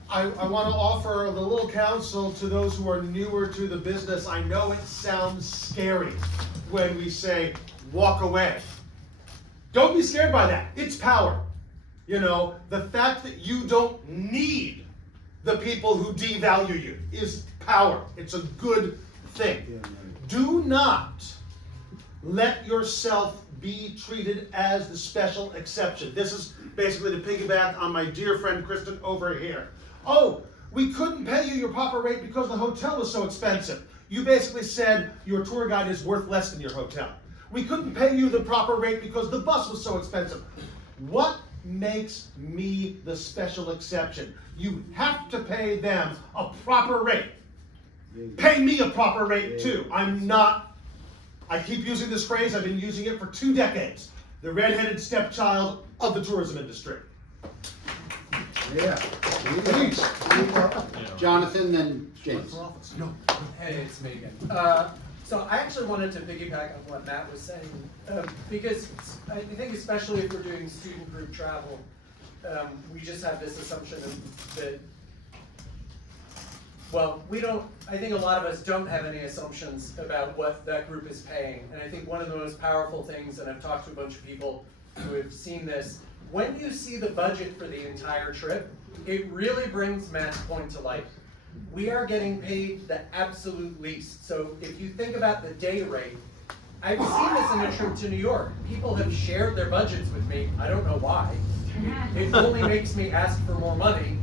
I want to offer a little counsel to those who are newer to the business. I know it sounds scary when we say, walk away. Don't be scared by that. It's power. You know, the fact that you don't need the people who devalue you is power. It's a good thing. Do not let yourself be treated as the special exception. This is basically to piggyback on my dear friend Kristen over here. Oh, we couldn't pay you your proper rate because the hotel was so expensive. You basically said your tour guide is worth less than your hotel. We couldn't pay you the proper rate because the bus was so expensive. What makes me the special exception? You have to pay them a proper rate. Pay me a proper rate too. I keep using this phrase, I've been using it for 2 decades. The redheaded stepchild of the tourism industry. Yeah. Jonathan, then James. No. Hey, it's me again. So I actually wanted to piggyback on what Matt was saying, because I think especially if we're doing student group travel, we just have this assumption that, well, I think a lot of us don't have any assumptions about what that group is paying. And I think one of the most powerful things, and I've talked to a bunch of people who have seen this, when you see the budget for the entire trip, it really brings Matt's point to life. We are getting paid the absolute least. So if you think about the day rate, I've seen this in a trip to New York. People have shared their budgets with me. I don't know why. It only makes me ask for more money.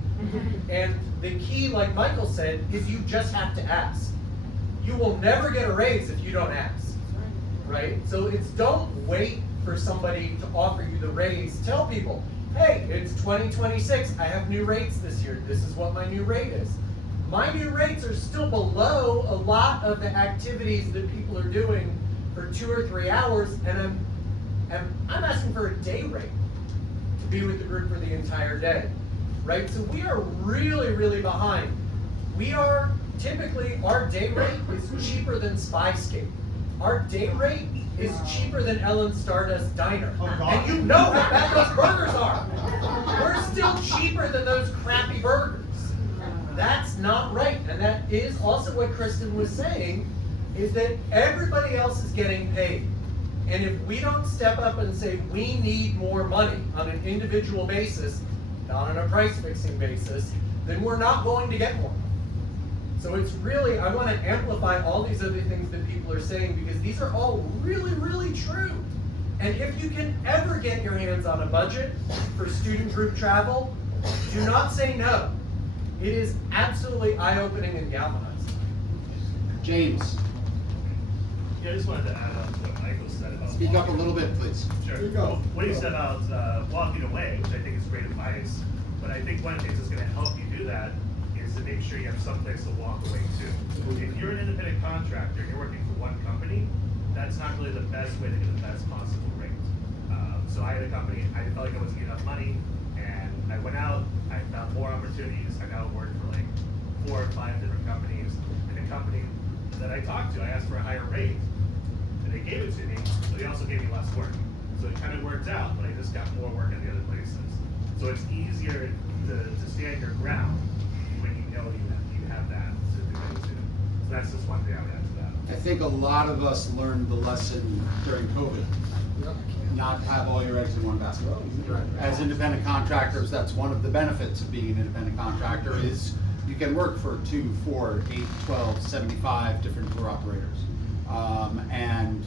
And the key, like Michael said, is you just have to ask. You will never get a raise if you don't ask, right? So it's don't wait for somebody to offer you the raise. Tell people, hey, it's 2026. I have new rates this year. This is what my new rate is. My new rates are still below a lot of the activities that people are doing for 2 or 3 hours, and I'm asking for a day rate to be with the group for the entire day, right? So we are really, really behind. We are typically, our day rate is cheaper than Spyscape. Our day rate is cheaper than Ellen's Stardust Diner. And you know how bad those burgers are. We're still cheaper than those crappy burgers. That's not right. And that is also what Kristen was saying, is that everybody else is getting paid. And if we don't step up and say we need more money on an individual basis, not on a price fixing basis, then we're not going to get more. So it's really, I want to amplify all these other things that people are saying because these are all really, really true. And if you can ever get your hands on a budget for student group travel, do not say no. It is absolutely eye-opening and galvanizing. James, Yeah, I just wanted to add on to what Michael said about. speak up a little bit, please. Sure. What he said about walking away, which I think is great advice, but I think one of the things that's gonna help you do that is to make sure you have someplace to walk away to. If you're an independent contractor, you're working for one company, that's not really the best way to get the best possible rate. So I had a company, I felt like I wasn't getting enough money, and I went out, I found more opportunities, I now work for like 4 or 5 different companies, and the company that I talked to, I asked for a higher rate, and they gave it to me, but they also gave me less work. So it kind of worked out, but I just got more work at the other places. So it's easier to stand your ground when you know you have that to do it too. So that's just one thing I would add to that. I think a lot of us learned the lesson during COVID. Not have all your eggs in one basket. As independent contractors, that's one of the benefits of being an independent contractor is you can work for 2, 4, 8, 12, 75 different tour operators. And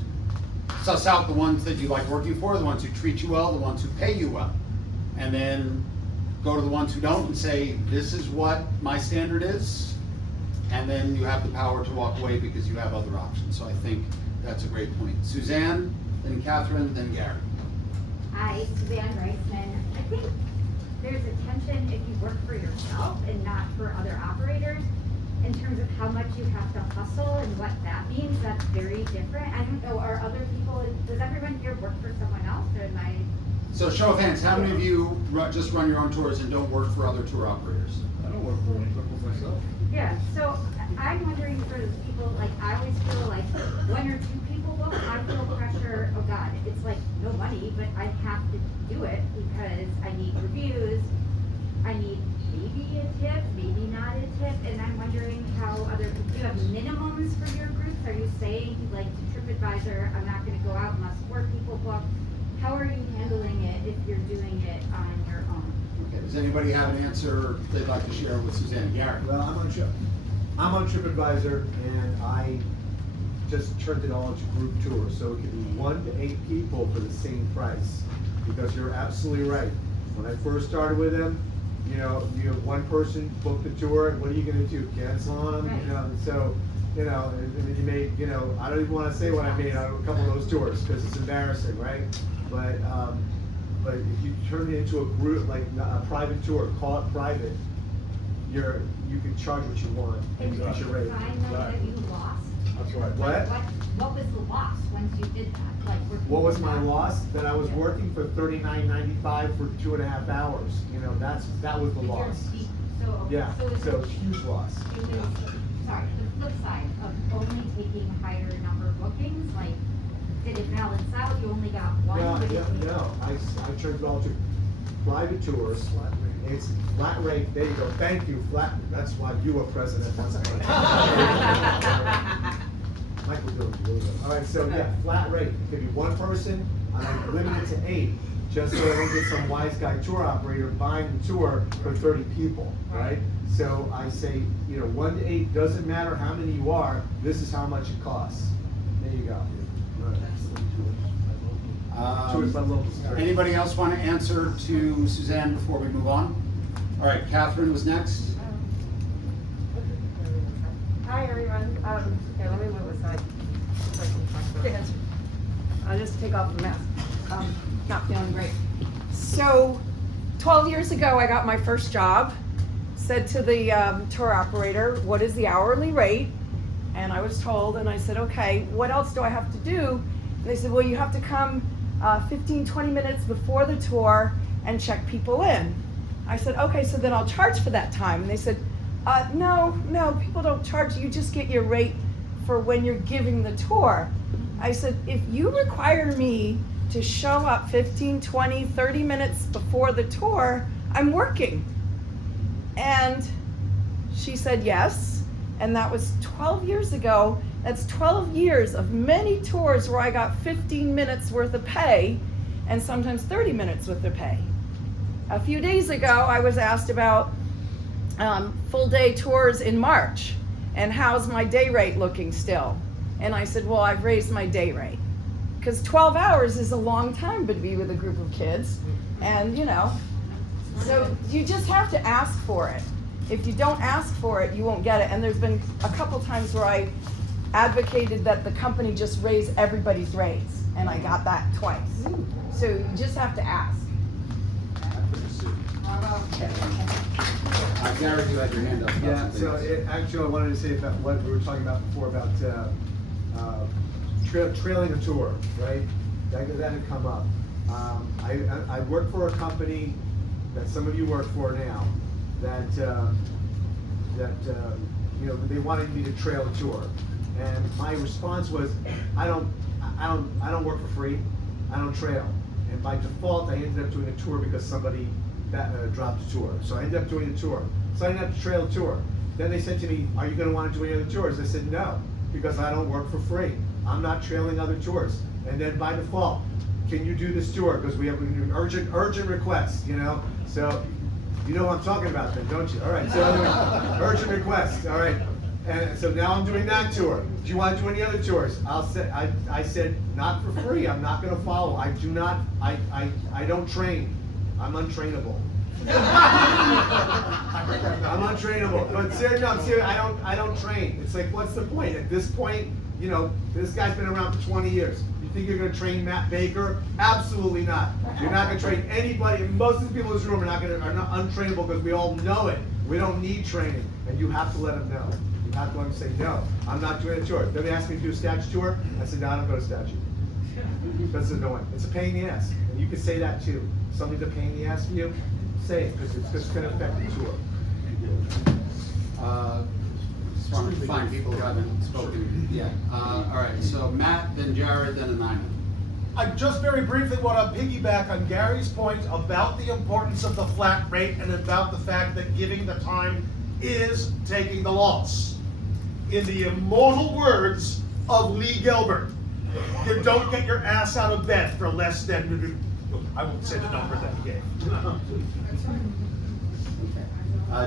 suss out the ones that you like working for, the ones who treat you well, the ones who pay you well. And then go to the ones who don't and say, this is what my standard is. And then you have the power to walk away because you have other options. So I think that's a great point. Suzanne, then Catherine, then Gary. Hi, Suzanne Reisman. I think there's a tension if you work for yourself and not for other operators in terms of how much you have to hustle and what that means. That's very different. I don't know, are other people, does everyone here work for someone else or am I? So show of hands, how many of you just run your own tours and don't work for other tour operators? I don't work for myself. Yeah, so I'm wondering for the people, like I always feel like 1 or 2 people book, I feel pressure, oh God, it's like no money, but I have to do it because I need reviews, I need maybe a tip, maybe not a tip, and I'm wondering how other, do you have minimums for your groups? Are you saying like to TripAdvisor, I'm not gonna go out unless 4 people book? How are you handling it if you're doing it on your own? Okay, does anybody have an answer they'd like to share with Suzanne? Gary? Well, I'm on TripAdvisor, and I just turned it all into group tours, so it could be 1 to 8 people for the same price. Because you're absolutely right. When I first started with them, you have one person book the tour, and what are you gonna do? Cancel on them? You know, so, and then you made, I don't even wanna say what I made on a couple of those tours, because it's embarrassing, right? But if you turn it into a group, like a private tour, call it private, you can charge what you want and get your rate. I know that you lost. That's right. What? What was the loss once you did that? Like, What was my loss? That I was working for $39.95 for 2.5 hours. That was the loss. Yeah, so huge loss. Sorry, the flip side of only taking a higher number of bookings, like, did it balance out? You only got one? No, but no, I turned it all to private tours. It's flat rate, there you go, thank you, flat, that's why you were president once upon a time. Michael Jones, really good. All right, so yeah, flat rate, it could be 1 person, I'm limited to 8, just so I don't get some wise guy tour operator buying the tour for 30 people, right? So I say, 1 to 8, doesn't matter how many you are, this is how much it costs. There you go. Anybody else want to answer to Suzanne before we move on? All right, Catherine was next. Hi, everyone. Here, let me move aside. I'll just take off the mask. Not feeling great. So, 12 years ago, I got my first job. Said to the tour operator, what is the hourly rate? And I was told, and I said, okay, what else do I have to do? And they said, well, you have to come 15, 20 minutes before the tour and check people in. I said, okay, so then I'll charge for that time. And they said, no, people don't charge. You just get your rate for when you're giving the tour. I said, if you require me to show up 15, 20, 30 minutes before the tour, I'm working. And she said yes, and that was 12 years ago. That's 12 years of many tours where I got 15 minutes worth of pay and sometimes 30 minutes worth of pay. A few days ago, I was asked about full day tours in March. and how's my day rate looking still? And I said, well, I've raised my day rate. Because 12 hours is a long time to be with a group of kids. And, so you just have to ask for it. If you don't ask for it, you won't get it. And there's been a couple times where I advocated that the company just raise everybody's rates, and I got that twice. So you just have to ask. Gary, you had your hand up. Yeah, so actually I wanted to say about what we were talking about before about trailing a tour, right? That had come up. I work for a company that some of you work for now that they wanted me to trail a tour, and my response was, I don't work for free, I don't trail, and by default I ended up doing a tour because somebody dropped a tour, so I ended up doing a tour. So I didn't have to trail a tour. Then they said to me, are you going to want to do any other tours? I said no, because I don't work for free. I'm not trailing other tours. And then by default, can you do this tour? Because we have an urgent request, So you know what I'm talking about then, don't you? All right, so urgent request, all right. And so now I'm doing that tour. Do you want to do any other tours? I said, not for free, I'm not gonna follow. I don't train. I'm untrainable. I'm untrainable. But seriously, I don't train. It's like, what's the point? At this point, this guy's been around for 20 years. You think you're gonna train Matt Baker? Absolutely not. You're not gonna train anybody. Most of the people in this room are not untrainable because we all know it. We don't need training, and you have to let them know. You have to let them say, no, I'm not doing a tour. Then they asked me to do a statue tour. I said, no, I don't go to statue. That's annoying. It's a pain in the ass. And you can say that too. Something's a pain in the ass for you, say it, because it's just gonna affect the tour. Just wanted to find people who haven't spoken yet. All right, so Matt, then Jared, then Anina. I just very briefly want to piggyback on Gary's point about the importance of the flat rate and about the fact that giving the time is taking the loss. In the immortal words of Lee Gilbert, you don't get your ass out of bed for less than, I won't say the number that he gave.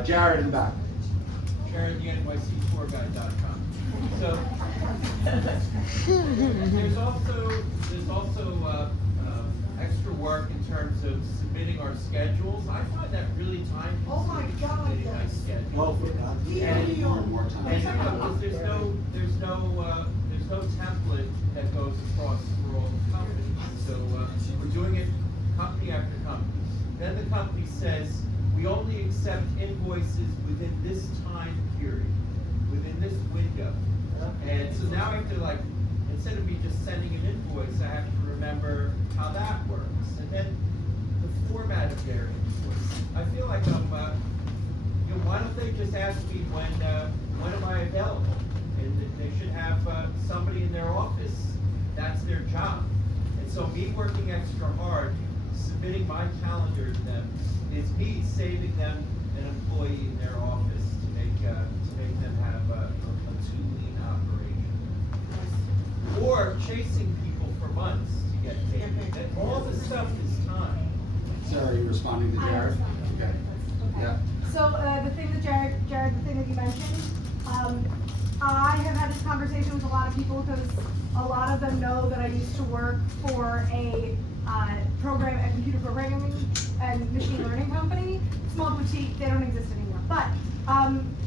Jared in the back. Jared, GANYC So there's also extra work in terms of submitting our schedules. I find that really time consuming. Oh my God, submitting my yes. schedule. Well, there's no template that goes across for all the companies. So we're doing it company after company. Then the company says we only accept invoices within this time period, within this window. And so now I have to instead of me just sending an invoice, I have to remember how that works. And then the format of their invoice. I feel like why don't they just ask me when am I available? And they should have somebody in their office, that's their job. And so me working extra hard, submitting my calendar to them, is me saving them an employee in their office to make them have a too lean operation. Or chasing people for months to get paid. All this stuff is time. Sarah, are you responding to Jared? Okay. Yeah. So the thing that Jared, the thing that you mentioned, I have had this conversation with a lot of people because a lot of them know that I used to work for a computer programming and machine learning company, small boutique. They don't exist anymore. But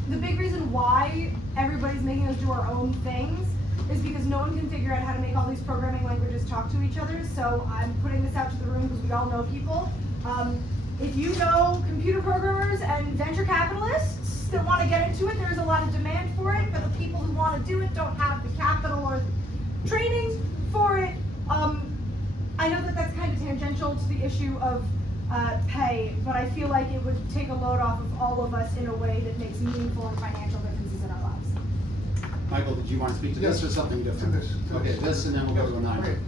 the big reason why everybody's making us do our own things is because no one can figure out how to make all these programming languages talk to each other. So I'm putting this out to the room because we all know people. If you know computer programmers and venture capitalists that want to get into it, there's a lot of demand for it, but the people who want to do it don't have the capital or the training for it. I know that that's kind of tangential to the issue of pay, but I feel like it would take a load off of all of us in a way that makes meaningful and financial differences in our lives. Michael, did you want to speak to this or something different? Okay, this and then we'll go to Anina. Okay.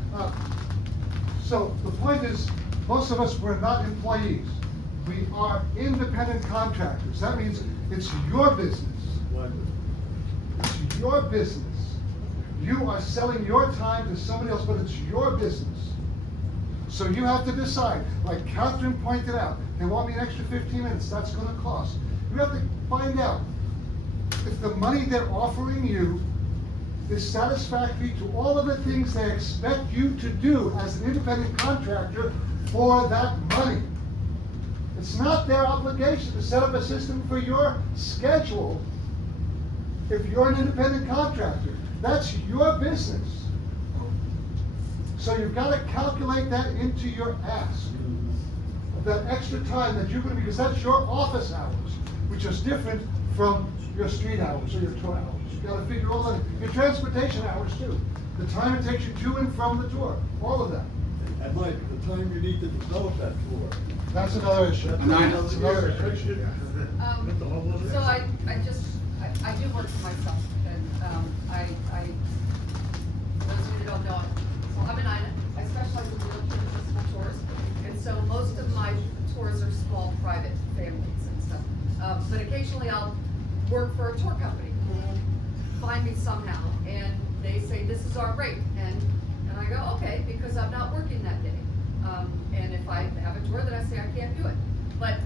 So the point is, most of us were not employees. We are independent contractors. That means it's your business. It's your business. You are selling your time to somebody else, but it's your business. So you have to decide, like Catherine pointed out, they want me an extra 15 minutes, that's gonna cost. You have to find out, if the money they're offering you is satisfactory to all of the things they expect you to do as an independent contractor for that money. It's not their obligation to set up a system for your schedule if you're an independent contractor. That's your business. So you've got to calculate that into your ask. That extra time that you're going to, because that's your office hours, which is different from your street hours or your tour hours. You got to figure all that. Your transportation hours too. The time it takes you to and from the tour, all of that. And Mike, the time you need to develop that tour. That's another issue. And I know. That's another issue. So I do work for myself, and those of you who don't know, so I'm an INA. I specialize in wheelchair accessible tours, and so most of my tours are small, private families and stuff. But occasionally I'll work for a tour company who will find me somehow, and they say, this is our rate, and I go, okay, because I'm not working that day. And if I have a tour, then I say I can't do it. But,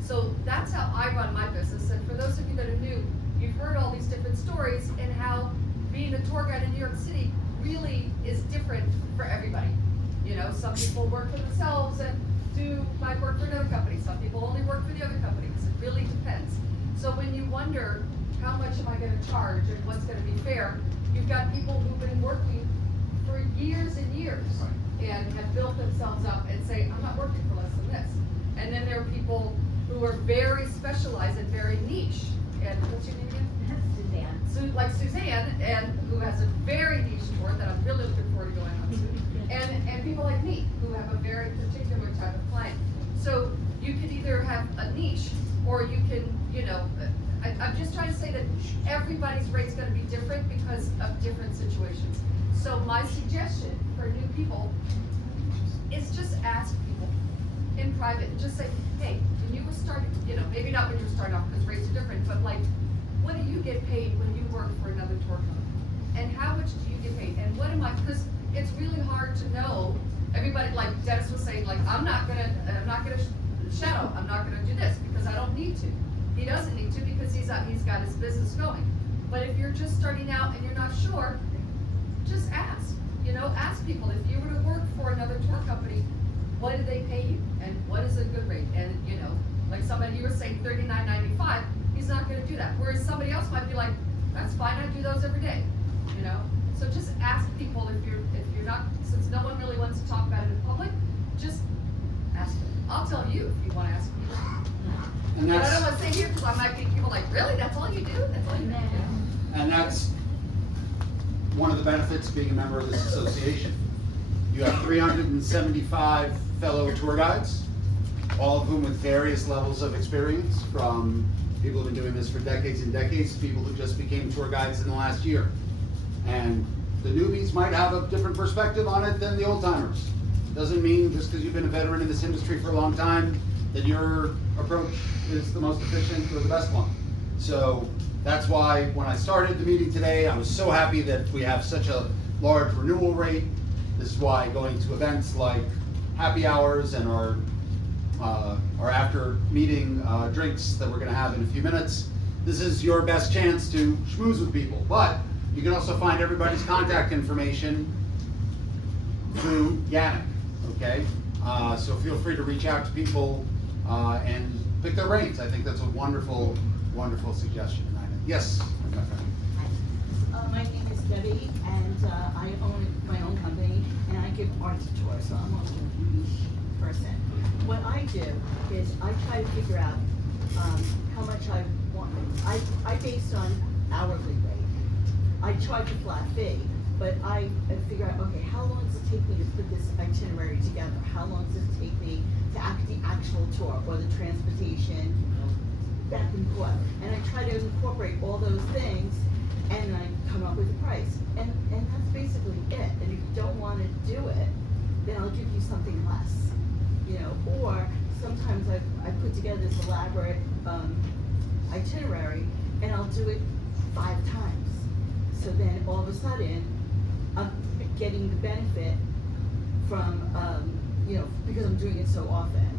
so that's how I run my business, and for those of you that are new, you've heard all these different stories and how being a tour guide in New York City really is different for everybody. You know, some people work for themselves and might work for another company. Some people only work for the other companies. It really depends. So when you wonder, how much am I gonna charge and what's gonna be fair, you've got people who've been working for years and years and have built themselves up and say, I'm not working for less than this. And then there are people who are very specialized and very niche. And what's your name again? Suzanne. Like Suzanne, and who has a very niche tour that I'm really looking forward to going on to. And people like me, who have a very particular type of client. So you could either have a niche, or you can, you know, I'm just trying to say that everybody's rate's gonna be different because of different situations. So my suggestion for new people is just ask people in private, just say, hey, when you were starting, you know, maybe not when you were starting off because rates are different, but like, what do you get paid when you work for another tour company? And how much do you get paid? And what am I, because it's really hard to know. Everybody, like Dennis was saying, like, I'm not gonna shadow, I'm not gonna do this because I don't need to. He doesn't need to because he's got his business going. But if you're just starting out and you're not sure, just ask. You know, ask people, if you were to work for another tour company, what do they pay you? And what is a good rate? And you know, like somebody, you were saying $39.95, he's not gonna do that. Whereas somebody else might be like, that's fine, I do those every day, you know? So just ask people if you're not, since no one really wants to talk about it in public, just ask them. I'll tell you if you wanna ask people. And I that's, don't wanna say here, because I might get people like, really, that's all you do? That's all you do? and that's one of the benefits of being a member of this association. You have 375 fellow tour guides, all of whom with various levels of experience, from people who've been doing this for decades and decades to people who just became tour guides in the last year. And the newbies might have a different perspective on it than the old timers. Doesn't mean just because you've been a veteran in this industry for a long time that your approach is the most efficient or the best one. So that's why when I started the meeting today, I was so happy that we have such a large renewal rate. This is why going to events like happy hours and our after meeting drinks that we're gonna have in a few minutes, this is your best chance to schmooze with people. But you can also find everybody's contact information through GANYC, okay? So feel free to reach out to people and pick their brains. I think that's a wonderful, wonderful suggestion. Yes? My name is Debbie, and I own my own company, and I give art tours, so I'm a niche person. What I do is I try to figure out how much I want. I base on hourly rate. I charge a flat fee, but I figure out, okay, how long does it take me to put this itinerary together? How long does it take me to act the actual tour or the transportation back and forth? And I try to incorporate all those things, and I come up with a price. And that's basically it. And if you don't want to do it, then I'll give you something less. You know, or sometimes I put together this elaborate itinerary, and I'll do it 5 times. So then all of a sudden, I'm getting the benefit from, you know, because I'm doing it so often.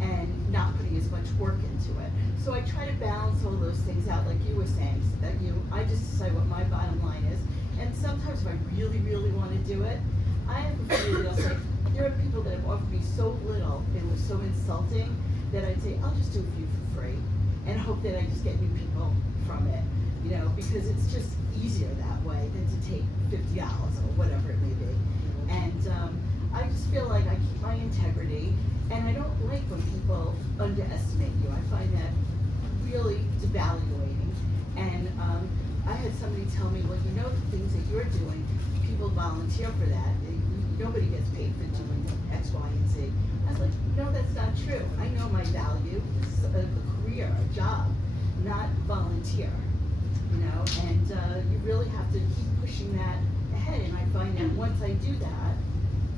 and not putting as much work into it. So I try to balance all those things out, like you were saying, so that I just decide what my bottom line is. And sometimes if I really, really want to do it, I have a few that I'll say, there are people that have offered me so little, it was so insulting, that I'd say, I'll just do it for you for free, and hope that I just get new people from it, because it's just easier that way than to take $50 or whatever it may be. And I just feel like I keep my integrity, and I don't like when people underestimate you. I find that really devaluating. And I had somebody tell me, well, the things that you're doing, people volunteer for that. Nobody gets paid for doing X, Y, and Z. I was like, no, that's not true. I know my value. This is a career, a job, not volunteer. And you really have to keep pushing that ahead. And I find that once I do that,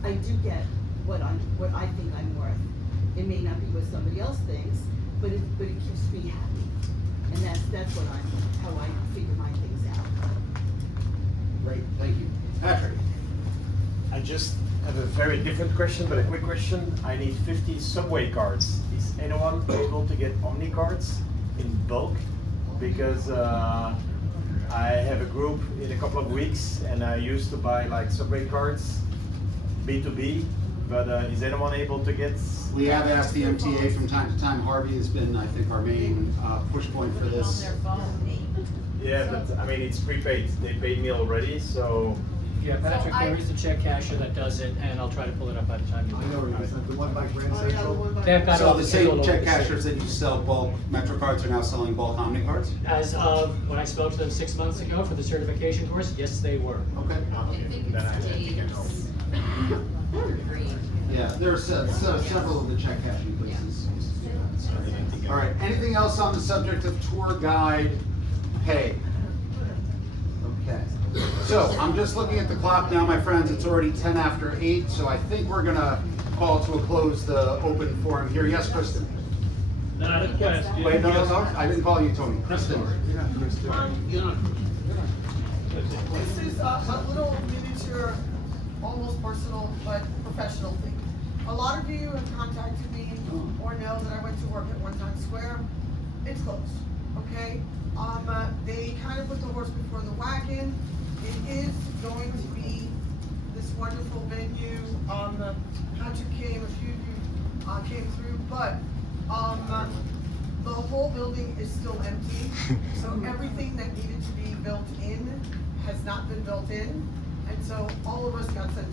I do get what I think I'm worth. It may not be what somebody else thinks, but it keeps me happy. And that's how I figure my things out. Great, thank you. Patrick? I just have a very different question, but a quick question. I need 50 subway cards. Is anyone able to get Omni cards in bulk? Because I have a group in a couple of weeks, and I used to buy like subway cards, B2B, but is anyone able to get? We have asked the MTA from time to time. Harvey has been, I think, our main push point for this. Yeah, but I mean, it's prepaid. They paid me already, so. Yeah, Patrick, there is a check casher that does it, and I'll try to pull it up by the time you. I know where it is, the one by Grand Oh, yeah, the Central. one by- They've got So all the all same over check the state. cashers that you sell bulk Metro cards are now selling bulk Omni cards? As of when I spoke to them 6 months ago for the certification course, yes, they were. Okay. I think it's Dave's green. Yeah, there are several of the check cashing places. All right, anything else on the subject of tour guide pay? Okay, so I'm just looking at the clock now, my friends. It's already 10 after 8, so I think we're gonna call to a close the open forum here. Yes, Kristen? Then I have a question. Wait, no, I didn't call you Tony. Kristen? This is a little miniature, almost personal, but professional thing. A lot of you have contacted me or know that I went to work at One Times Square. It's closed, okay? They kind of put the horse before the wagon. It is going to be this wonderful venue. Patrick came, a few of you came through, but the whole building is still empty. So everything that needed to be built in has not been built in. And so all of us got sent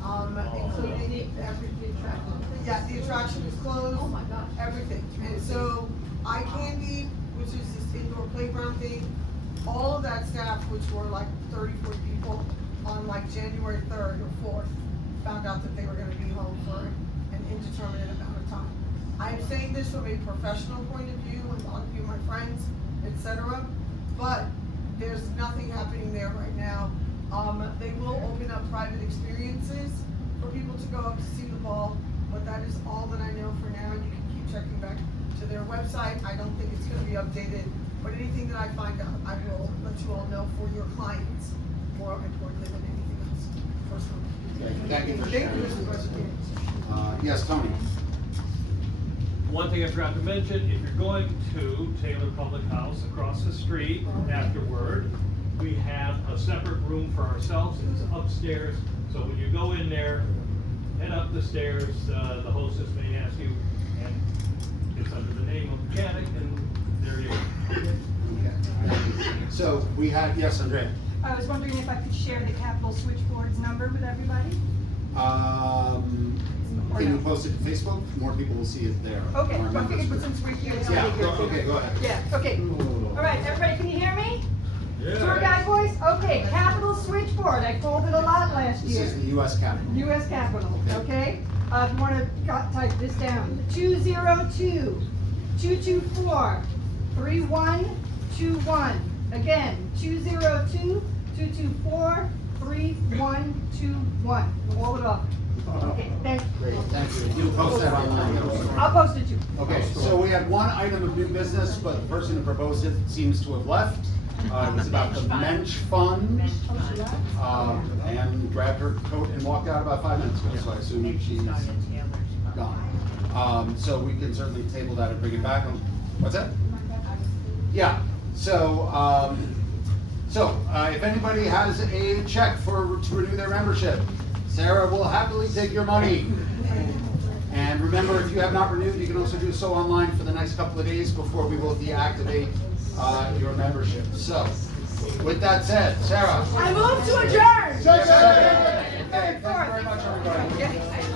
home, including the attraction is closed. Oh my gosh. Everything. And so Eye Candy, which is this indoor playground thing, all of that staff, which were like 30, 40 people, on like January 3rd or 4th, found out that they were gonna be home for an indeterminate amount of time. I'm saying this from a professional point of view, with a lot of you, my friends, etc. But there's nothing happening there right now. They will open up private experiences for people to go up to see the ball, but that is all that I know for now. You can keep checking back to their website. I don't think it's gonna be updated, but anything that I find out, I will let you all know for your clients, more importantly than anything else, personally. Thank you for Thank sharing. you, Mr. President. Yes, Tony? One thing I forgot to mention, if you're going to Taylor Public House across the street afterward, we have a separate room for ourselves. It's upstairs. So when you go in there, head up the stairs, the hostess may ask you, and it's under the name of GANYC, and there you go. Okay. So we had, yes, Andrea? I was wondering if I could share the Capitol Switchboard's number with everybody? Can you post it to Facebook? More people will see it there. Okay, Our I members figured will. since we're here. Yeah, okay, go ahead. Yeah, okay. All right, everybody, can you hear me? Tour guide voice? Okay, Capitol Switchboard. I called it a lot last This year. is the US Capitol. US Capitol, okay? If you want to type this down, 202-224-3121. Again, 202-224-3121. Call it up. Okay, thank you. Great, thank you. You'll post that online. I'll post it too. Okay, so we had one item of new business, but the person who proposed it seems to have left. It was about the Mensch Fund, and grabbed her coat and walked out about 5 minutes ago, so I assume she's gone. So we can certainly table that and bring it back. What's that? Yeah, so, if anybody has a check to renew their membership, Sarah will happily take your money. And remember, if you have not renewed, you can also do so online for the next couple of days before we will deactivate your membership. So, with that said, Sarah. I move to adjourn. Okay, thank you very much, everybody.